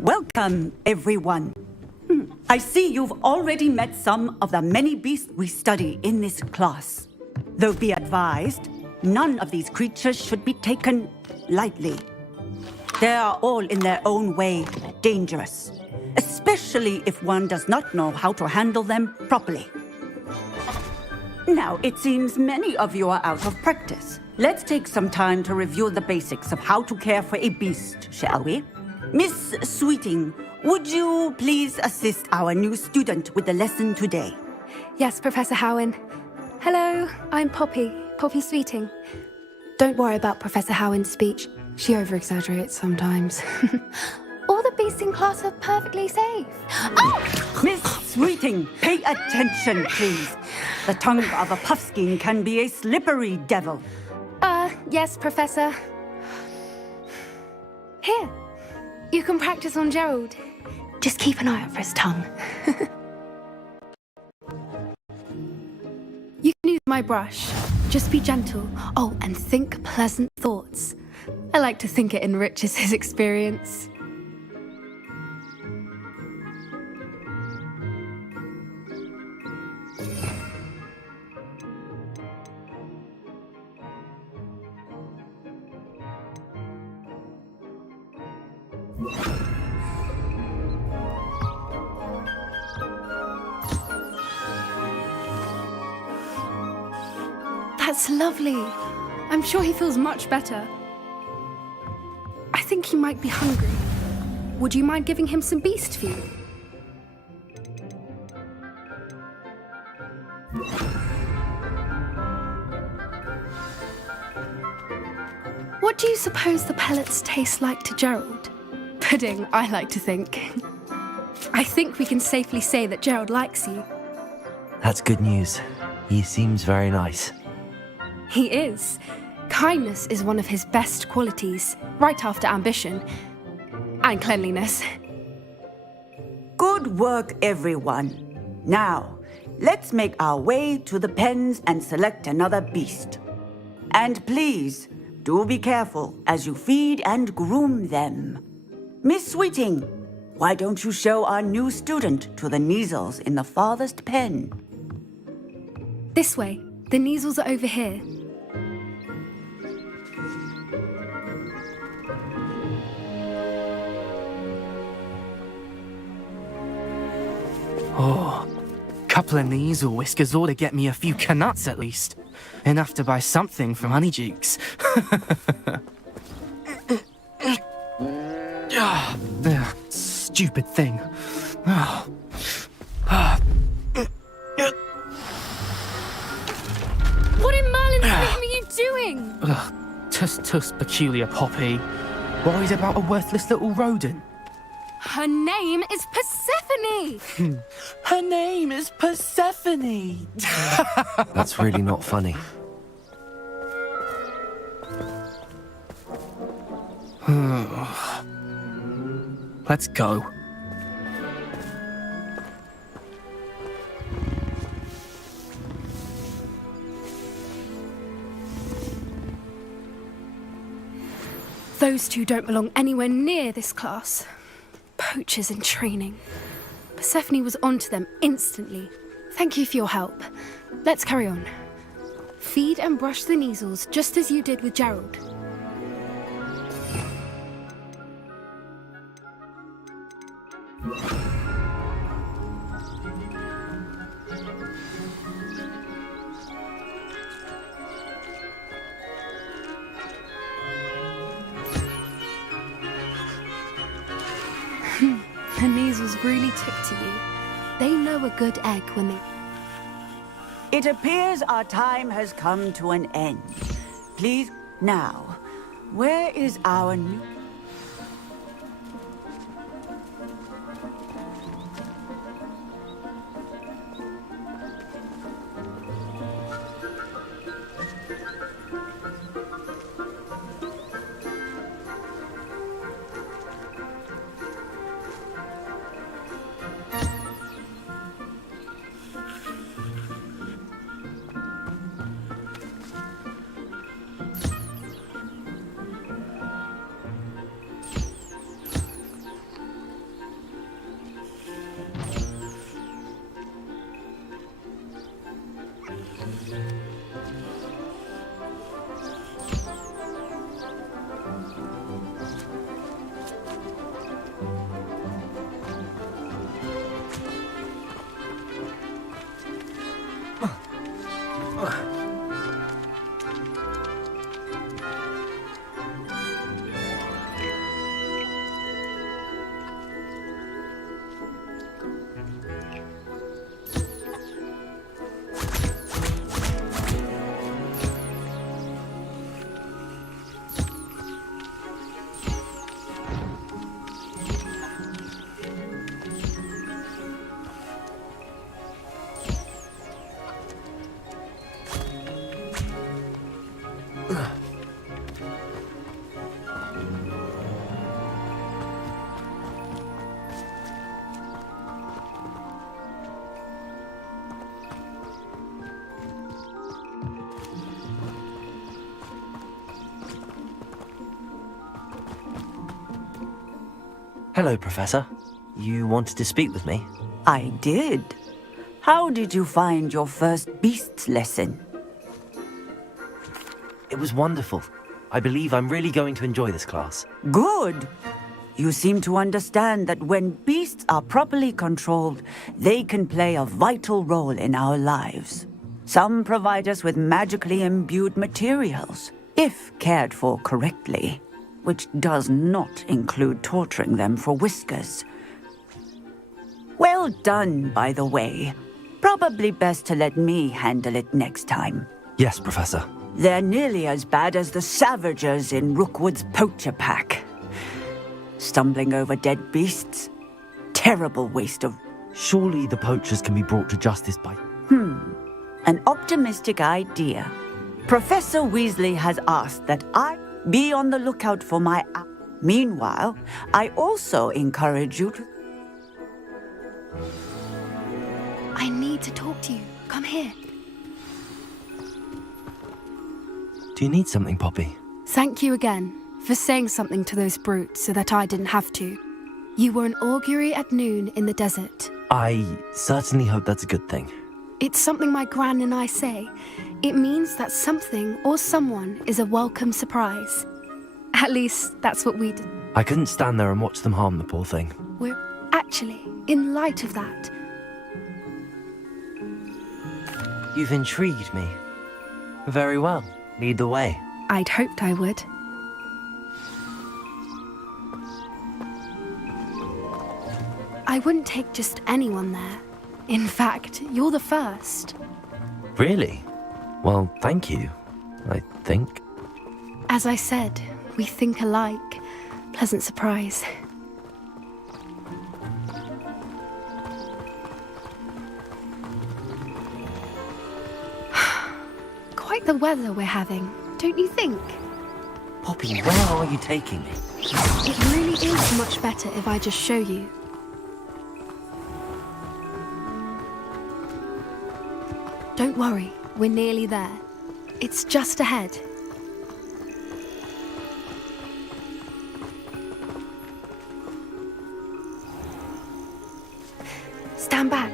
Welcome, everyone. I see you've already met some of the many beasts we study in this class. Though be advised, none of these creatures should be taken lightly. They are all in their own way dangerous, especially if one does not know how to handle them properly. Now, it seems many of you are out of practice. Let's take some time to review the basics of how to care for a beast, shall we? Miss Sweeting, would you please assist our new student with the lesson today? Yes, Professor Howen. Hello, I'm Poppy Sweeting. Don't worry about Professor Howen's speech. She over-exaggerates sometimes. All the beasts in class are perfectly safe. Oh! Miss Sweeting, pay attention, please. The tongue of a puffskein can be a slippery devil. Yes, Professor. Here, you can practice on Gerald. Just keep an eye out for his tongue. You can use my brush. Just be gentle. Oh, and think pleasant thoughts. I like to think it enriches his experience. That's lovely. I'm sure he feels much better. I think he might be hungry. Would you mind giving him some beast food? What do you suppose the pellets taste like to Gerald? Pudding, I like to think. I think we can safely say that Gerald likes you. That's good news. He seems very nice. He is. Kindness is one of his best qualities, right after ambition and cleanliness. Good work, everyone. Now, let's make our way to the pens and select another beast. And please, do be careful as you feed and groom them. Miss Sweeting, why don't you show our new student to the Neasels in the farthest pen? This way. The Neasels are over here. Oh, couple of Neasel whiskers ought to get me a few canuts at least. Enough to buy something from Honeydukes. Stupid thing. What in Merlin's name are you doing? Tuss, peculiar Poppy. Worried about a worthless little rodent. Her name is Persephone! Her name is Persephone! That's really not funny. Let's go. Those two don't belong anywhere near this class. Poachers in training. Persephone was onto them instantly. Thank you for your help. Let's carry on. Feed and brush the Neasels just as you did with Gerald. The Neasels really tick to you. They know a good egg when they... It appears our time has come to an end. Please, now, where is our new... Hello, Professor. You wanted to speak with me? I did. How did you find your first beasts lesson? It was wonderful. I believe I'm really going to enjoy this class. Good. You seem to understand that when beasts are properly controlled, they can play a vital role in our lives. Some provide us with magically imbued materials, if cared for correctly, which does not include torturing them for whiskers. Well done, by the way. Probably best to let me handle it next time. Yes, Professor. They're nearly as bad as the Savagers in Rookwood's poacher pack. Stumbling over dead beasts. Terrible waste of... Surely the poachers can be brought to justice by... An optimistic idea. Professor Weasley has asked that I be on the lookout for my... Meanwhile, I also encourage you to... I need to talk to you. Come here. Do you need something, Poppy? Thank you again for saying something to those brutes so that I didn't have to. You were an augury at noon in the desert. I certainly hope that's a good thing. It's something my gran and I say. It means that something or someone is a welcome surprise. At least, that's what we do. I couldn't stand there and watch them harm the poor thing. We're actually, in light of that... You've intrigued me. Very well. Lead the way. I'd hoped I would. I wouldn't take just anyone there. In fact, you're the first. Really? Well, thank you, I think. As I said, we think alike. Pleasant surprise. Quite the weather we're having, don't you think? Poppy, where are you taking me? It really is much better if I just show you. Don't worry, we're nearly there. It's just ahead. Stand back.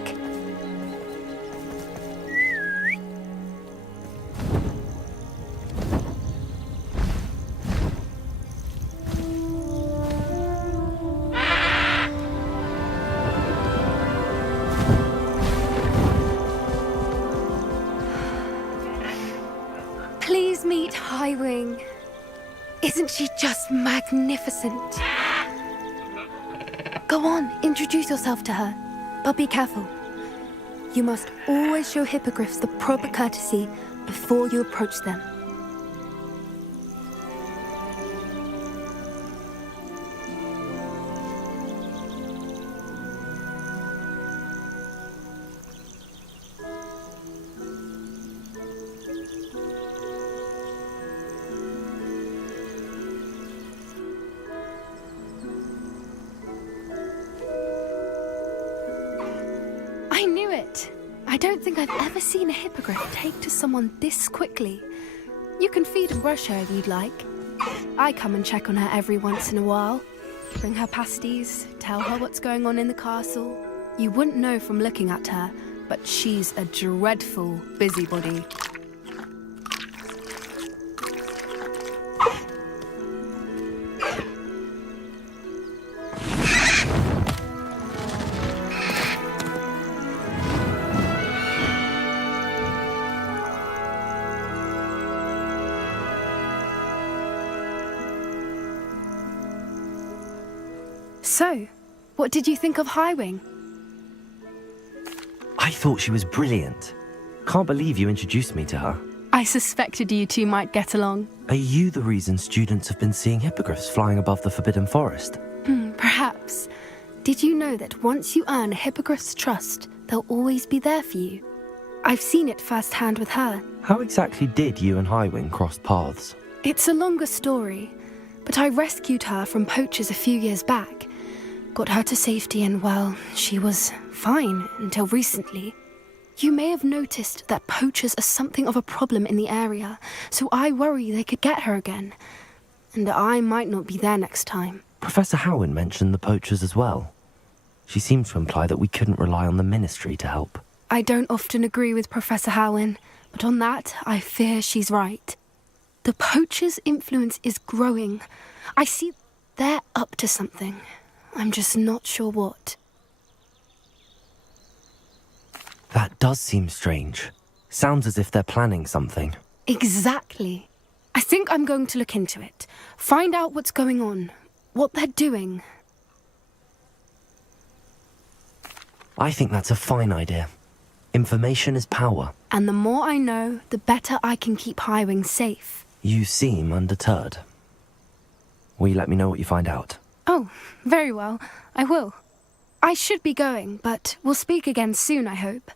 Please meet Highwing. Isn't she just magnificent? Go on, introduce yourself to her. But be careful. You must always show hippogriffs the proper courtesy before you approach them. I knew it! I don't think I've ever seen a hippogriff take to someone this quickly. You can feed and brush her if you'd like. I come and check on her every once in a while. Bring her pasties, tell her what's going on in the castle. You wouldn't know from looking at her, but she's a dreadful busybody. So, what did you think of Highwing? I thought she was brilliant. Can't believe you introduced me to her. I suspected you two might get along. Are you the reason students have been seeing hippogriffs flying above the Forbidden Forest? Perhaps. Did you know that once you earn a hippogriff's trust, they'll always be there for you? I've seen it firsthand with her. How exactly did you and Highwing cross paths? It's a longer story, but I rescued her from poachers a few years back. Got her to safety and, well, she was fine until recently. You may have noticed that poachers are something of a problem in the area, so I worry they could get her again. And I might not be there next time. Professor Howin mentioned the poachers as well. She seemed to imply that we couldn't rely on the Ministry to help. I don't often agree with Professor Howin, but on that, I fear she's right. The poachers' influence is growing. I see they're up to something. I'm just not sure what. That does seem strange. Sounds as if they're planning something. Exactly. I think I'm going to look into it. Find out what's going on. What they're doing. I think that's a fine idea. Information is power. And the more I know, the better I can keep Highwing safe. You seem undeterred. Will you let me know what you find out? Oh, very well. I will. I should be going, but we'll speak again soon, I hope.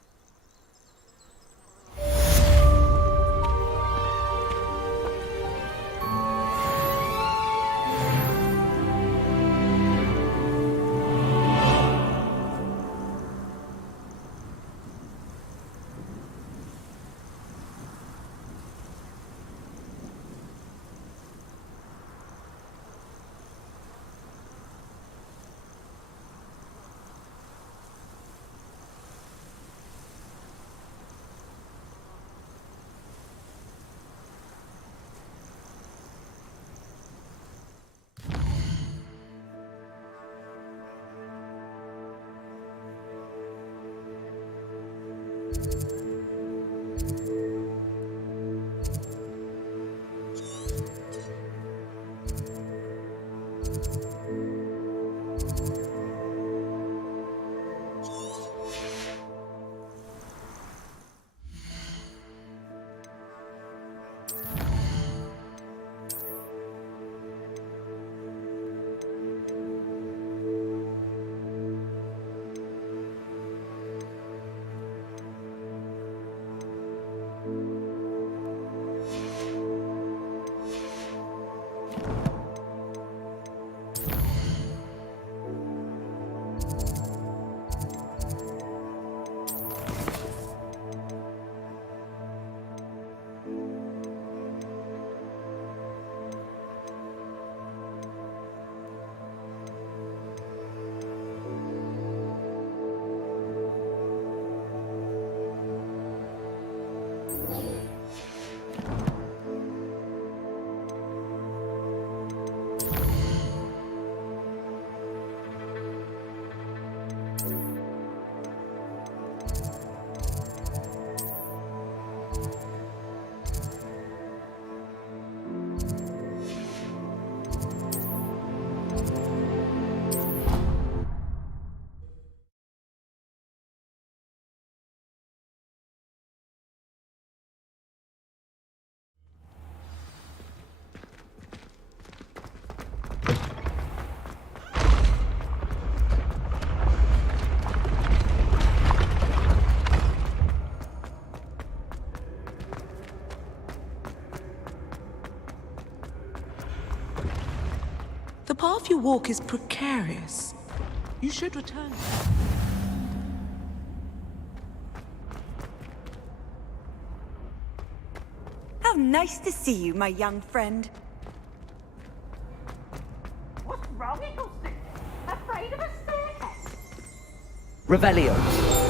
The path you walk is precarious. You should return. How nice to see you, my young friend. What's wrong, Eaglestick? Afraid of a staircase? Revelio.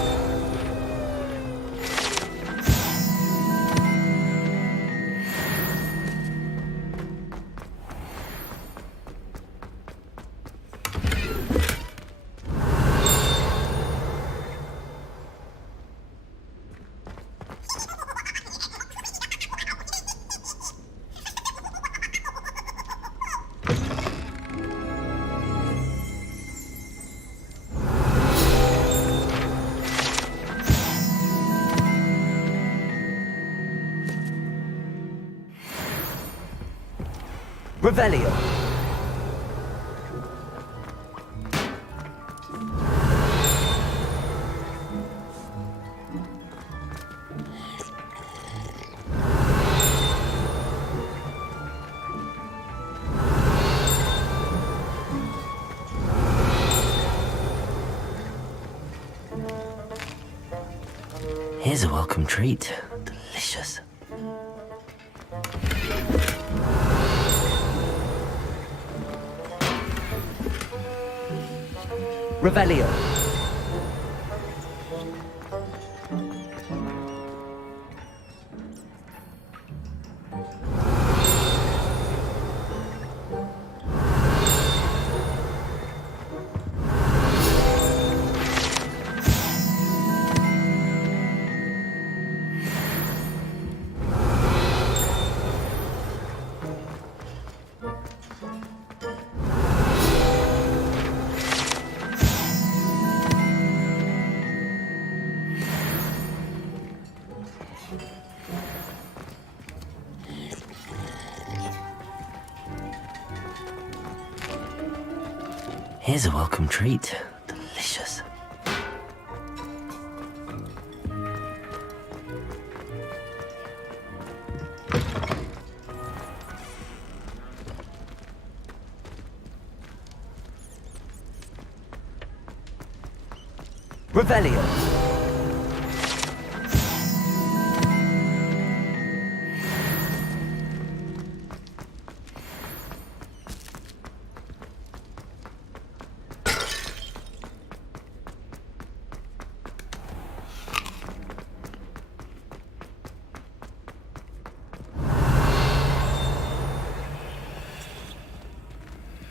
Revelio. Here's a welcome treat. Delicious. Revelio. Here's a welcome treat. Delicious. Revelio.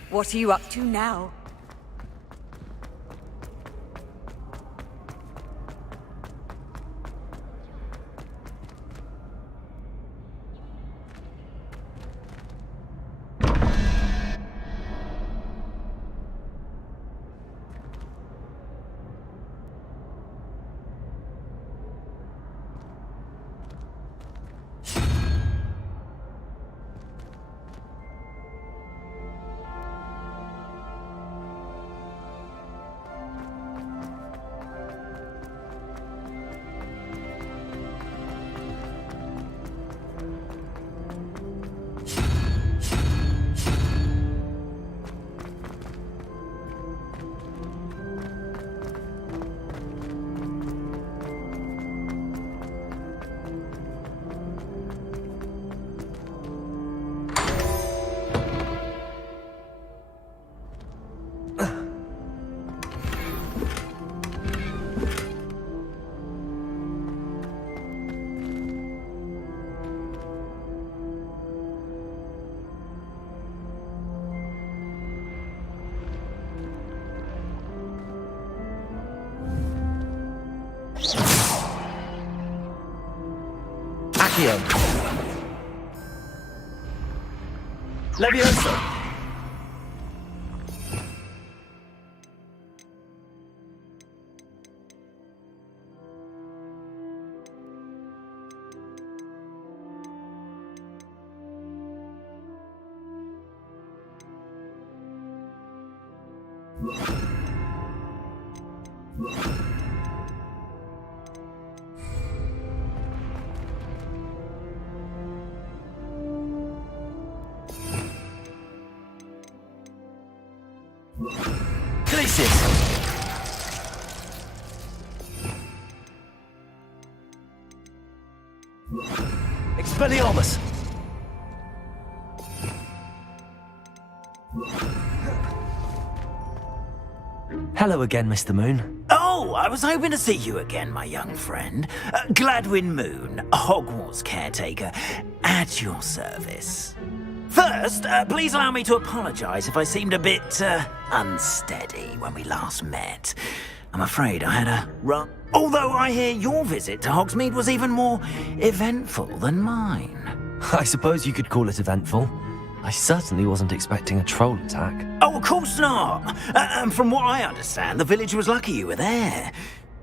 What are you up to now? Accio. Leviosa. Expelliarmus! Hello again, Mr. Moon. Oh, I was hoping to see you again, my young friend. Gladwin Moon, Hogwarts caretaker, at your service. First, please allow me to apologize if I seemed a bit, unsteady when we last met. I'm afraid I had a rough... Although I hear your visit to Hogsmeade was even more eventful than mine. I suppose you could call it eventful. I certainly wasn't expecting a troll attack. Oh, of course not! And from what I understand, the village was lucky you were there.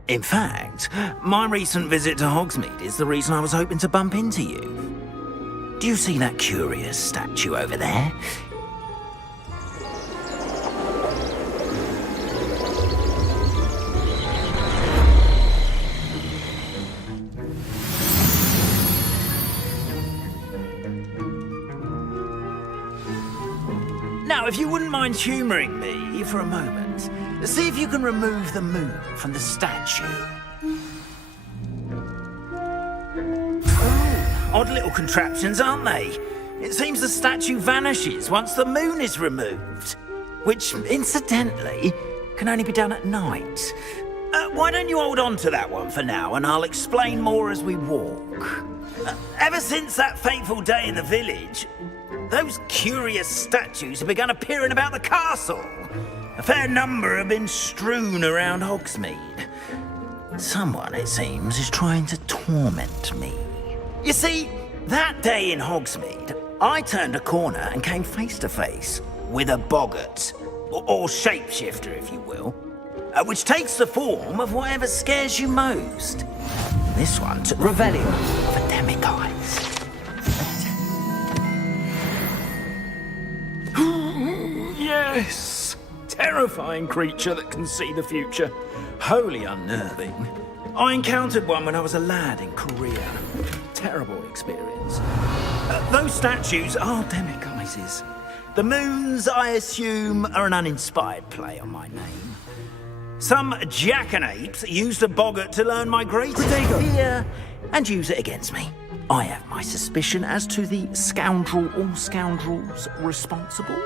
In fact, my recent visit to Hogsmeade is the reason I was hoping to bump into you. Do you see that curious statue over there? Now, if you wouldn't mind humouring me for a moment, see if you can remove the moon from the statue. Oh, odd little contraptions, aren't they? It seems the statue vanishes once the moon is removed. Which, incidentally, can only be done at night. Why don't you hold on to that one for now, and I'll explain more as we walk. Ever since that fateful day in the village, those curious statues have begun appearing about the castle. A fair number have been strewn around Hogsmeade. Someone, it seems, is trying to torment me. You see, that day in Hogsmeade, I turned a corner and came face to face with a boggart, or shapeshifter, if you will, which takes the form of whatever scares you most. This one took Revelio for demiguise. Yes! Terrifying creature that can see the future. Wholly unnerving. I encountered one when I was a lad in Korea. Terrible experience. Those statues are demiguises. The moons, I assume, are an uninspired play on my name. Some jackanapes used a boggart to learn my greatest fear and use it against me. I have my suspicion as to the scoundrel or scoundrels responsible.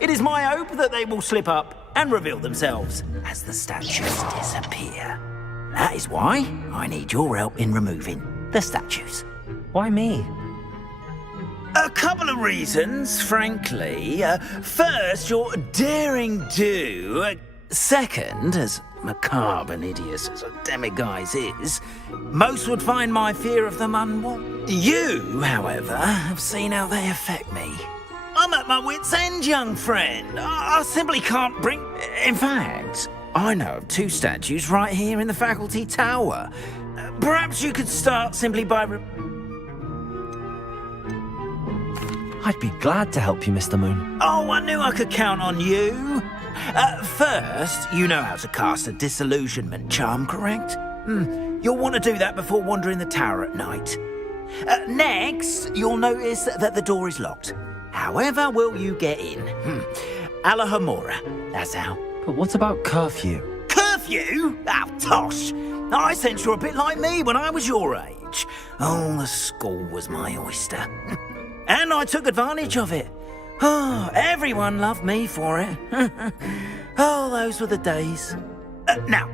It is my hope that they will slip up and reveal themselves as the statues disappear. That is why I need your help in removing the statues. Why me? A couple of reasons, frankly. First, your daring do. Second, as macabre and hideous as a demiguise is, most would find my fear of them unwanted. You, however, have seen how they affect me. I'm at my wit's end, young friend. I simply can't bring... In fact, I know of 2 statues right here in the faculty tower. Perhaps you could start simply by... I'd be glad to help you, Mr. Moon. Oh, I knew I could count on you. First, you know how to cast a disillusionment charm, correct? You'll want to do that before wandering the tower at night. Next, you'll notice that the door is locked. However will you get in? Alahomora, that's how. But what about curfew? Curfew? Oh, tosh. I sense you're a bit like me when I was your age. Oh, the school was my oyster. And I took advantage of it. Oh, everyone loved me for it. Oh, those were the days. Now,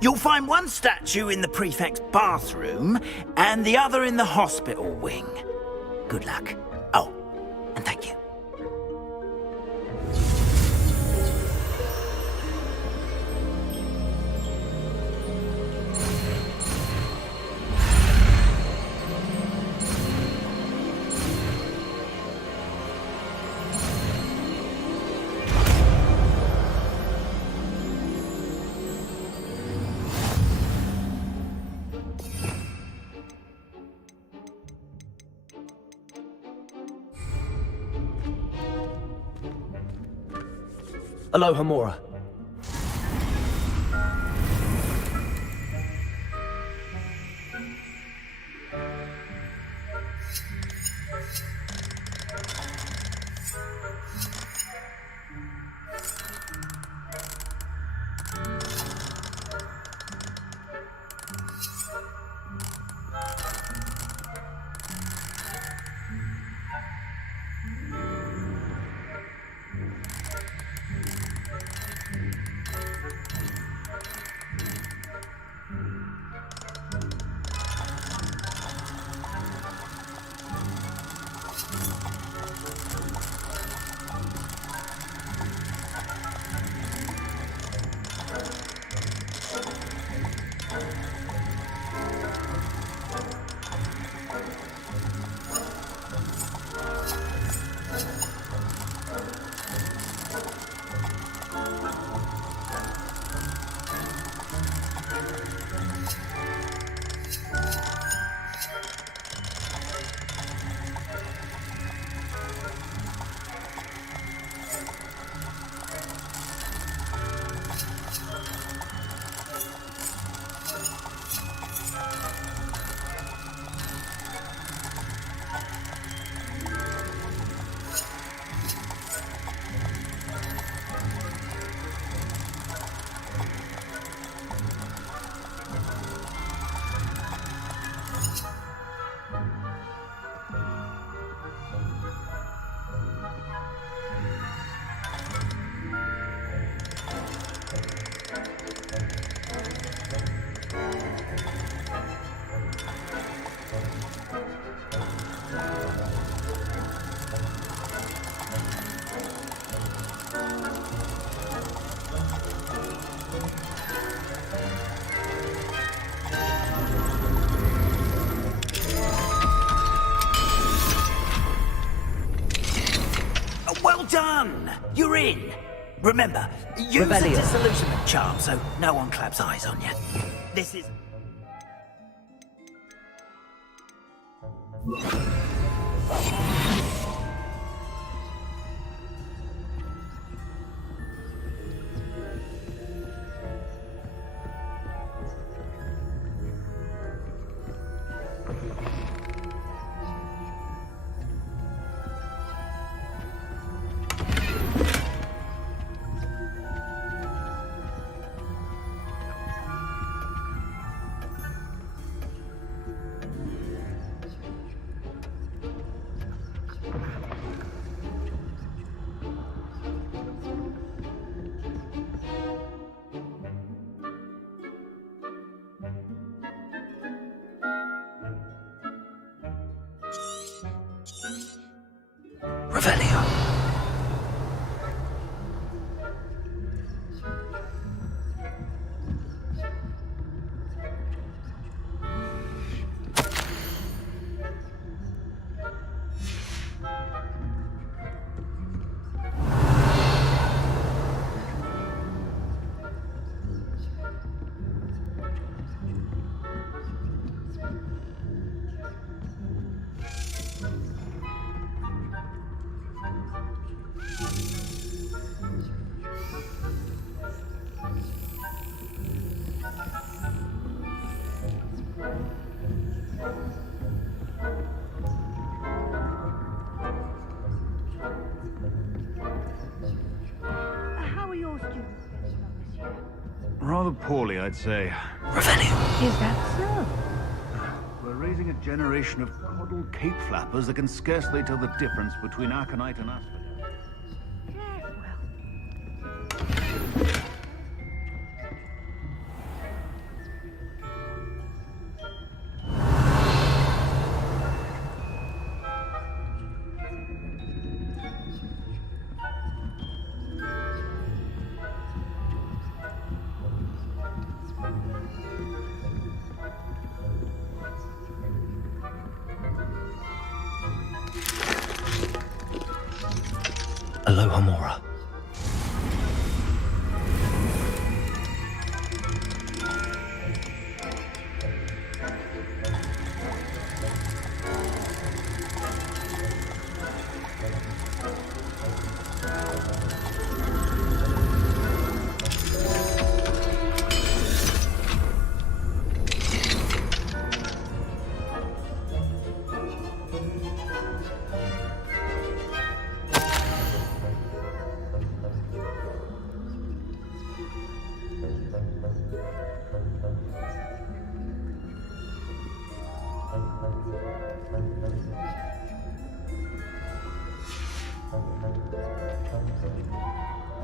you'll find one statue in the prefect's bathroom and the other in the hospital wing. Good luck. Oh, and thank you. Alohomora. done. You're in. Remember, use a Revelio. disillusionment charm so no one claps eyes on you. This is... Revelio. How are your students getting on this year? Rather poorly, I'd say. Revelio. Is that so? We're raising a generation of coddled cape flappers that can scarcely tell the difference between Aconite and Asphodel. Aloha Mora.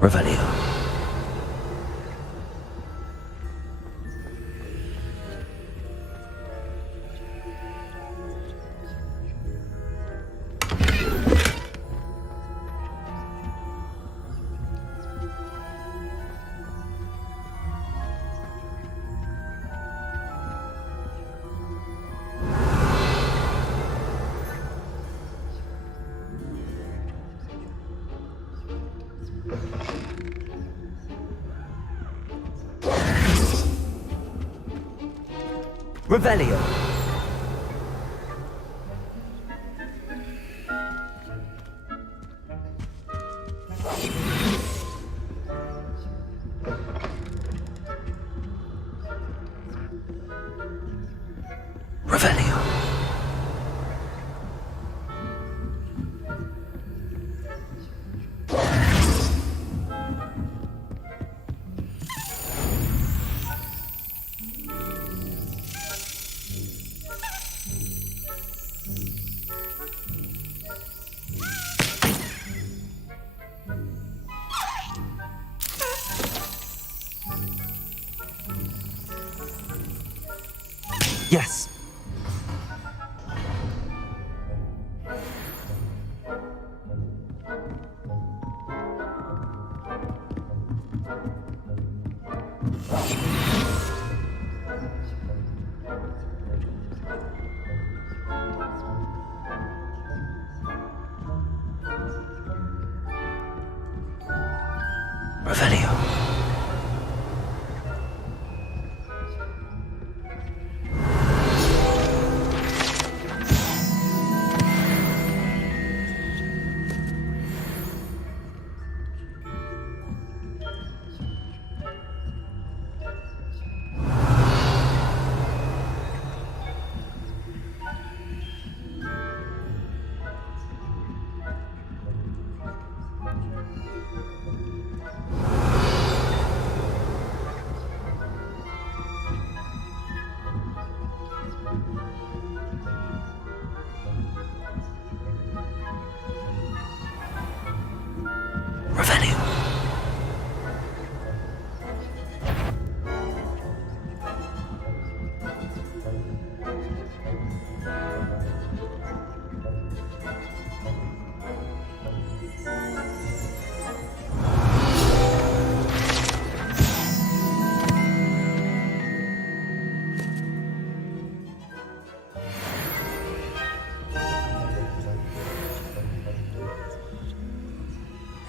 Revelio. Revelio. Revelio. Yes. Revelio.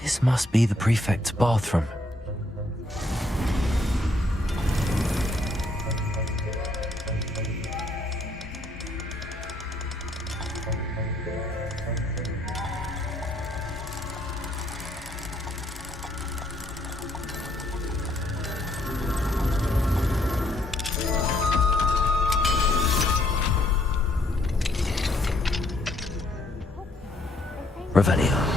This must be the prefect's bathroom. Revelio.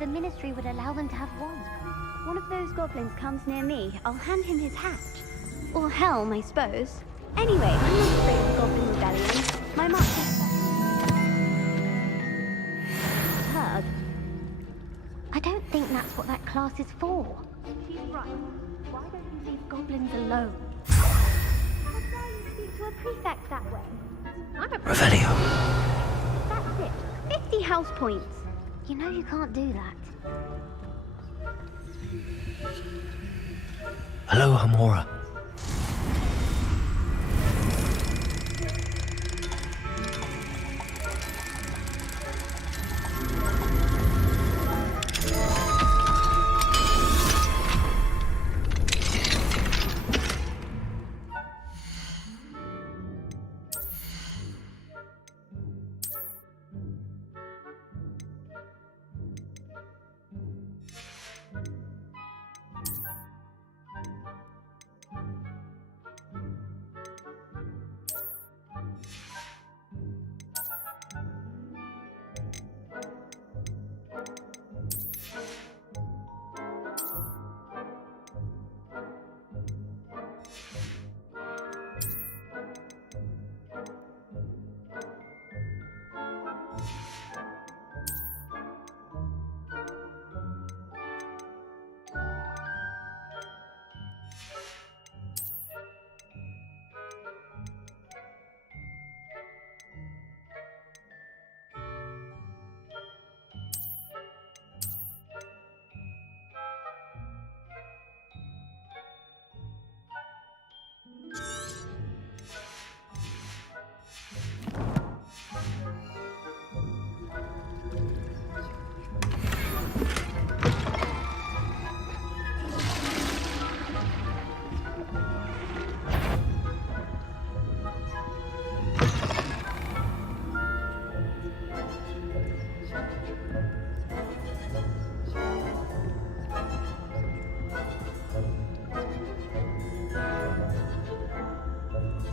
The Ministry would allow them to have one. One of those goblins comes near me, I'll hand him his hat. Or helm, I suppose. Anyway, I'm not afraid of the Goblin Rebellion. My mark is... Hug. I don't think that's what that class is for. She's right. Why don't you leave goblins alone? How dare you speak to a prefect that way? I'm a Revelio. That's it. 50 house points. You know you can't do that. Hello, Hamora.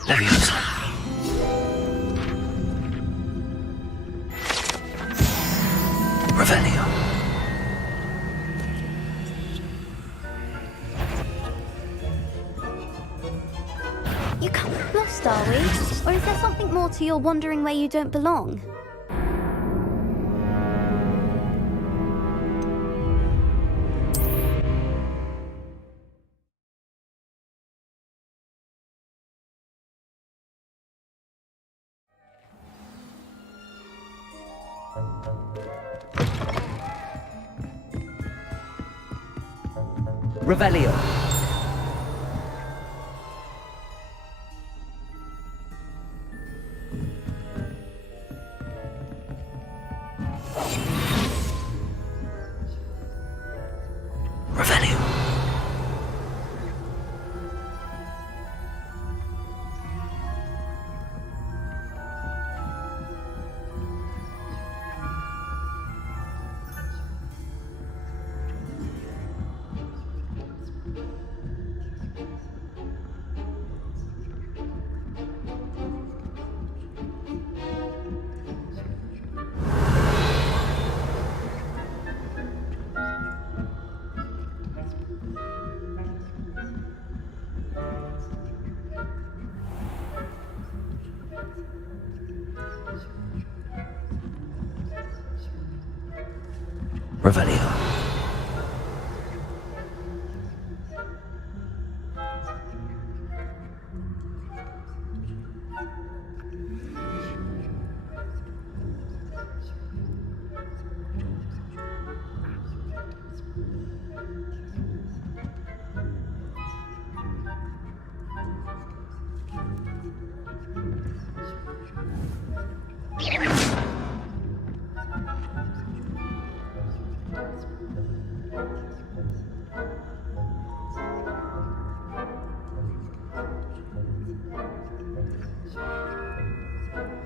Leviosa. Revelio. You come lost, are we? Or is there something more to your wandering where you don't belong? Revelio. Revelio.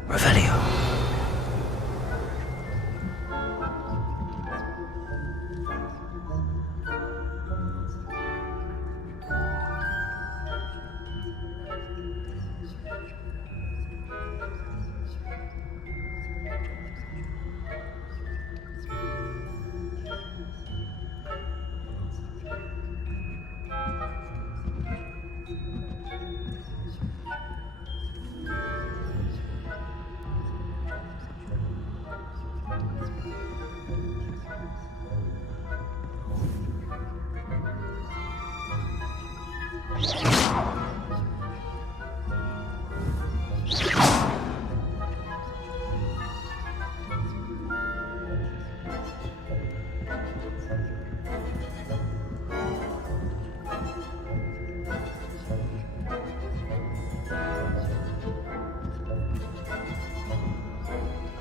Revelio.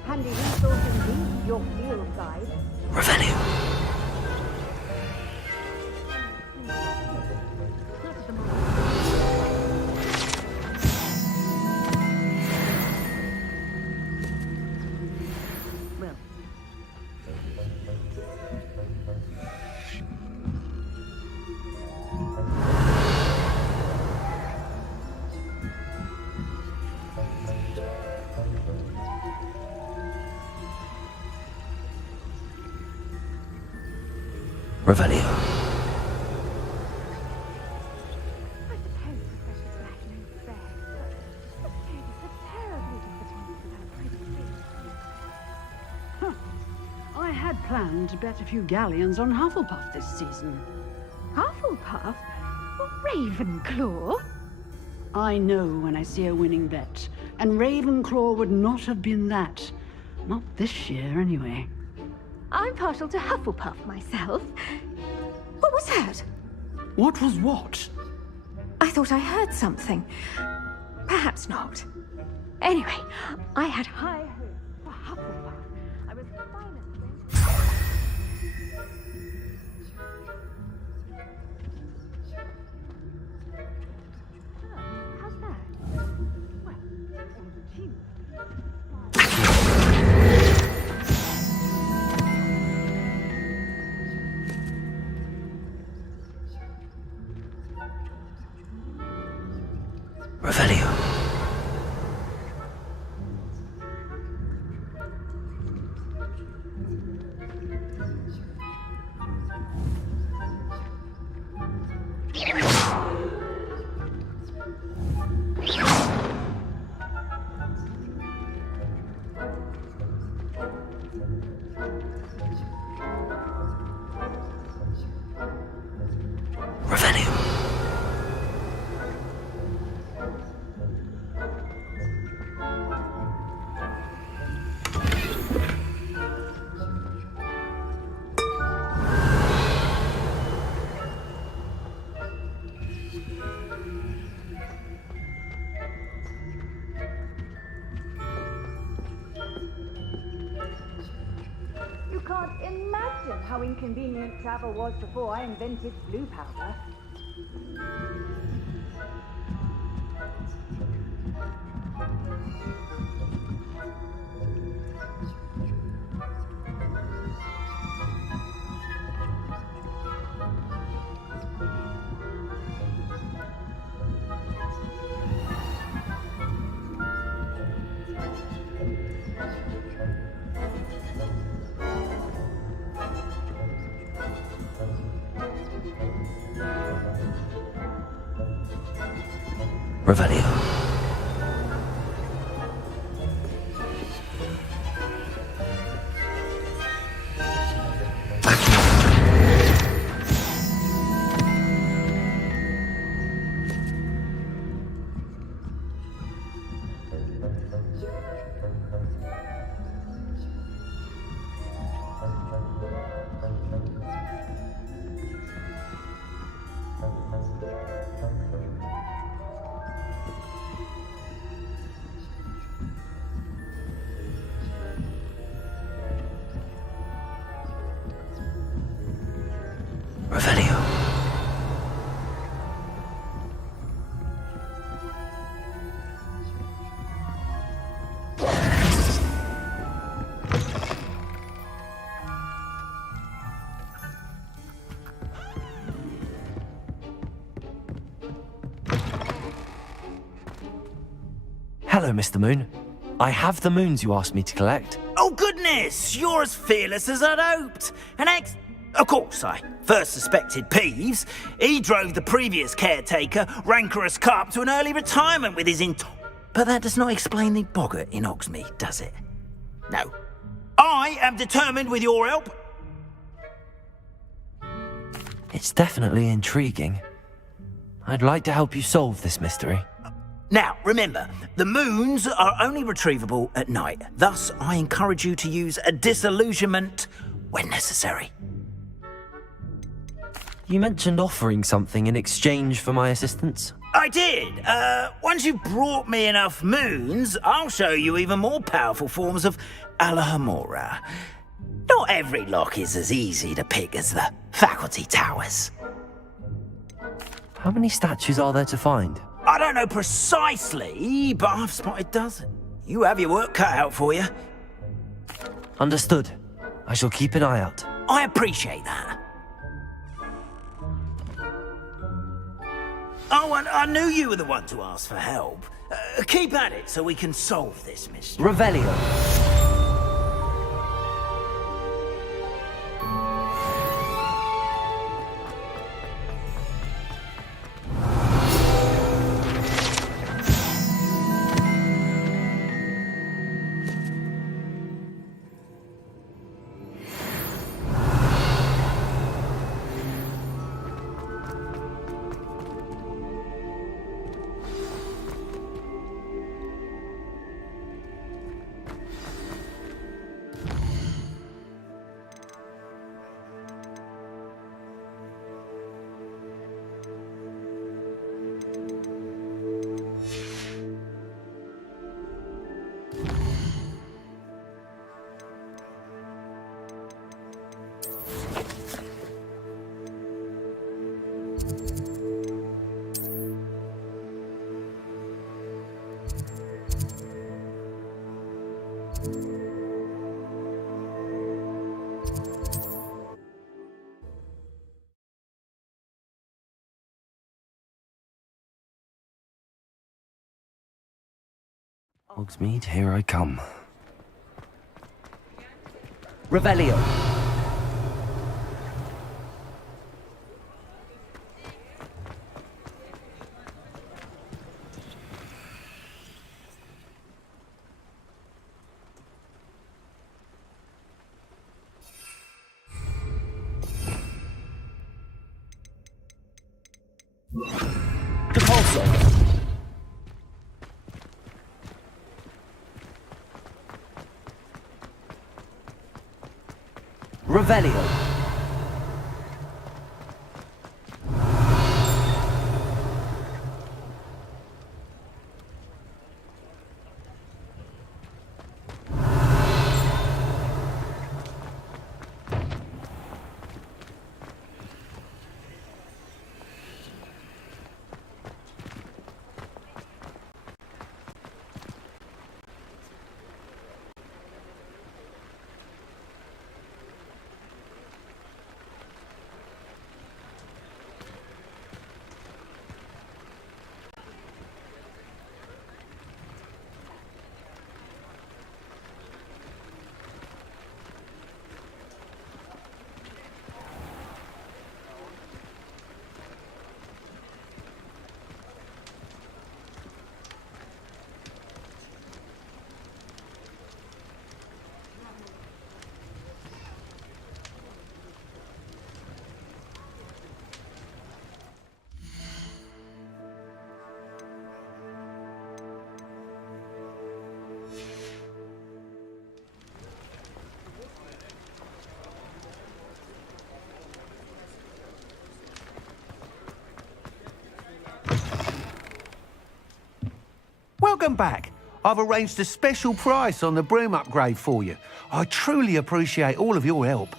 Handy resource indeed, your field guide. Revelio. Revelio. I had planned to bet a few galleons on Hufflepuff this season. Hufflepuff? Ravenclaw? I know when I see a winning bet, and Ravenclaw would not have been that. Not this year, anyway. I'm partial to Hufflepuff myself. What was that? What was what? I thought I heard something. Perhaps not. Anyway, I had high hopes for Hufflepuff. I was finally going to... How's that? Well, all the team. Revelio. Revelio. You can't imagine how inconvenient travel was before I invented blue powder. Revelio. Hello, Mr. Moon. I have the moons you asked me to collect. Oh, goodness! You're as fearless as I'd hoped. Of course, I first suspected Peeves. He drove the previous caretaker, Rancorous Carp, to an early retirement with his But that does not explain the boggart in Hogsmeade, does it? No. I am determined with your help. It's definitely intriguing. I'd like to help you solve this mystery. Now, remember, the moons are only retrievable at night. Thus, I encourage you to use a disillusionment when necessary. You mentioned offering something in exchange for my assistance. I did. Once you've brought me enough moons, I'll show you even more powerful forms of Alohomora. Not every lock is as easy to pick as the faculty towers. How many statues are there to find? I don't know precisely, but I've spotted dozens. You have your work cut out for you. Understood. I shall keep an eye out. I appreciate that. Oh, and I knew you were the one to ask for help. Keep at it so we can solve this mystery. Revelio. Hogsmeade, here I come. Revelio. Compulso. Revelio. Welcome back. I've arranged a special price on the broom upgrade for you. I truly appreciate all of your help.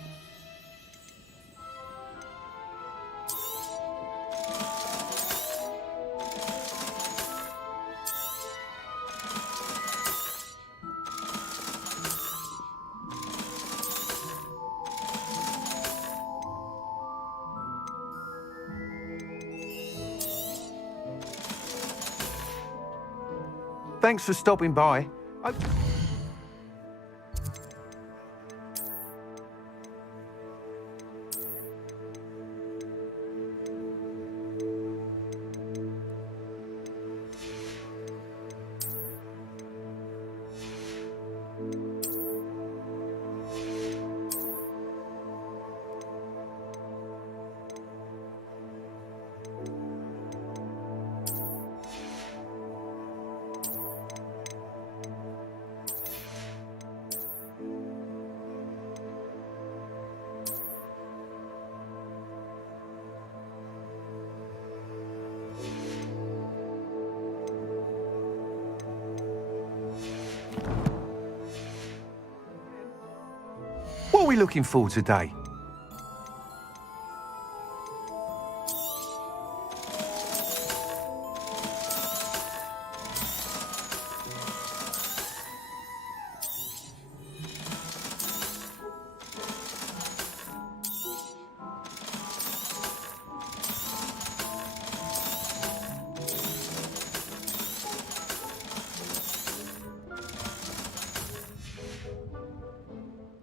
Thanks for stopping by. What are we looking for today?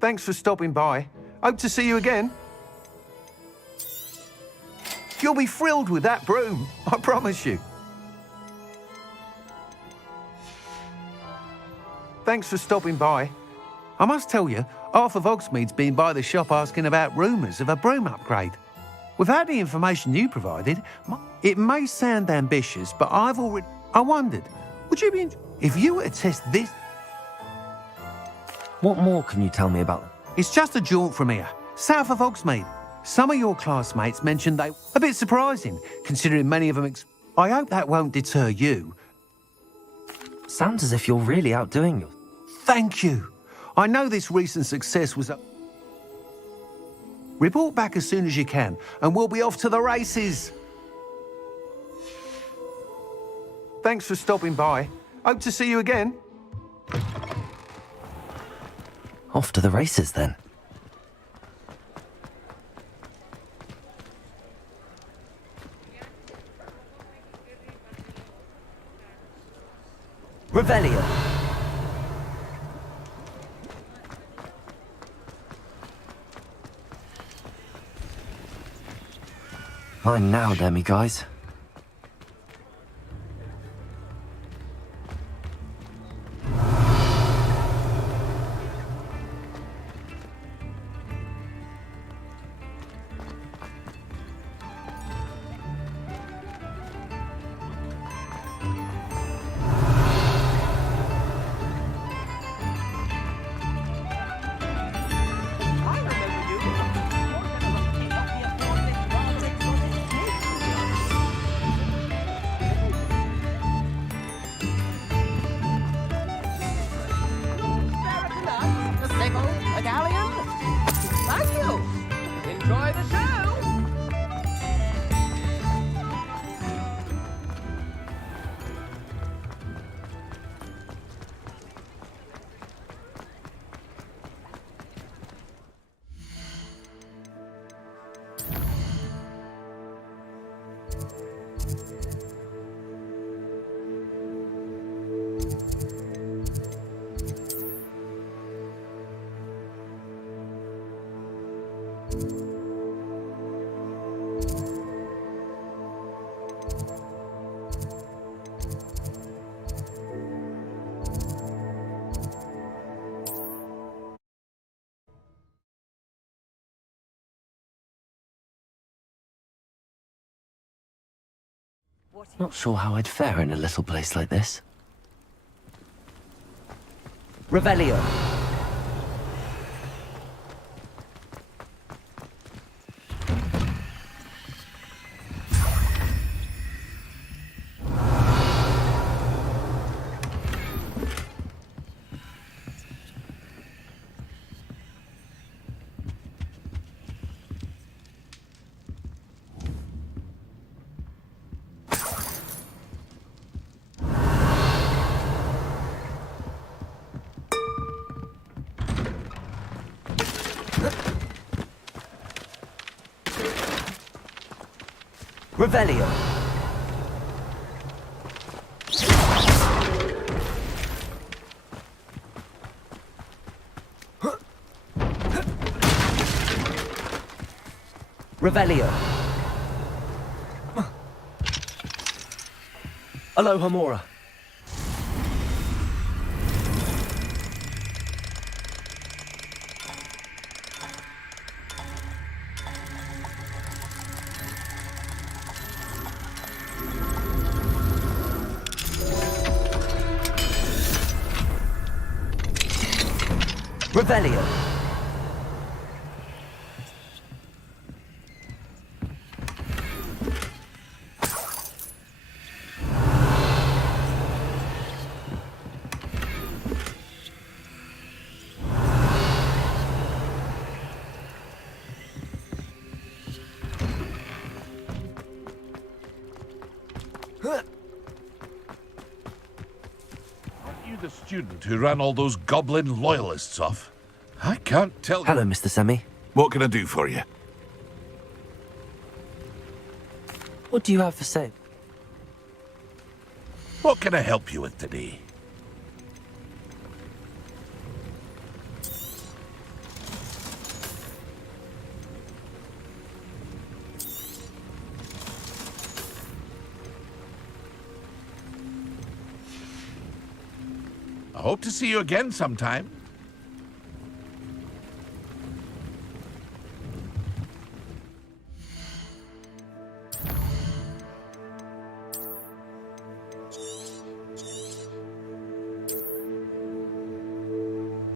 Thanks for stopping by. Hope to see you again. You'll be thrilled with that broom, I promise you. Thanks for stopping by. I must tell you, half of Hogsmeade's been by the shop asking about rumours of a broom upgrade. Without the information you provided, it may sound ambitious, but I wondered, would you be if you were to test this? What more can you tell me about them? It's just a jaunt from here, south of Hogsmeade. Some of your classmates mentioned they... A bit surprising, considering many of them... I hope that won't deter you. Sounds as if you're really outdoing yourself. Thank you. I know this recent success was... Report back as soon as you can, and we'll be off to the races. Thanks for stopping by. Hope to see you again. Off to the races, then. Revelio. Mine now, demi-guys. Not sure how I'd fare in a little place like this. Revelio. Revelio. Revelio. Aloha Mora. Revelio. The student who ran all those goblin loyalists off. I can't tell. Hello, Mr. Semi. What can I do for you? What do you have for sale? What can I help you with today? I hope to see you again sometime.